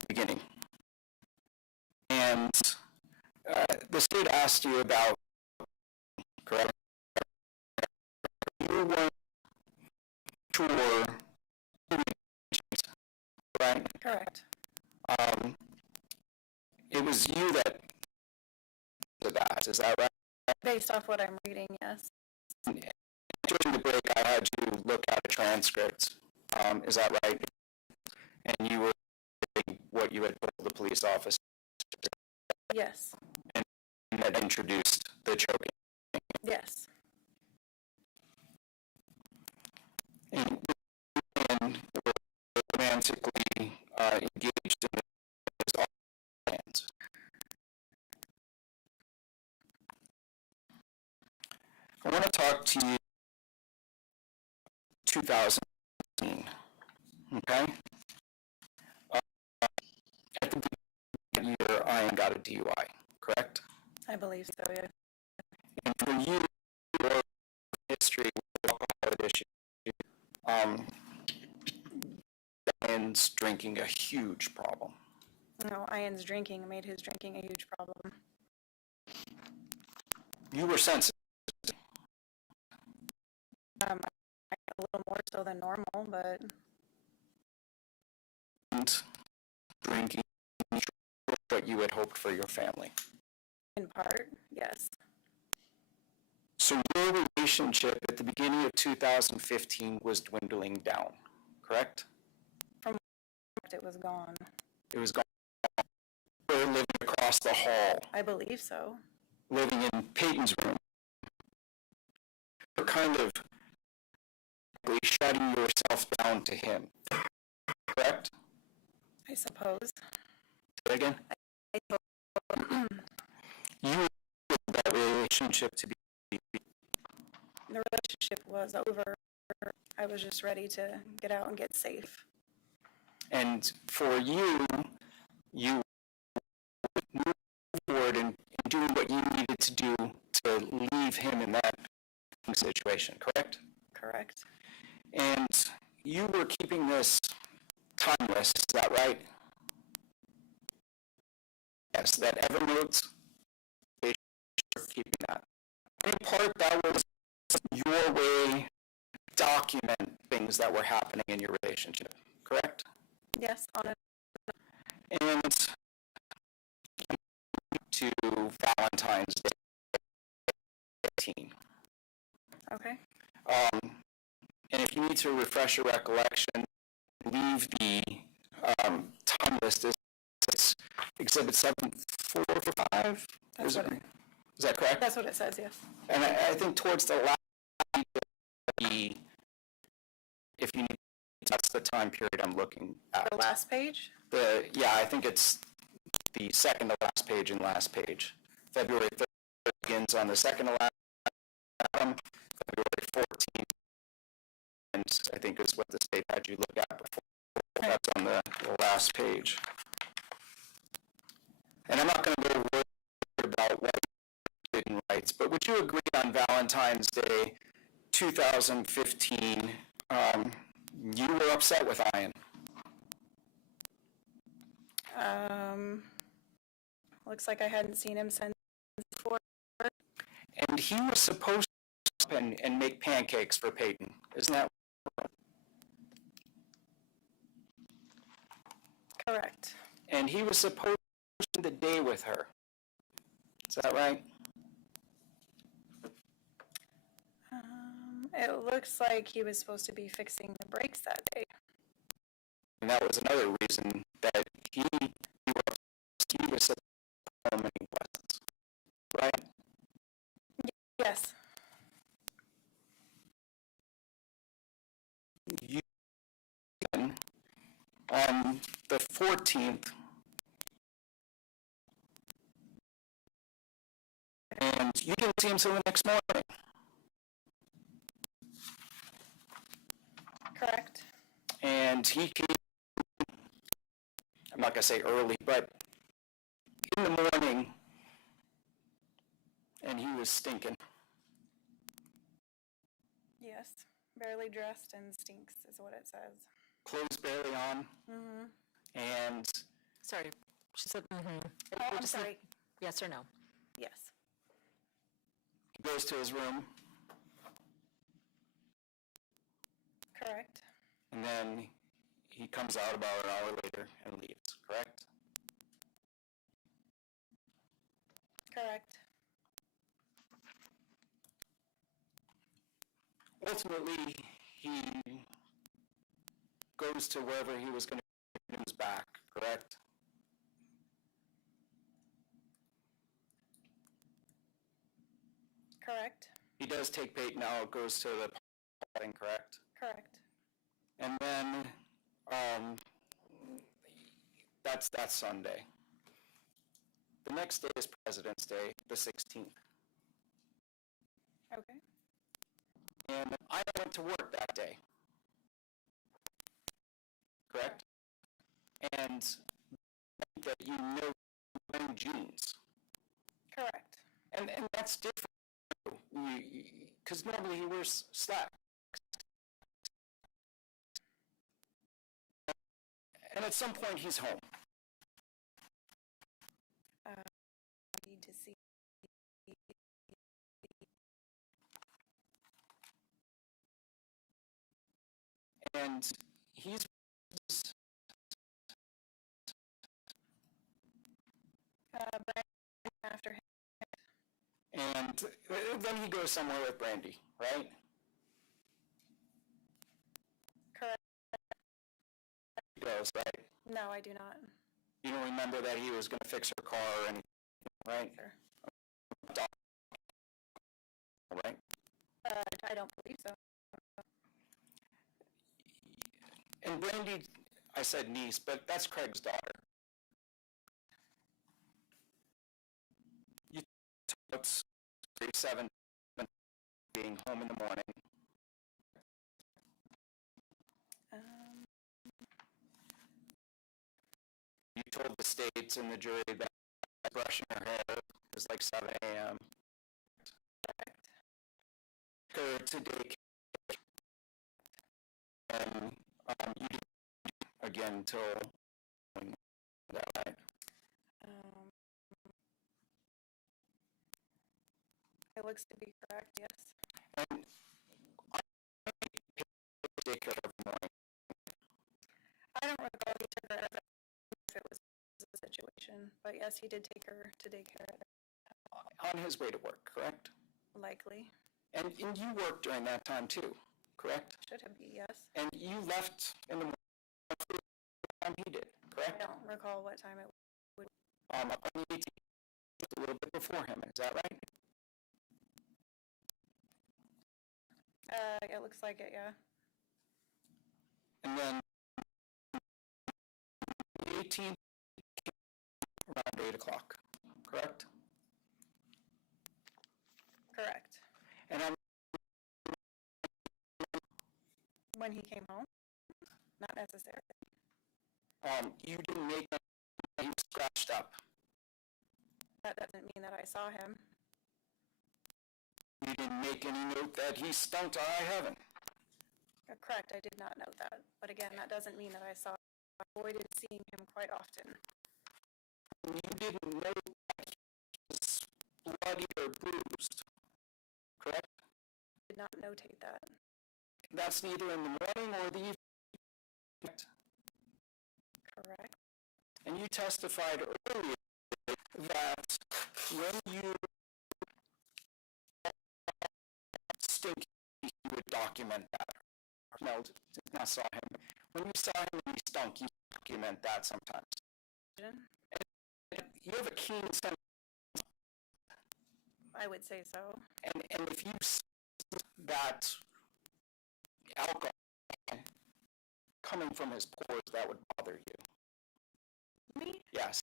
the beginning. And the state asked you about, correct? You weren't sure, right? Correct. It was you that did that, is that right? Based off what I'm reading, yes. During the break, I had you look at a transcript, is that right? And you were saying what you had told the police officer, Yes. and you had introduced the choking. Yes. And romantically engaged in his plans. I want to talk to you 2016, okay? At the beginning of the year, Ian got a DUI, correct? I believe so, yeah. And for you, your history with alcohol addiction, Ian's drinking a huge problem. No, Ian's drinking made his drinking a huge problem. You were sensitive. A little more so than normal, but And drinking what you had hoped for your family. in part, yes. So your relationship at the beginning of 2015 was dwindling down, correct? It was gone. It was gone. You were living across the hall, I believe so. living in Peyton's room. You're kind of shutting yourself down to him, correct? I suppose. Say again? You wanted that relationship to be. The relationship was over. I was just ready to get out and get safe. And for you, you moved forward and doing what you needed to do to leave him in that situation, correct? Correct. And you were keeping this timeless, is that right? Yes, that Evernote, they were keeping that. In part, that was your way to document things that were happening in your relationship, correct? Yes, on it. And to Valentine's Day 18. Okay. And if you need to refresh your recollection, leave the time list as Exhibit 745. That's what Is that correct? That's what it says, yes. And I think towards the last, if you need, that's the time period I'm looking at. The last page? Yeah, I think it's the second to last page and last page. February 3rd begins on the second to last bottom, February 14th, and I think is what the state had you look at before. That's on the last page. And I'm not going to go word about what you did in rights, but would you agree on Valentine's Day 2015, you were upset with Ian? Looks like I hadn't seen him since before. And he was supposed to and make pancakes for Peyton, isn't that right? Correct. And he was supposed to spend the day with her. Is that right? It looks like he was supposed to be fixing the brakes that day. And that was another reason that he was supposed to home and he wasn't. Right? Yes. You on the 14th, and you didn't see him until the next morning. Correct. And he came, I'm not going to say early, but in the morning, and he was stinking. Yes. Barely dressed and stinks is what it says. Clothes barely on, Mm-hmm. and Sorry, she said, Oh, I'm sorry. yes or no? Yes. he goes to his room, Correct. and then he comes out about an hour later and leaves, correct? Correct. Ultimately, he goes to wherever he was going to get his back, correct? Correct. He does take Peyton out, goes to the potting, correct? Correct. And then, That's Sunday. The next day is President's Day, the 16th. Okay. And I went to work that day. Correct? And that you know wearing jeans. Correct. And that's different because normally he wears slacks. And at some point he's home. I need to see. And he's But after him. and then he goes somewhere with Brandy, right? Correct. He goes, right? No, I do not. You don't remember that he was going to fix her car or anything, right? Sure. Right? I don't believe so. And Brandy, I said niece, but that's Craig's daughter. You talk about grade 7 being home in the morning. You told the states and the jury that brushing her hair is like 7 a.m. Her to daycare. And you did again till that night. It looks to be correct, yes. And I daycare every morning. I don't recall he took her if it was a situation, but yes, he did take her to daycare, On his way to work, correct? likely. And you worked during that time too, correct? Should have been, yes. And you left in the morning time he did, I correct? don't recall what time it would. On the 18th, a little bit before him, is that right? It looks like it, yeah. And then the 18th, around 8 o'clock, correct? Correct. And I'm When he came home? Not necessarily. you didn't make him, he was scratched up. That doesn't mean that I saw him. You didn't make any note that he stunk to high heaven. Correct, I did not know that. But again, that doesn't mean that I saw. I avoided seeing him quite often. You didn't know that he was bloody or bruised, correct? Did not notate that. That's neither in the morning or the evening. Correct. And you testified earlier that when you stink, you would document that. No, not saw him. When you saw him and he stunk, you document that sometimes. And you have a keen sense. I would say so. And if you see that alcohol coming from his pores, that would bother you. Me? Yes.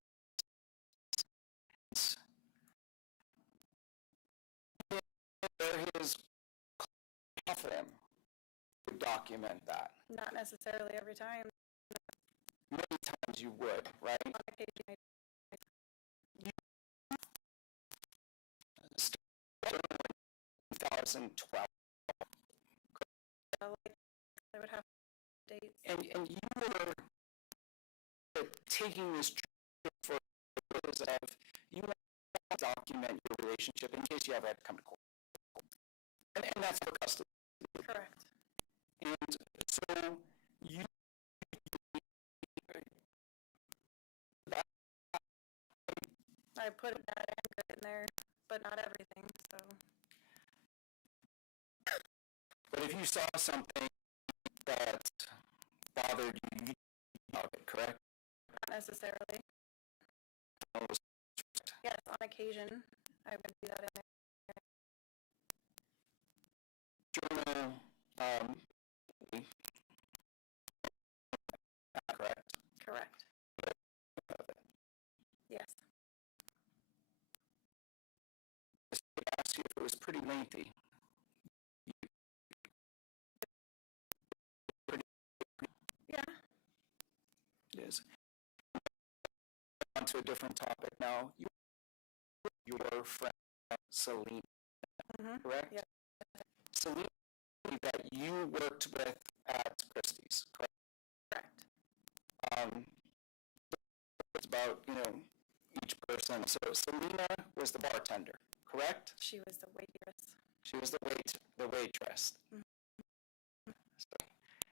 His cough him would document that. Not necessarily every time. Many times you would, right? On occasion, I 2012. I would have dates. And you were taking this trip for the purpose of you want to document your relationship in case you ever had to come to court. And that's for custody. Correct. And so you I put that anchor in there, but not everything, so. but if you saw something that bothered you, you about it, correct? Not necessarily. Yes, on occasion, I would do that in there. Journal, Correct. Yes. Just to ask you if it was pretty lengthy. Yeah. It is. On to a different topic now. Your friend, Selena, correct? Yeah. Selena, that you worked with at Christie's, correct? Correct. It's about, each person. So Selena was the bartender, correct? She was the waitress. She was the waitress.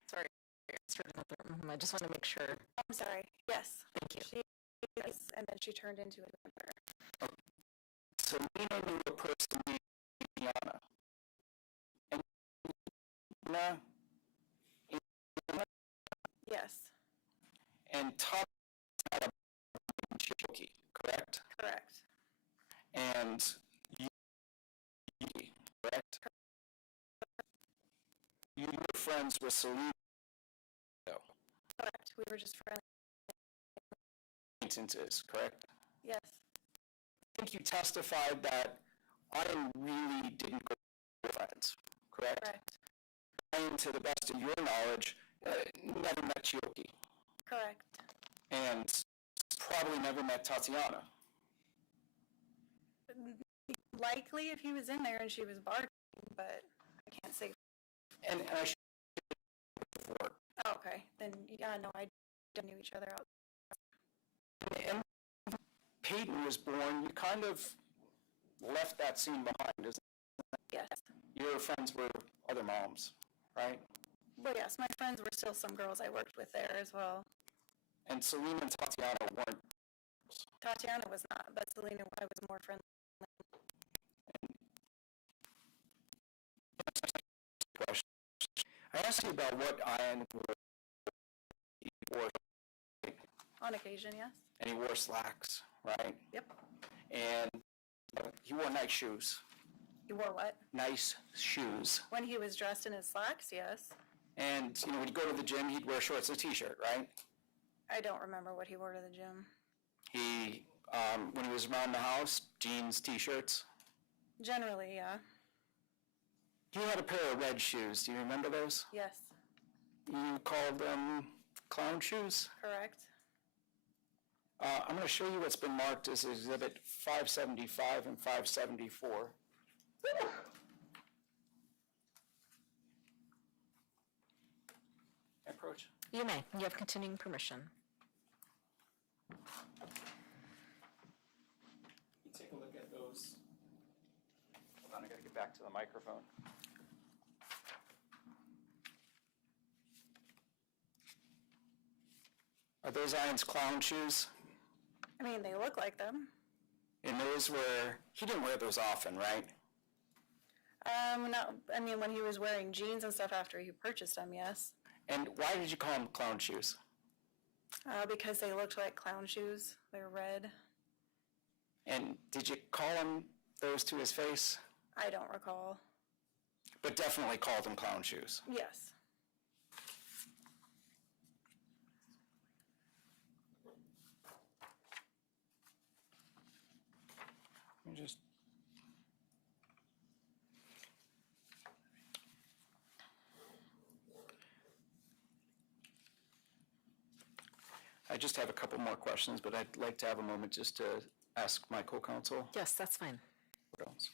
Sorry, I just want to make sure. I'm sorry. Yes. Thank you. Yes, and then she turned into a member. Selena knew a person named Tatiana. And Tatiana, Yes. and Tatiana had a Cherokee, correct? Correct. And you, correct? You were friends with Selena. Correct. We were just friends. Acquaintances, correct? Yes. I think you testified that I really didn't go with friends, correct? Correct. And to the best of your knowledge, never met Cherokee, Correct. and probably never met Tatiana. Likely if he was in there and she was bartending, but I can't say. And I should before. Oh, okay. Then, yeah, no, I knew each other out. And Peyton was born, you kind of left that scene behind, isn't Yes. it? Your friends were other moms, right? Well, yes, my friends were still some girls I worked with there as well. And Selena and Tatiana weren't. Tatiana was not, but Selena, I was more friendly. I asked you about what Ian wore, On occasion, yes. and he wore slacks, right? Yep. And he wore nice shoes. He wore what? Nice shoes. When he was dressed in his slacks, yes. And, when he'd go to the gym, he'd wear shorts and a t-shirt, right? I don't remember what he wore to the gym. He, when he was around the house, jeans, t-shirts. Generally, yeah. He had a pair of red shoes. Do you remember those? Yes. You called them clown shoes? Correct. I'm going to show you what's been marked as Exhibit 575 and 574. Approach. You may. You have continuing permission. You take a look at those. Hold on, I got to get back to the microphone. Are those Ian's clown shoes? I mean, they look like them. And those were, he didn't wear those often, right? No, I mean, when he was wearing jeans and stuff after he purchased them, yes. And why did you call them clown shoes? Because they looked like clown shoes. They're red. And did you call him those to his face? I don't recall. But definitely called them clown shoes. Yes. Let me just. I just have a couple more questions, but I'd like to have a moment just to ask my co-counsel. Yes, that's fine. What else?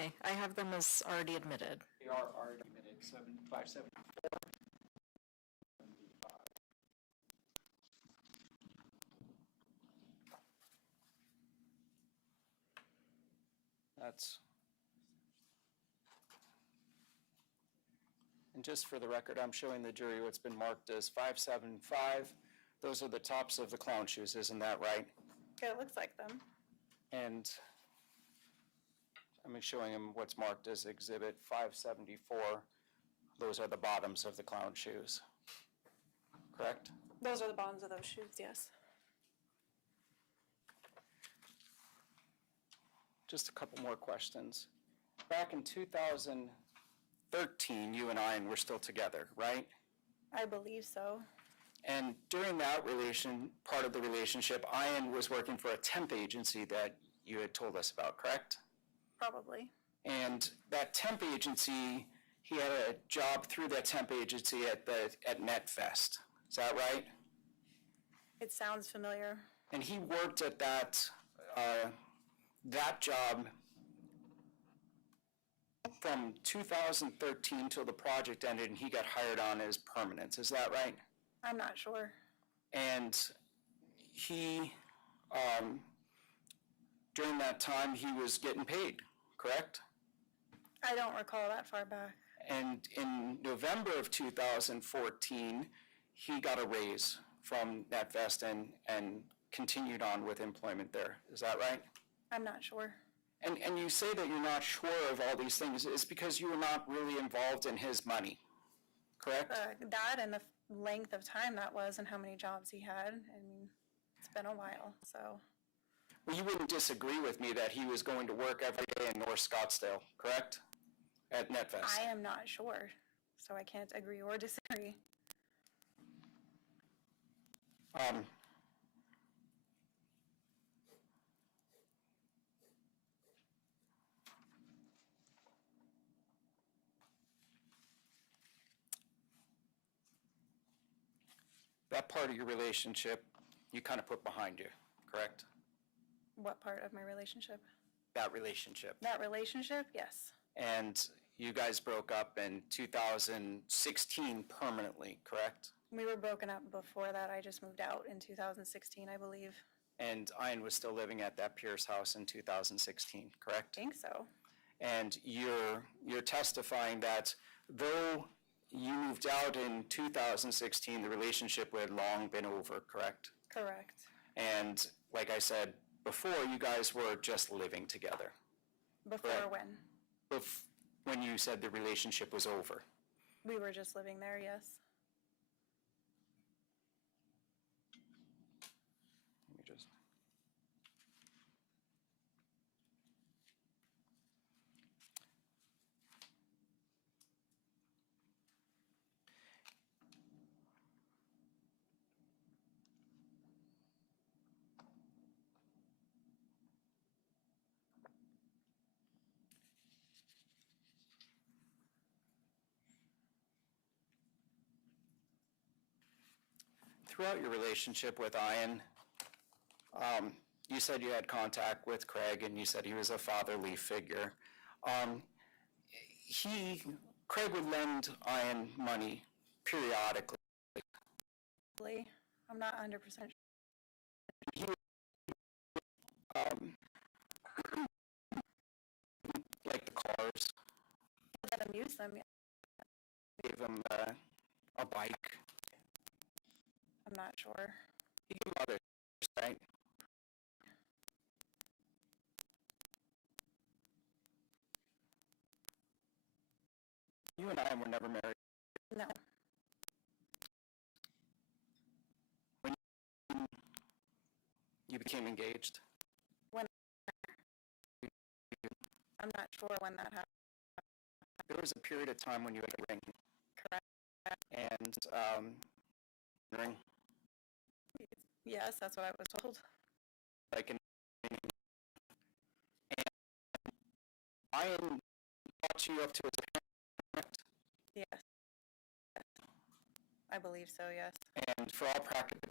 they? I have them as already admitted. They are already admitted, 574. That's, and just for the record, I'm showing the jury what's been marked as 575. Those are the tops of the clown shoes, isn't that right? Yeah, it looks like them. And I'm showing him what's marked as exhibit 574. Those are the bottoms of the clown shoes, correct? Those are the bottoms of those shoes, yes. Just a couple more questions. Back in 2013, you and Ian were still together, right? I believe so. And during that part of the relationship, Ian was working for a temp agency that you had told us about, correct? Probably. And that temp agency, he had a job through that temp agency at NetFest. Is that right? It sounds familiar. And he worked at that job from 2013 till the project ended, and he got hired on as permanent. Is that right? I'm not sure. And he, during that time, he was getting paid, correct? I don't recall that far back. And in November of 2014, he got a raise from NetVest and continued on with employment there. Is that right? I'm not sure. And you say that you're not sure of all these things. It's because you were not really involved in his money, correct? That and the length of time that was and how many jobs he had. I mean, it's been a while, so. Well, you wouldn't disagree with me that he was going to work every day in North Scottsdale, correct? At NetVest. I am not sure, so I can't agree or disagree. That part of your relationship, you kind of put behind you, correct? What part of my relationship? That relationship. That relationship? Yes. And you guys broke up in 2016 permanently, correct? We were broken up before that. I just moved out in 2016, I believe. And Ian was still living at that Pierce house in 2016, correct? I think so. And you're testifying that though you moved out in 2016, the relationship had long been over, correct? Correct. And like I said before, you guys were just living together. Before Correct. when? When you said the relationship was over. We were just living there, yes. Let me just. Throughout your relationship with Ian, you said you had contact with Craig and you said he was a fatherly figure. Craig would lend Ian money periodically. I'm not 100% sure. He would, like the cars, That amused them. gave him a bike. I'm not sure. He gave him other things, right? You and I were never married. No. You became engaged. I'm not sure when that happened. There was a period of time when you had a ring. Correct. And ring, Yes, that's what I was told. like, and Ian brought you up to his parents, Yes. I believe so, yes. and for all practical,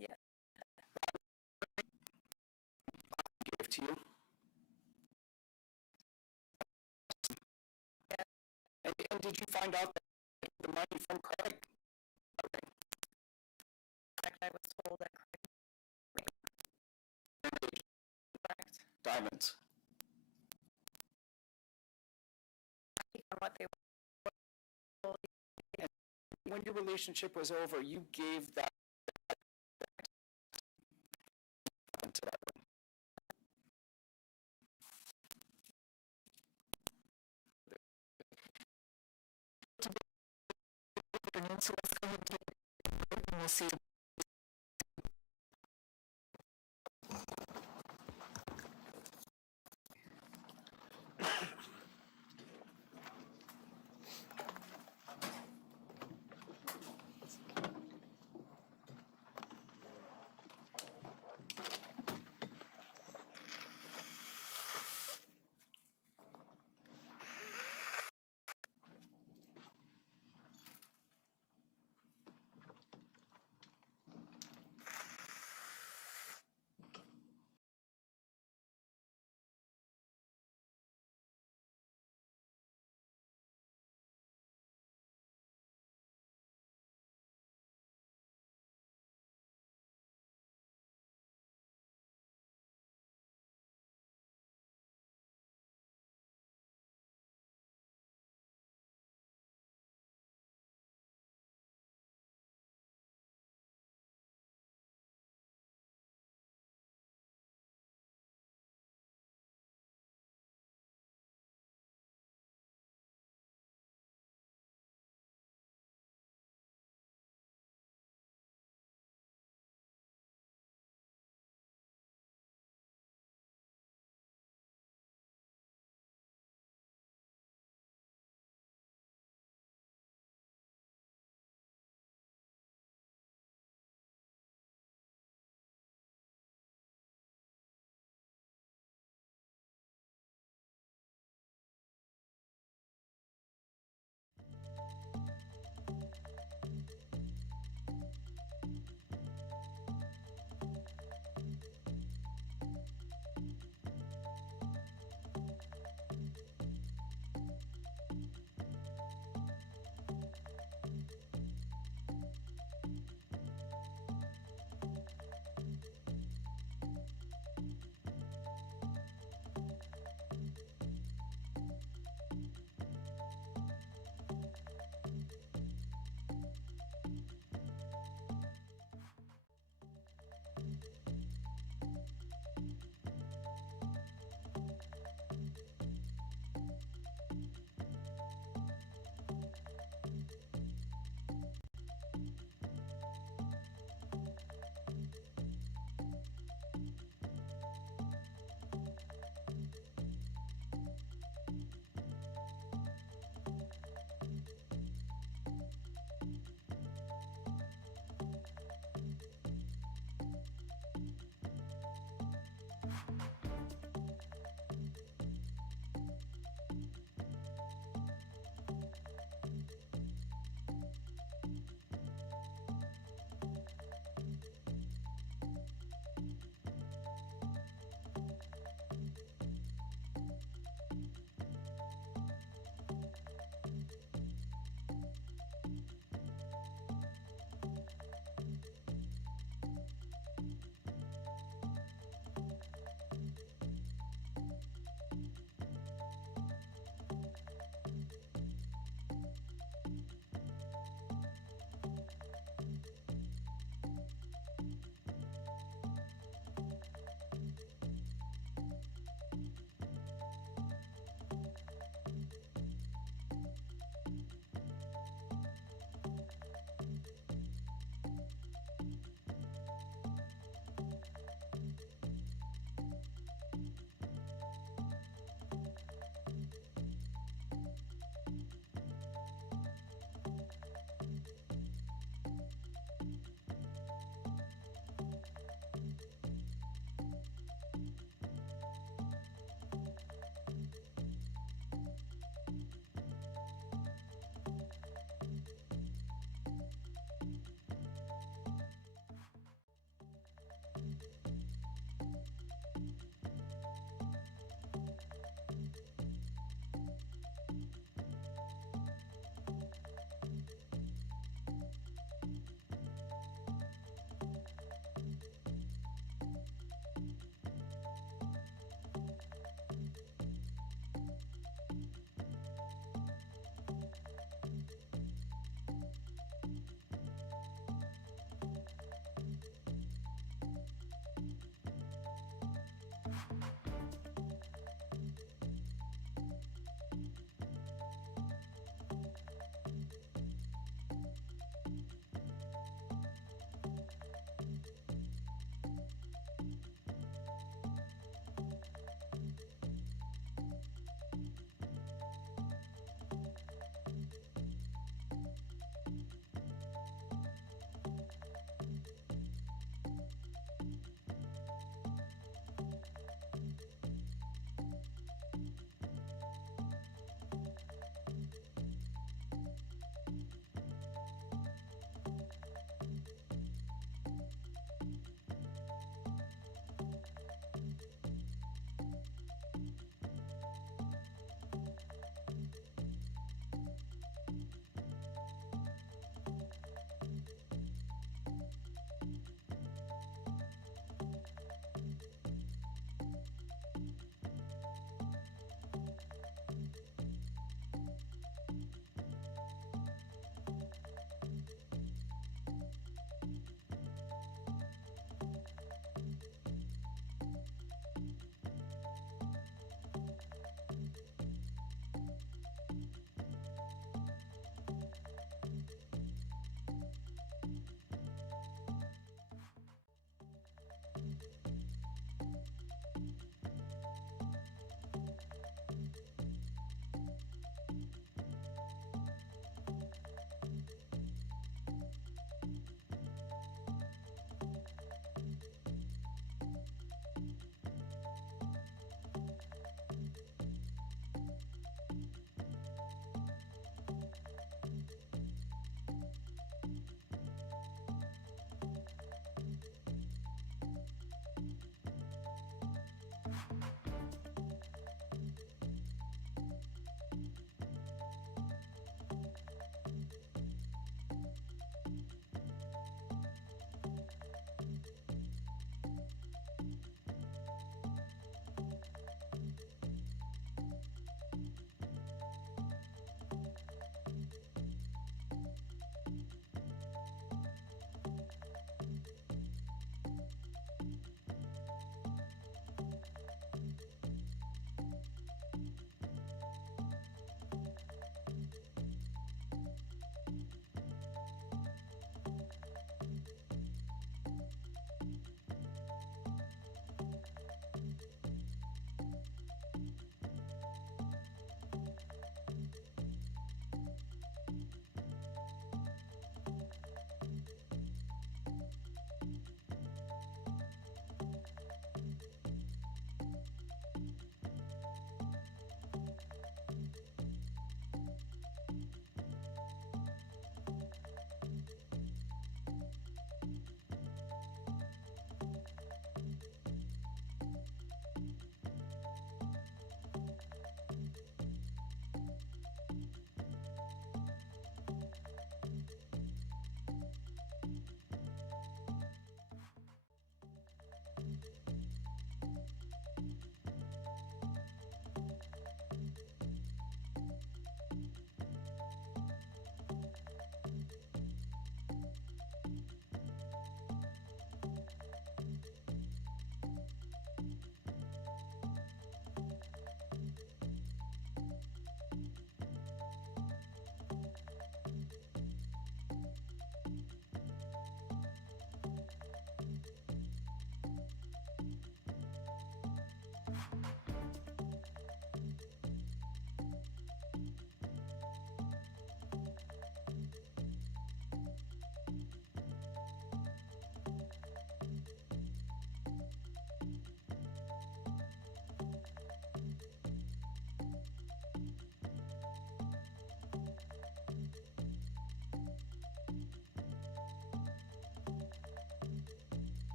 Yes. gave to you. And did you find out that the money from Craig? Okay. I was told that correct Diamonds. on what they When your relationship was over, you gave that to that woman. Afternoon, so let's go ahead and take a break and we'll see.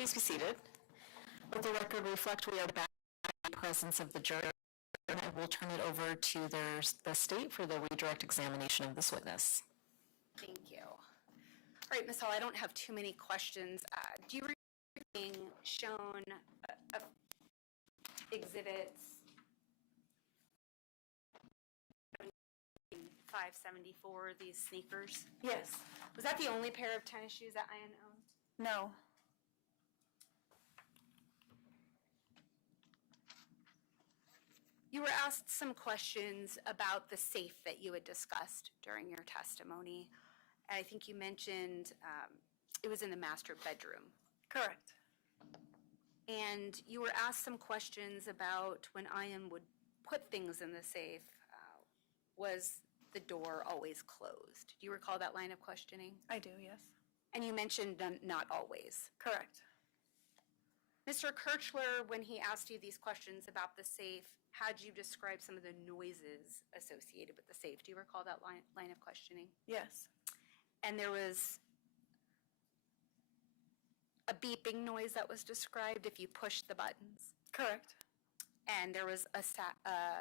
Please be seated. Let the record reflect we are back in the presence of the jury, and I will turn it over to the state for the redirect examination of this witness. Thank you. All right, Ms. Hall, I don't have too many questions. Do you remember being shown exhibits 574, these sneakers? Yes. Was that the only pair of tennis shoes that Ian owned? No. You were asked some questions about the safe that you had discussed during your testimony. I think you mentioned it was in the master bedroom. Correct. And you were asked some questions about when Ian would put things in the safe, was the door always closed? Do you recall that line of questioning? I do, yes. And you mentioned not always. Correct. Mr. Kirchler, when he asked you these questions about the safe, had you describe some of the noises associated with the safe? Do you recall that line of questioning? Yes. And there was a beeping noise that was described if you pushed the buttons. Correct. And there was a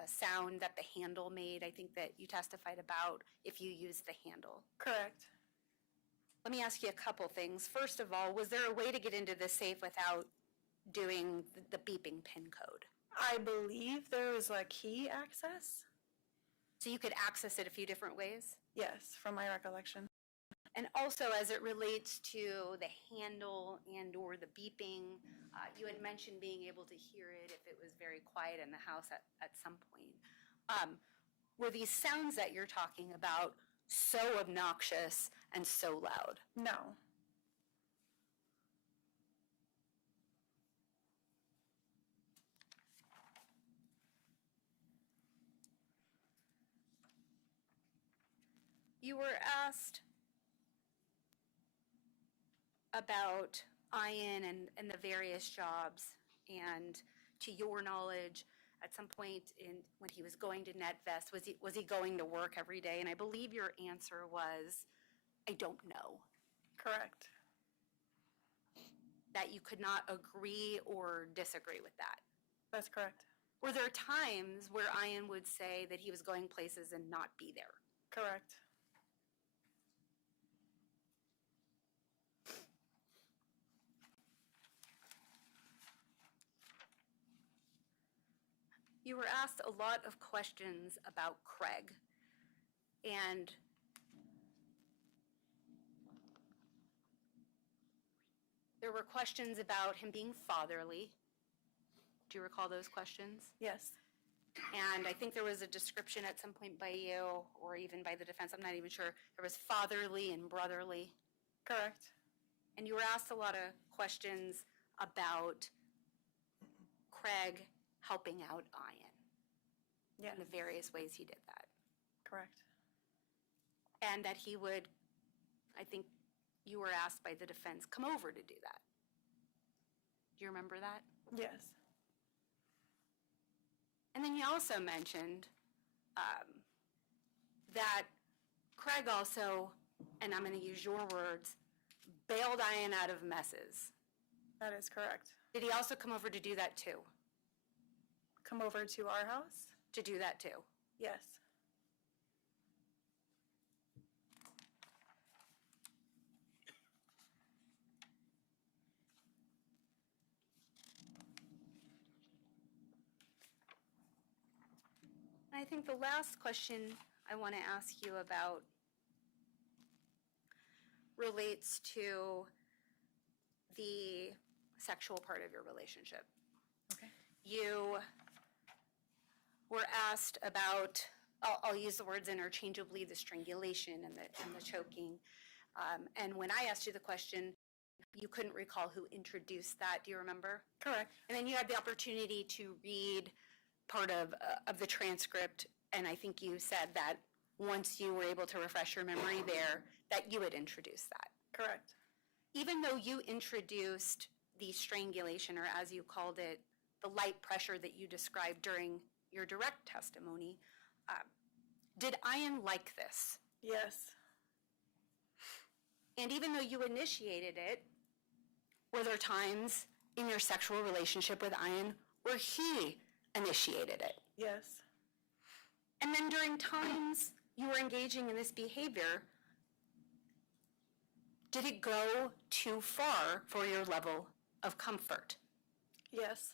sound that the handle made, I think that you testified about if you used the handle. Correct. Let me ask you a couple things. First of all, was there a way to get into the safe without doing the beeping PIN code? I believe there was a key access. So you could access it a few different ways? Yes, from my recollection. And also, as it relates to the handle and or the beeping, you had mentioned being able to hear it if it was very quiet in the house at some point. Were these sounds that you're talking about so obnoxious and so loud? No. You were asked about Ian and the various jobs, and to your knowledge, at some point when he was going to NetVest, was he going to work every day? And I believe your answer was, I don't know. Correct. That you could not agree or disagree with that. That's correct. Were there times where Ian would say that he was going places and not be there? Correct. You were asked a lot of questions about Craig, and there were questions about him being fatherly. Do you recall those questions? Yes. And I think there was a description at some point by you, or even by the defense, I'm not even sure, there was fatherly and brotherly. Correct. And you were asked a lot of questions about Craig helping out Ian Yes. in the various ways he did that. Correct. And that he would, I think you were asked by the defense, come over to do that. Do you remember that? Yes. And then you also mentioned that Craig also, and I'm going to use your words, bailed Ian out of messes. That is correct. Did he also come over to do that too? Come over to our house? To do that too? Yes. I think the last question I want to ask you about relates to the sexual part of your relationship. Okay. You were asked about, I'll use the words interchangeably, the strangulation and the choking. And when I asked you the question, you couldn't recall who introduced that. Do you remember? Correct. And then you had the opportunity to read part of the transcript, and I think you said that once you were able to refresh your memory there, that you had introduced that. Correct. Even though you introduced the strangulation, or as you called it, the light pressure that you described during your direct testimony, did Ian like this? Yes. And even though you initiated it, were there times in your sexual relationship with Ian where he initiated it? Yes. And then during times you were engaging in this behavior, did it go too far for your level of comfort? Yes.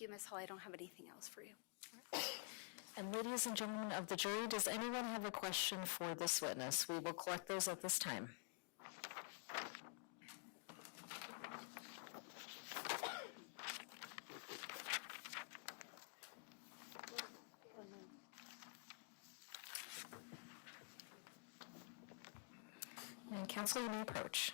Thank you, Ms. Hall. I don't have anything else for you. And ladies and gentlemen of the jury, does anyone have a question for this witness? We will collect those at this time. And counsel, you may approach.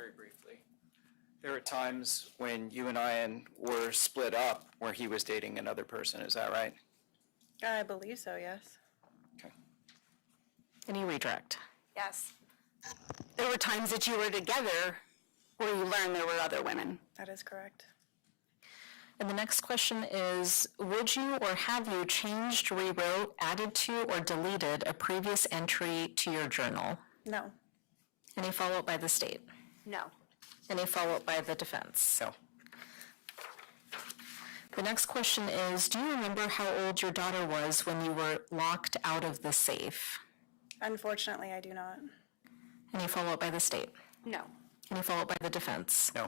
very briefly. There were times when you and Ian were split up where he was dating another person, is that right? I believe so, yes. Okay. Any redirect? Yes. There were times that you were together where you learned there were other women. That is correct. And the next question is, would you or have you changed, rewrote, added to, or deleted a previous entry to your journal? No. Any follow-up by the state? No. Any follow-up by the defense? No. The next question is, do you remember how old your daughter was when you were locked out of the safe? Unfortunately, I do not. Any follow-up by the state? No. Any follow-up by the defense? No.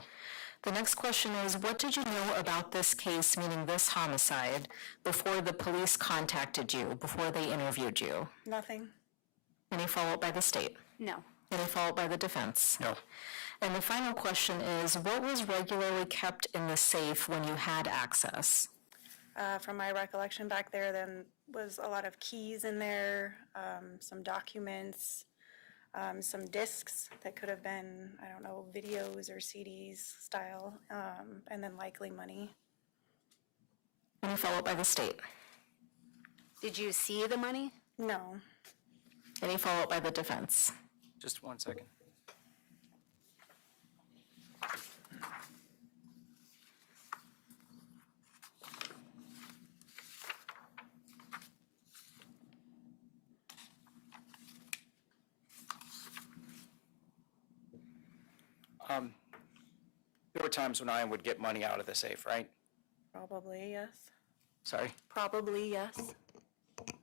The next question is, what did you know about this case, meaning this homicide, before the police contacted you, before they interviewed you? Nothing. Any follow-up by the state? No. Any follow-up by the defense? No. And the final question is, what was regularly kept in the safe when you had access? From my recollection back there, then was a lot of keys in there, some documents, some discs that could have been, I don't know, videos or CDs style, and then likely money. Any follow-up by the state? Did you see the money? No. Any follow-up by the defense? Just 1 second. There were times when Ian would get money out of the safe, right? Probably, yes. Sorry? Probably, yes. Thank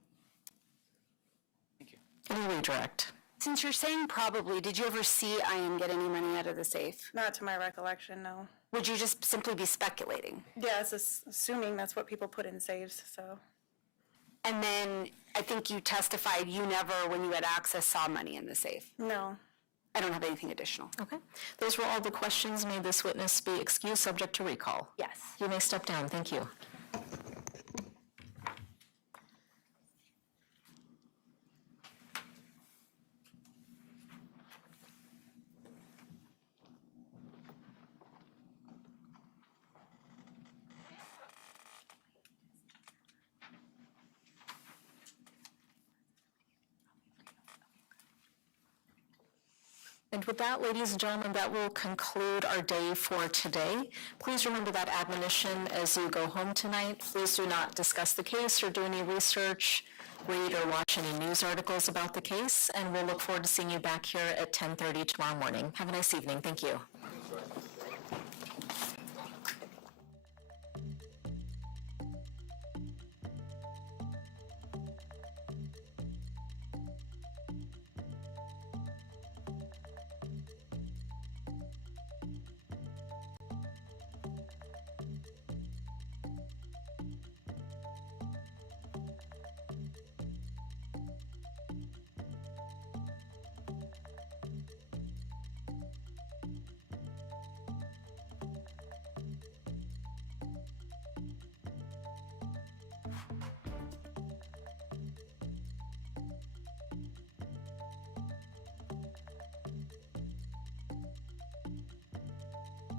you. Any redirect? Since you're saying probably, did you ever see Ian get any money out of the safe? Not to my recollection, no. Would you just simply be speculating? Yeah, it's assuming that's what people put in safes, so. And then I think you testified you never, when you had access, saw money in the safe. No. I don't have anything additional. Okay. Those were all the questions. May this witness be excused subject to recall? Yes. You may step down. Thank you. And with that, ladies and gentlemen, that will conclude our day for today. Please remember that admonition as you go home tonight. Please do not discuss the case or do any research, read or watch any news articles about the case, and we'll look forward to seeing you back here at 10:30 tomorrow morning. Have a nice evening. Thank you.